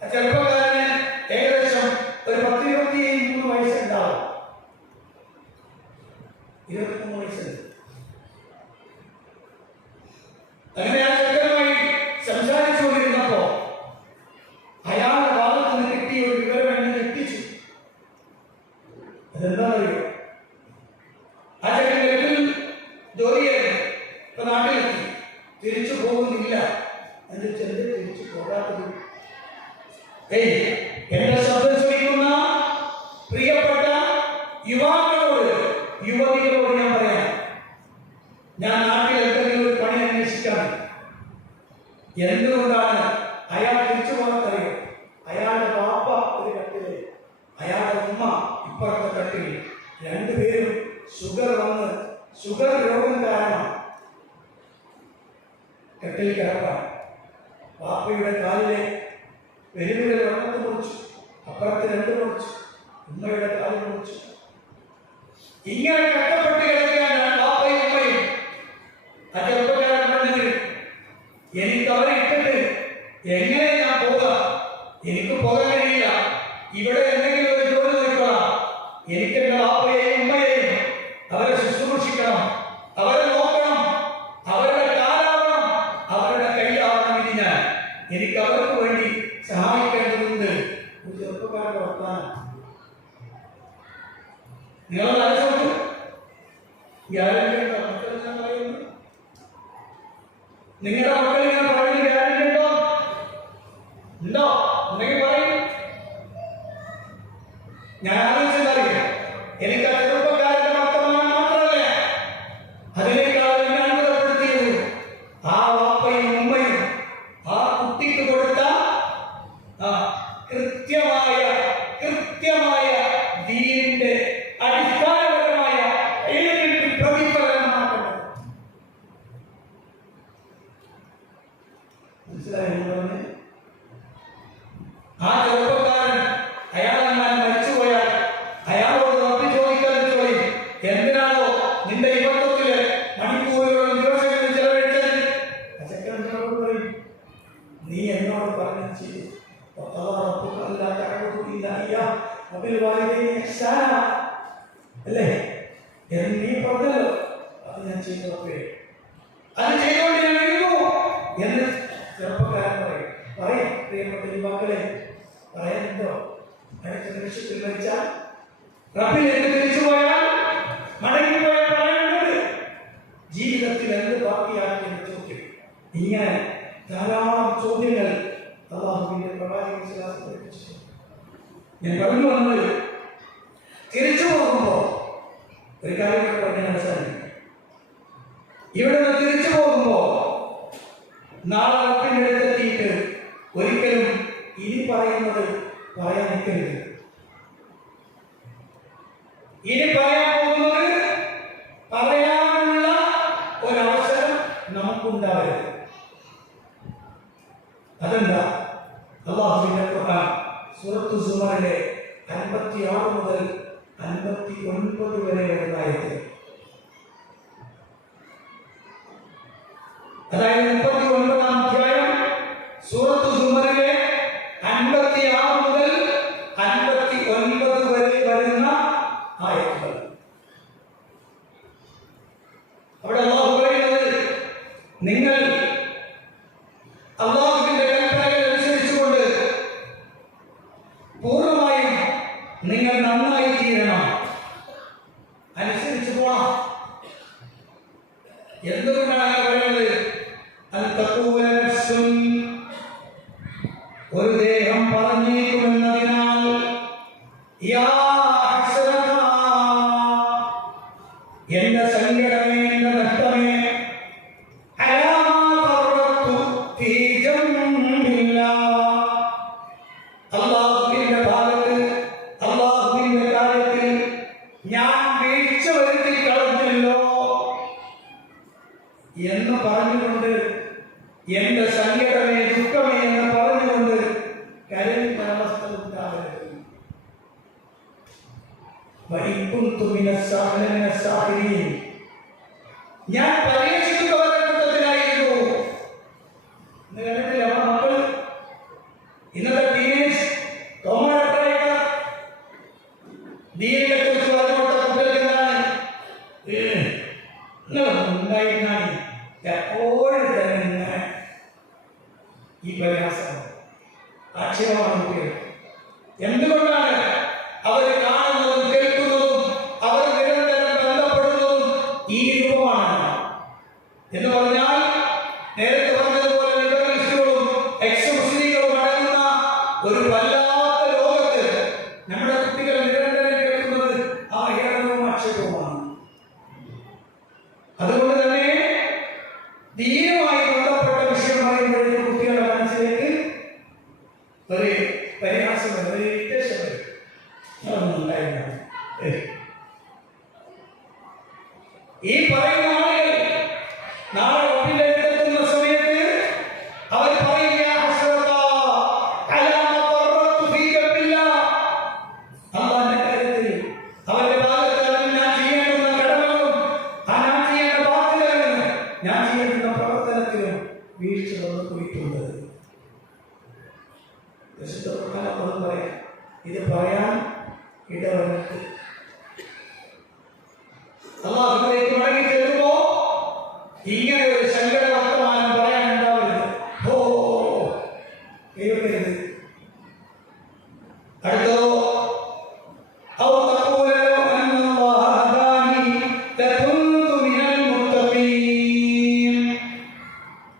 ആ ചെറുപ്പക്കാരന് ഏകദേശം ഒരു 10-23 വയസ്സുണ്ടാവും. 23 വയസ്സുണ്ട്. അങ്ങനെ ആ ചെറുക്കനുമായി സംസാരിച്ചുകൊണ്ടിരുന്നപ്പോ അയാളുടെ ഭാഗത്ത് നിന്ന് കിട്ടിയ ഒരു വിവരം എന്നെ ഞെട്ടിച്ചു. അതെന്താ അറിയോ? ആ ചെറുക്കൻ ഗൾഫിൽ ജോലി ചെയ്യുന്നു, ഇപ്പൊ നാട്ടിലെത്തി, തിരിച്ചു പോകുന്നില്ല. എന്ന് ചെന്ന് തിരിച്ചു പോകാത്തത്? എന്റെ ശബ്ദം ശ്രമിക്കുന്ന പ്രിയപ്പെട്ട യുവാക്കളോട്, യുവതികളോട് ഞാൻ പറയാം, ഞാൻ നാട്ടിൽ എന്തെങ്കിലും ഒരു പണി അന്വേഷിക്കണം. എന്തുകൊണ്ടാണ് അയാൾ തിരിച്ചു പോകാത്തറിയോ? അയാളുടെ പാപ്പ ഒരു കട്ടില്, അയാളുടെ ഉമ്മ ഇപ്പുറത്തെ കട്ടിൽ, രണ്ടുപേരും ഷുഗർ വന്ന്, ഷുഗർ രോഗം കാരണം കട്ടിൽ കിടപ്പാണ്. പാപ്പയുടെ കാലിലെ പെരുവിരൽ വെള്ളത്ത് മുറിച്ചു, അപ്പുറത്ത് 2 മുറിച്ചു, ഉമ്മയുടെ കാലിൽ മുറിച്ചു. ഇങ്ങനെ കഷ്ടപ്പെട്ട് കിടക്കുകയാണ് പാപ്പയും ഉമ്മയും. ആ ചെറുപ്പക്കാരൻ പറഞ്ഞത്, എനിക്ക് അവരെ ഇട്ടിട്ട് എങ്ങനെ ഞാൻ പോകാം? എനിക്ക് പോകാൻ കഴിയില്ല. ഇവിടെ എന്തെങ്കിലും ഒരു ജോലി നോക്കണം. എനിക്ക് എന്റെ പാപ്പയെയും ഉമ്മയെയും അവരെ ശുശ്രൂഷിക്കണം, അവരെ നോക്കണം, അവരുടെ കാലാവണം, അവരുടെ കൈയാവണം. ഇനി ഞാൻ എനിക്ക് അവർക്ക് വേണ്ടി സഹായിക്കേണ്ടതുണ്ട്. ഒരു ചെറുപ്പക്കാരുടെ വർത്താനം നിങ്ങളുടെ ആവശ്യമുണ്ട്. ഗ്യാരണ്ടി ഉണ്ടോ? മക്കൾ ഞാൻ പറയുന്നു, നിങ്ങളുടെ മക്കൾ ഞാൻ പറയുന്ന ഗ്യാരണ്ടി ഉണ്ടോ? ഉണ്ടോ? ഉണ്ടെങ്കിൽ പറയും. ഞാൻ ആലോചിച്ചറിയാം, എനിക്ക് ആ ചെറുപ്പക്കാരന്റെ വർത്തമാനം മാത്രമല്ല, അതിനേക്കാൾ എന്നെ അത്ഭുതപ്പെടുത്തിയത് ആ വാപ്പയും ഉമ്മയും ആ കുട്ടിക്ക് കൊടുത്ത കൃത്യമായ ദീനിന്റെ അടിസ്ഥാനപരമായ പ്രതിഫലനമാക്കുന്നത്. മനസ്സിലായോ? ആ ചെറുപ്പക്കാരൻ അയാളെന്നാൽ മരിച്ചുപോയാൽ അയാളോട് റബ്ബ് ചോദിക്കാതെ ചോദിക്കും, എന്തിനാണോ നിന്റെ യുവത്വത്തില് മണിക്കൂറുകളും ദിവസങ്ങളും ചെലവഴിച്ചത്? പറയും, നീ എന്നോട് പറഞ്ഞു ചെയ്തു, അല്ലേ? നീ പറഞ്ഞല്ലോ, അത് ഞാൻ ചെയ്തോക്കെ, അത് ചെയ്തോണ്ട് ഞാൻ എഴുതൂ എന്ന് ചെറുപ്പക്കാരൻ പറയും. പ്രിയപ്പെട്ട യുവാക്കളെ, പറയാനുണ്ടോ? അടുത്ത നിമിഷത്തിൽ മരിച്ചാൽ, റബ്ബിലേക്ക് തിരിച്ചു പോയാൽ, മടങ്ങിപ്പോയാൽ പറയാനുണ്ട് ജീവിതത്തിൽ എന്ത് ബാക്കിയാക്കിയെന്ന് ചോദ്യം. ഇങ്ങനെ ധാരാളം ചോദ്യങ്ങൾ അല്ലാഹുവിന്റെ പ്രവാചകൻ പഠിപ്പിച്ചു. ഞാൻ പറഞ്ഞു വന്നത്, തിരിച്ചു പോകുമ്പോ ഒരു കാര്യം പറഞ്ഞാൽ അവസാനിക്കും. ഇവിടെ നിന്ന് തിരിച്ചു പോകുമ്പോ നാളെ റബ്ബിന്റെ അടുത്തെത്തിയിട്ട് ഒരിക്കലും ഇനി പറയുന്നത് പറയാൻ നിൽക്കരുത്. ഇനി പറയാൻ പോകുന്നത് പറയാനുള്ള ഒരവസരം നമുക്കുണ്ടാവരുത്. അതെന്താ? അല്ലാഹുവിന്റെ ഖുർആൻ സൂറത്ത് സുമറിലെ 56 മുതൽ 59 വരെ വരുന്ന ആയത്ത്, അതായത് 39-ാം അധ്യായം സൂറത്ത് സുമറിലെ 56 മുതൽ പൂർണ്ണമായും നിങ്ങൾ നന്നായി തീരണം, അനുസരിച്ച് പോണം. എന്തുകൊണ്ടാണ് പറയുന്നത്? ഒരു ദേഹം പറഞ്ഞേക്കുമെന്നതിനാൽ എന്റെ സങ്കടമേ, എന്റെ നഷ്ടമേ, അള്ളാഹുവിന്റെ ഭാഗത്ത് അള്ളാഹുവിന്റെ കാര്യത്തിൽ ഞാൻ വീഴ്ച വരുത്തി കളഞ്ഞല്ലോ എന്ന് പറഞ്ഞുകൊണ്ട്, എന്റെ സങ്കടമേ ദുഃഖമേ എന്ന് പറഞ്ഞുകൊണ്ട് കരയുന്ന അവസ്ഥ ഉണ്ടാവരുത്. ഞാൻ പരീക്ഷിക്കുന്നവരുടെ കൂട്ടത്തിലായിരുന്നു. മക്കള് ഇന്നത്തെ ടീനേജ് ദീനിനെ കുറിച്ച് പറഞ്ഞുകൊണ്ട കുട്ടികൾക്ക് എന്താണ് എപ്പോഴും തന്നെ ഈ പ്രയാസം ആക്ഷേപമാണ് കുട്ടികൾ. എന്തുകൊണ്ടാണ് അവർ കാണുന്നതും കേൾക്കുന്നതും അവർ നിരന്തരം ബന്ധപ്പെടുന്നതും ഈ രൂപമാണ് എന്ന് പറഞ്ഞാൽ, നേരത്തെ പറഞ്ഞതുപോലെ ലിബറലിസ്റ്റുകളും എക്സ്ട്രീമിസ്റ്റുകളും അടങ്ങുന്ന ഒരു വല്ലാത്ത ലോകത്ത് നമ്മുടെ കുട്ടികൾ നിരന്തരം കേൾക്കുന്നത് ആ ഹേളനവും ആക്ഷേപവുമാണ്. അതുകൊണ്ട് തന്നെ ദീനുമായി ബന്ധപ്പെട്ട വിഷയം പറയുമ്പോഴേക്കും കുട്ടികളുടെ മനസ്സിലേക്ക് ഒരു പരിഹാസം വരും, ഒരു ഇരിറ്റേഷൻ വരും. അതൊന്നും ഉണ്ടായില്ല. ഈ പറയുന്ന ആളുകൾ നാളെ ഒപ്പിലെത്തുന്ന സമയത്ത് അവർ പറയുക, അള്ളാന്റെ കാര്യത്തിൽ അവരുടെ ഭാഗത്ത് ഞാൻ ചെയ്യേണ്ടുന്ന കടമകളും ഞാൻ ചെയ്യേണ്ട ബാധ്യതകളും ഞാൻ ചെയ്യേണ്ടുന്ന പ്രവർത്തനത്തിലും വീഴ്ച വന്നു പോയിട്ടുണ്ട്. പറയാം, ഇത് പറയാൻ ഇടവന്നിട്ട് അള്ളാഹുവിലേക്ക് മടങ്ങി ചെല്ലുമ്പോ ഇങ്ങനെ ഒരു സങ്കട വർത്തമാനം പറയാനുണ്ടാവരുത്. കേൾക്കരുത്. അടുത്തോ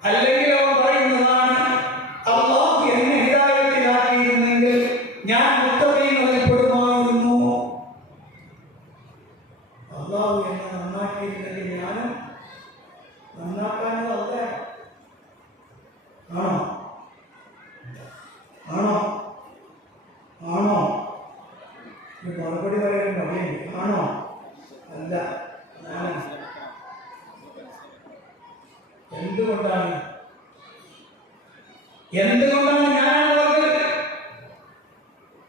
അല്ലെങ്കിൽ അവൻ പറയുന്നതാണ്, അള്ളാഹു എന്നെ ഹിദായത്തിലാക്കിയിരുന്നെങ്കിൽ ഞാൻ മുത്തഖീങ്ങളിൽ പെടുമായിരുന്നു. അള്ളാഹു എന്നെ നന്നാക്കിയിരുന്നെങ്കിൽ ഞാനും നന്നാക്കാനതല്ല. ആണോ? ആണോ? ആണോ? മറുപടി പറയണ്ട. ആണോ? അല്ല. എന്തുകൊണ്ടാണ് ഞാനാണ് പറഞ്ഞത്?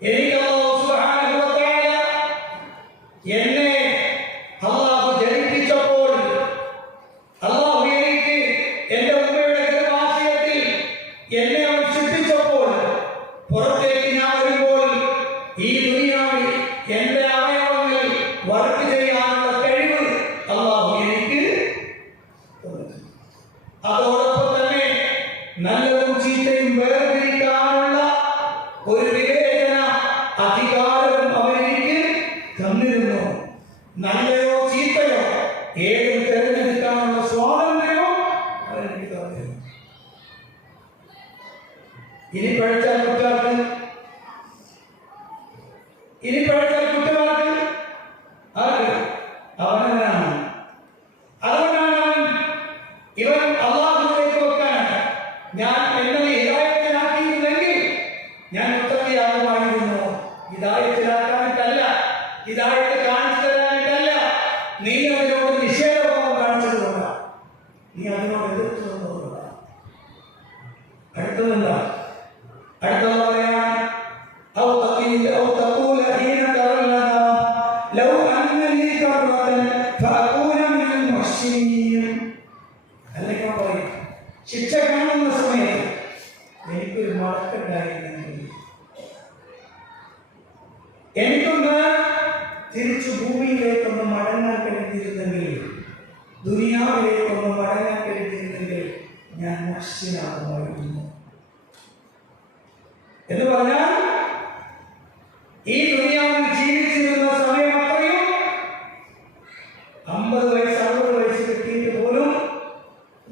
എനിക്ക് അല്ലാഹു സുബ്ഹാനഹു വ തആല എന്നെ അല്ലാഹു ജനിപ്പിച്ചപ്പോൾ, അല്ലാഹു എനിക്ക് എന്റെ ഉമ്മയുടെ ഗർഭാശയത്തിൽ എന്നെ അവൻ സൃഷ്ടിച്ചപ്പോൾ, പുറത്തേക്ക് ഞാൻ വരുമ്പോൾ ഈ ദുനിയാവിൽ എന്റെ അവയവങ്ങൾ വർക്ക് ചെയ്യാനുള്ള കഴിവ് അല്ലാഹു എനിക്ക് തന്നു. അതോടൊപ്പം തന്നെ നല്ലതും ചീത്തയും വേർതിരിക്കാനുള്ള ഒരു വിവേചന അധികാരവും അവനെനിക്ക് തന്നിരുന്നു. നല്ലയോ ചീത്തയോ ഏതും തിരഞ്ഞെടുക്കാനുള്ള സ്വാതന്ത്ര്യവും അവനെനിക്ക് തന്നിരുന്നു. ഇനി പഴച്ചാൽ കുറ്റവാർക്ക്, ഇനി പഴച്ചാൽ കുറ്റവാർക്ക് ആർക്ക്? അവനാണ്. അതുകൊണ്ടാണ് ഇവൻ അള്ളാഹുവിലേക്ക് വെക്കാൻ, ഞാൻ എന്നെ ഹിദായത്തിലാക്കിയിരുന്നെങ്കിൽ ഞാൻ മുത്തഖിയാകുമായിരുന്നു. ഹിദായത്തിലാക്കാനിട്ടല്ല, ഹിദായത്ത് കാണിച്ചു തരാനിട്ടല്ല. നീ അതിനോട് നിഷേധഭാവം കാണിച്ചതുകൊണ്ടാണ്, നീ അതിനോട് എതിർത്ത് നിന്നതുകൊണ്ടാണ്. അടുത്തതെന്താ? അടുത്തത് പറയാൻ അല്ലെങ്കിൽ പറയും, ശിക്ഷ കാണുന്ന സമയത്ത് എനിക്കൊരു മടക്കുണ്ടായിരുന്നെങ്കിൽ, എനിക്കൊന്ന് തിരിച്ചു ഭൂമിയിലേക്കൊന്ന് മടങ്ങാൻ കഴിഞ്ഞിരുന്നെങ്കിൽ, ദുനിയാവിലേക്കൊന്ന് മടങ്ങാൻ കഴിഞ്ഞിരുന്നെങ്കിൽ ഞാൻ മുഹ്സിനാകുമായിരുന്നു എന്ന് പറഞ്ഞാൽ ഈ ദുനിയാവിൽ ജീവിച്ചിരുന്ന സമയം അത്രയും 50 വയസ്സ് 60 വയസ്സ് കിട്ടിയിട്ട് പോലും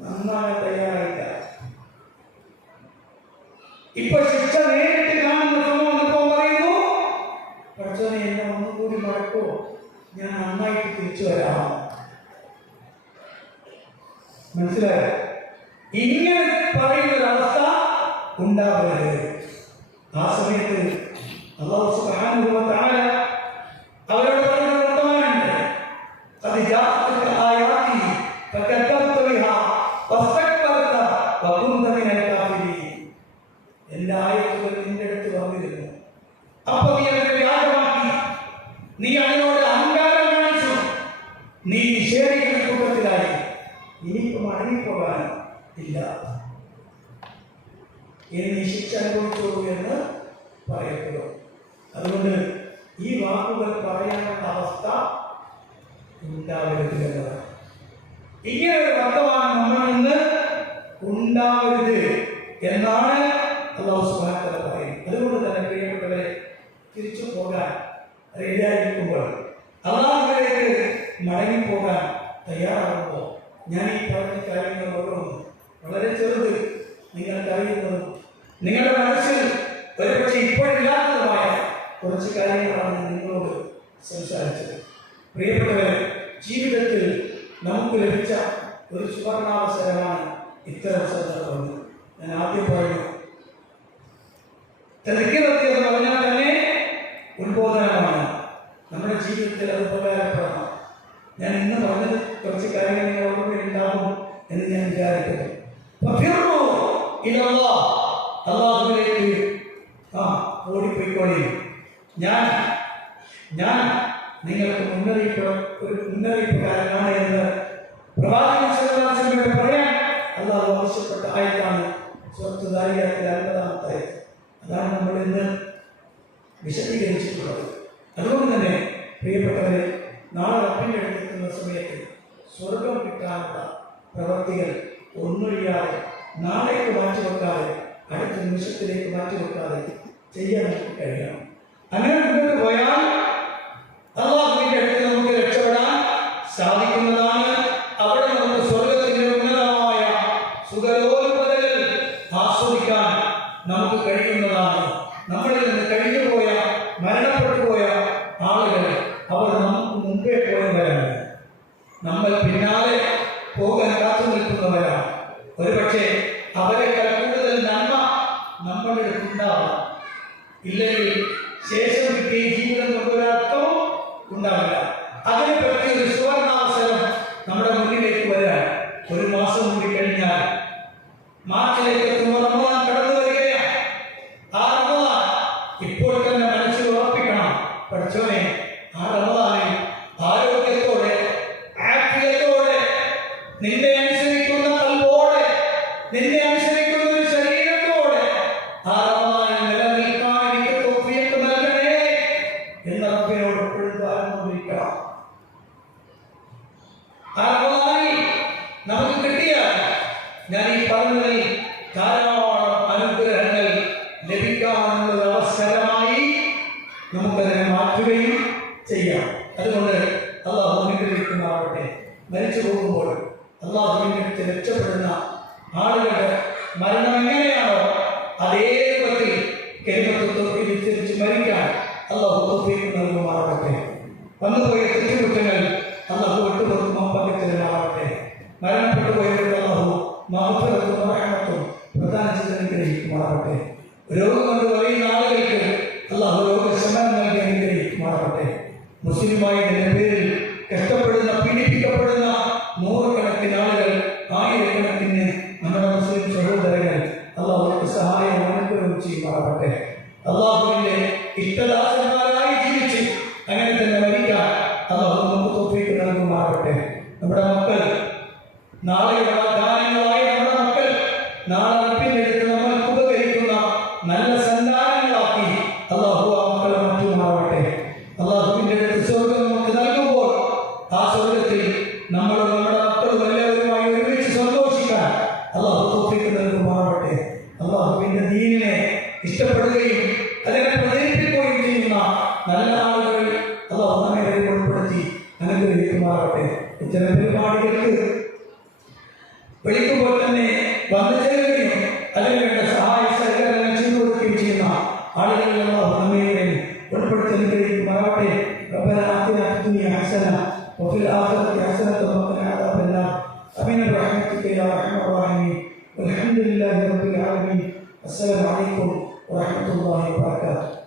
നന്നാകാൻ തയ്യാറായില്ല. ഇപ്പൊ ശിക്ഷ നേരിട്ട് കാണുന്ന സമയം വന്നപ്പോ പറയുന്നു, പഠിച്ചവനെ എന്നെ ഒന്നുകൂടി മറക്കോ, ഞാൻ നന്നായിട്ട് തിരിച്ചു വരാം. മനസ്സിലായോ? ഇങ്ങനെ പറയുന്നൊരവസ്ഥ ഉണ്ടാവരുത്. ആ സമയത്ത് അല്ലാഹു സുബ്ഹാനഹു വ തആല അവരോട് പറഞ്ഞ വർത്തമാനമുണ്ട്. ഖദ് ജാഅത്ക ആയാതി ഫകദ്ദബ്ത ബിഹാ വസ്തക്ബർത വകുന്ത മിനൽ കാഫിരീൻ. എൻ്റെ ആയത്തുകൾ നിന്റെ അടുത്ത് വന്നിരുന്നു, അപ്പോൾ നീ അതിനെ വ്യാജമാക്കി, നീ അതിനോട് അഹങ്കാരം കാണിച്ചു, നീ നിഷേധിക്കുന്ന കൂട്ടത്തിലായി. ഇനിയിപ്പോൾ മടങ്ങിപ്പോകാൻ ഇല്ല, ഇനി നീ ശിക്ഷ അനുഭവിച്ചോളൂ എന്ന് പറയപ്പെടും. അതുകൊണ്ട് ഈ വാക്കുകൾ പറയാനുള്ള അവസ്ഥ ഉണ്ടാവരുത് എന്നതാണ്. ഇങ്ങനെ ഒരു വർത്തമാനം നമ്മളിൽ നിന്ന് ഉണ്ടാവരുത് എന്നാണ് അല്ലാഹു സുബ്ഹാനഹു വ തആല പറയുന്നത്. അതുകൊണ്ട് തന്നെ പ്രിയപ്പെട്ടവരെ, തിരിച്ചു പോകാൻ റെഡിയായിരിക്കുമ്പോൾ, അല്ലാഹുവിലേക്ക് മടങ്ങിപ്പോകാൻ തയ്യാറാകുമ്പോൾ, ഞാൻ ഈ പറഞ്ഞ കാര്യങ്ങൾ ഓരോന്നും വളരെ ചെറുത് നിങ്ങൾക്ക് അറിയുന്നതും നിങ്ങളുടെ മനസ്സിൽ ഒരുപക്ഷെ ഇപ്പോഴില്ലാത്തതുമായ കുറച്ച് കാര്യങ്ങളാണ് നിങ്ങളോട് സംസാരിച്ചത്. പ്രിയപ്പെട്ടവരെ, ജീവിതത്തിൽ നമുക്ക് ലഭിച്ച ഒരു സുവർണാവസരമാണ് ഇത്തരം സന്ദർഭങ്ങൾ. ഞാൻ ആദ്യം പറഞ്ഞു, തദ്കിറത്ത് എന്ന് പറഞ്ഞാൽ തന്നെ ഉത്ബോധനമാണ്. നമ്മുടെ ജീവിതത്തിൽ അത് ഉപകാരപ്പെടണം. ഞാൻ ഇന്ന് പറഞ്ഞത് കുറച്ച് കാര്യങ്ങൾ നിങ്ങൾ ഓർമ്മയുണ്ടാകും എന്ന് ഞാൻ വിചാരിക്കുന്നു. അല്ലാഹുവിലേക്ക് ഓടിപ്പോയിക്കോളി. ഞാൻ നിങ്ങൾക്ക് മുന്നറിയിപ്പുകാരനാണ് എന്ന് പ്രവാചകൻ സല്ലല്ലാഹു അലൈഹി വസല്ലം പറയാൻ അല്ലാഹു ആവശ്യപ്പെട്ട ആയത്താണ് സൂറത്തുൽ ദാരിയാത്തിലെ 50-ാമത്തെ ആയത്ത്. അതാണ് നമ്മൾ ഇന്ന് വിശദീകരിച്ചിട്ടുള്ളത്. അതുകൊണ്ട് തന്നെ പ്രിയപ്പെട്ടവരെ, നാളെ റബ്ബിന്റെ അടുത്തെത്തുന്ന സമയത്ത് സ്വർഗം കിട്ടാനുള്ള പ്രവർത്തികൾ ഒന്നൊഴിയാതെ, നാളേക്ക് മാറ്റിവെക്കാതെ, അടുത്ത നിമിഷത്തിലേക്ക് മാറ്റിവെക്കാതെ ചെയ്യാൻ നമുക്ക് കഴിയണം. അങ്ങനെ മുന്നോട്ട് പോയാൽ അല്ലാഹുവിന്റെ അടുത്ത് നമുക്ക് രക്ഷപ്പെടാൻ സാധിക്കുന്നതാണ്. അവിടെ നമുക്ക് സ്വർഗത്തിന്റെ ഉന്നതമായ സുഖലോൽപതകൾ ആസ്വദിക്കാൻ നമുക്ക് കഴിയുന്നതാണ്. നമ്മളിൽ നിന്ന് കഴിഞ്ഞുപോയ, മരണപ്പെട്ടു പോയ ആളുകൾ അവർ നമുക്ക് മുമ്പേ പോയവരാണ്. നമ്മൾ പിന്നാലെ പോകാൻ കാത്തു നിൽക്കുന്നവരാണ്. ഒരുപക്ഷെ അവരെക്കാൾ കൂടുതൽ നന്മ നമ്മളുടെ അടുത്തുണ്ടാവാം. ഇല്ലെങ്കിൽ ശേഷം കിട്ടിയ ജീവിതം കൊണ്ടൊരർത്ഥവും ഉണ്ടാവില്ല. അതിനെ പറ്റി ഒരു സുവർണാവസരം നമ്മുടെ മുന്നിലേക്ക് വരാൻ ഒരു മാസം കൂടി കഴിഞ്ഞാൽ മാർച്ചിലേക്ക് എത്തുമ്പോൾ റമദാൻ കടന്നു വരികയാണ്. ആ റമദാൻ ഇപ്പോൾ തന്നെ മനസ്സിൽ ഉറപ്പിക്കണം, പഠിച്ചോനെ, ആ റമദാനിൽ ആരോഗ്യത്തോടെ, ആഫിയത്തോടെ, നിന്നെ അനുസരിക്കുന്ന കൽബോടെ, നിന്നെ അനുസരിക്കുന്ന ഒരു ശരീരത്തോടെ ആ റമദാനിൽ നിലനിൽക്കാൻ എനിക്ക് തൗഫീഖ് നൽകണേ എന്ന് റബ്ബിനോട് എപ്പോഴും പ്രാർത്ഥിക്കണം. ആ റമദാനിൽ നമുക്ക് കിട്ടിയാൽ, ഞാൻ ഈ പറഞ്ഞതിൽ ധാരാളം അനുഗ്രഹങ്ങൾ ലഭിക്കാനുള്ള അവസരമായി നമുക്കതിനെ മാറ്റുകയും ചെയ്യാം. അതുകൊണ്ട് അല്ലാഹു അനുഗ്രഹിക്കുമാറാകട്ടെ. മരിച്ചു പോകുമ്പോൾ അല്ലാഹുവിന്റെ അടുത്ത് രക്ഷപ്പെടുന്ന ആളുകളുടെ മരണം എങ്ങനെയാണോ അതേ രൂപത്തിൽ കലിമത്ത് തൗഹീദ് ഉച്ചരിച്ച് മരിക്കാൻ അല്ലാഹു തൗഫീഖ് നൽകുമാറാകട്ടെ. വന്നുപോയ തെറ്റുകുറ്റങ്ങൾ അല്ലാഹു വിട്ടുപൊറുക്കുമ്പോൾ പകർത്തലുമാറാകട്ടെ. മരണപ്പെട്ടു പോയവരുടെ അല്ലാഹു മഗ്ഫിറത്തും റഹ്മത്തും പ്രദാനം ചെയ്ത് അനുഗ്രഹിക്കുമാറാകട്ടെ. രോഗം കൊണ്ട് പറയുന്ന ആളുകൾക്ക് അല്ലാഹു രോഗശമനം നൽകി അനുഗ്രഹിക്കുമാറാകട്ടെ. മുസ്ലിമായതിന്റെ പേരിൽ കഷ്ടപ്പെടുന്ന, പീഡിപ്പിക്കപ്പെടുന്ന നൂറുകണക്കിന് ആളുകൾ, ആയിരക്കണക്കിന് നമ്മുടെ മുസ്ലിം സഹോദരങ്ങൾ അല്ലാഹുവിന്റെ സഹായം അനുഗ്രഹം ചെയ്യുമാറാകട്ടെ. അല്ലാഹുവിന്റെ ഇഷ്ടദാസന്മാരായി ജീവിച്ച് അങ്ങനെ തന്നെ മരിക്കാൻ അല്ലാഹു നമുക്ക് തൗഫീഖ് നൽകുമാറാകട്ടെ. നമ്മുടെ മക്കൾ, നാളെയുടെ വാഗ്ദാനങ്ങളായ നമ്മുടെ മക്കൾ നാളെ റബ്ബിന്റെ അടുത്ത് നമ്മൾക്ക് ഉപകരിക്കുന്ന നല്ല സന്താനങ്ങളാക്കി അല്ലാഹു ആ മക്കളെ മാറ്റുമാറാകട്ടെ. അല്ലാഹുവിന്റെ അടുത്ത് സ്വർഗം നമുക്ക് നൽകുമ്പോൾ ആ സ്വർഗത്തിൽ നമ്മളും നമ്മുടെ മക്കളും എല്ലാവരുമായി ഒരുമിച്ച് സന്തോഷിക്കാൻ അല്ലാഹു തൗഫീഖ് നൽകുമാറാകട്ടെ. അല്ലാഹുവിന്റെ ദീനിനെ ഇഷ്ടപ്പെടുകയും അതിനെ പ്രചരിപ്പിക്കുകയും ചെയ്യുന്ന നല്ല ആളുകൾ അല്ലാഹു നമ്മെ ഉൾപ്പെടുത്തി അനുഗ്രഹിക്കുമാറാകട്ടെ. ഇത്തരം പരിപാടികൾക്ക് വിളിക്കുമ്പോൾ തന്നെ വന്നു ചേരുകയും അതിന് വേണ്ട സഹായ സഹകരണങ്ങൾ ചെയ്തു കൊടുക്കുകയും ചെയ്യുന്ന ആളുകളിൽ അല്ലാഹു നമ്മെ ഉൾപ്പെടുത്തി അനുഗ്രഹിക്കുമാറാകട്ടെ. ربنا آتنا في الدنيا حسنة وفي الآخرة حسنة وقنا عذاب النار آمين برحمتك يا أرحم الراحمين والحمد لله رب العالمين. السلام عليكم ورحمة الله وبركاته.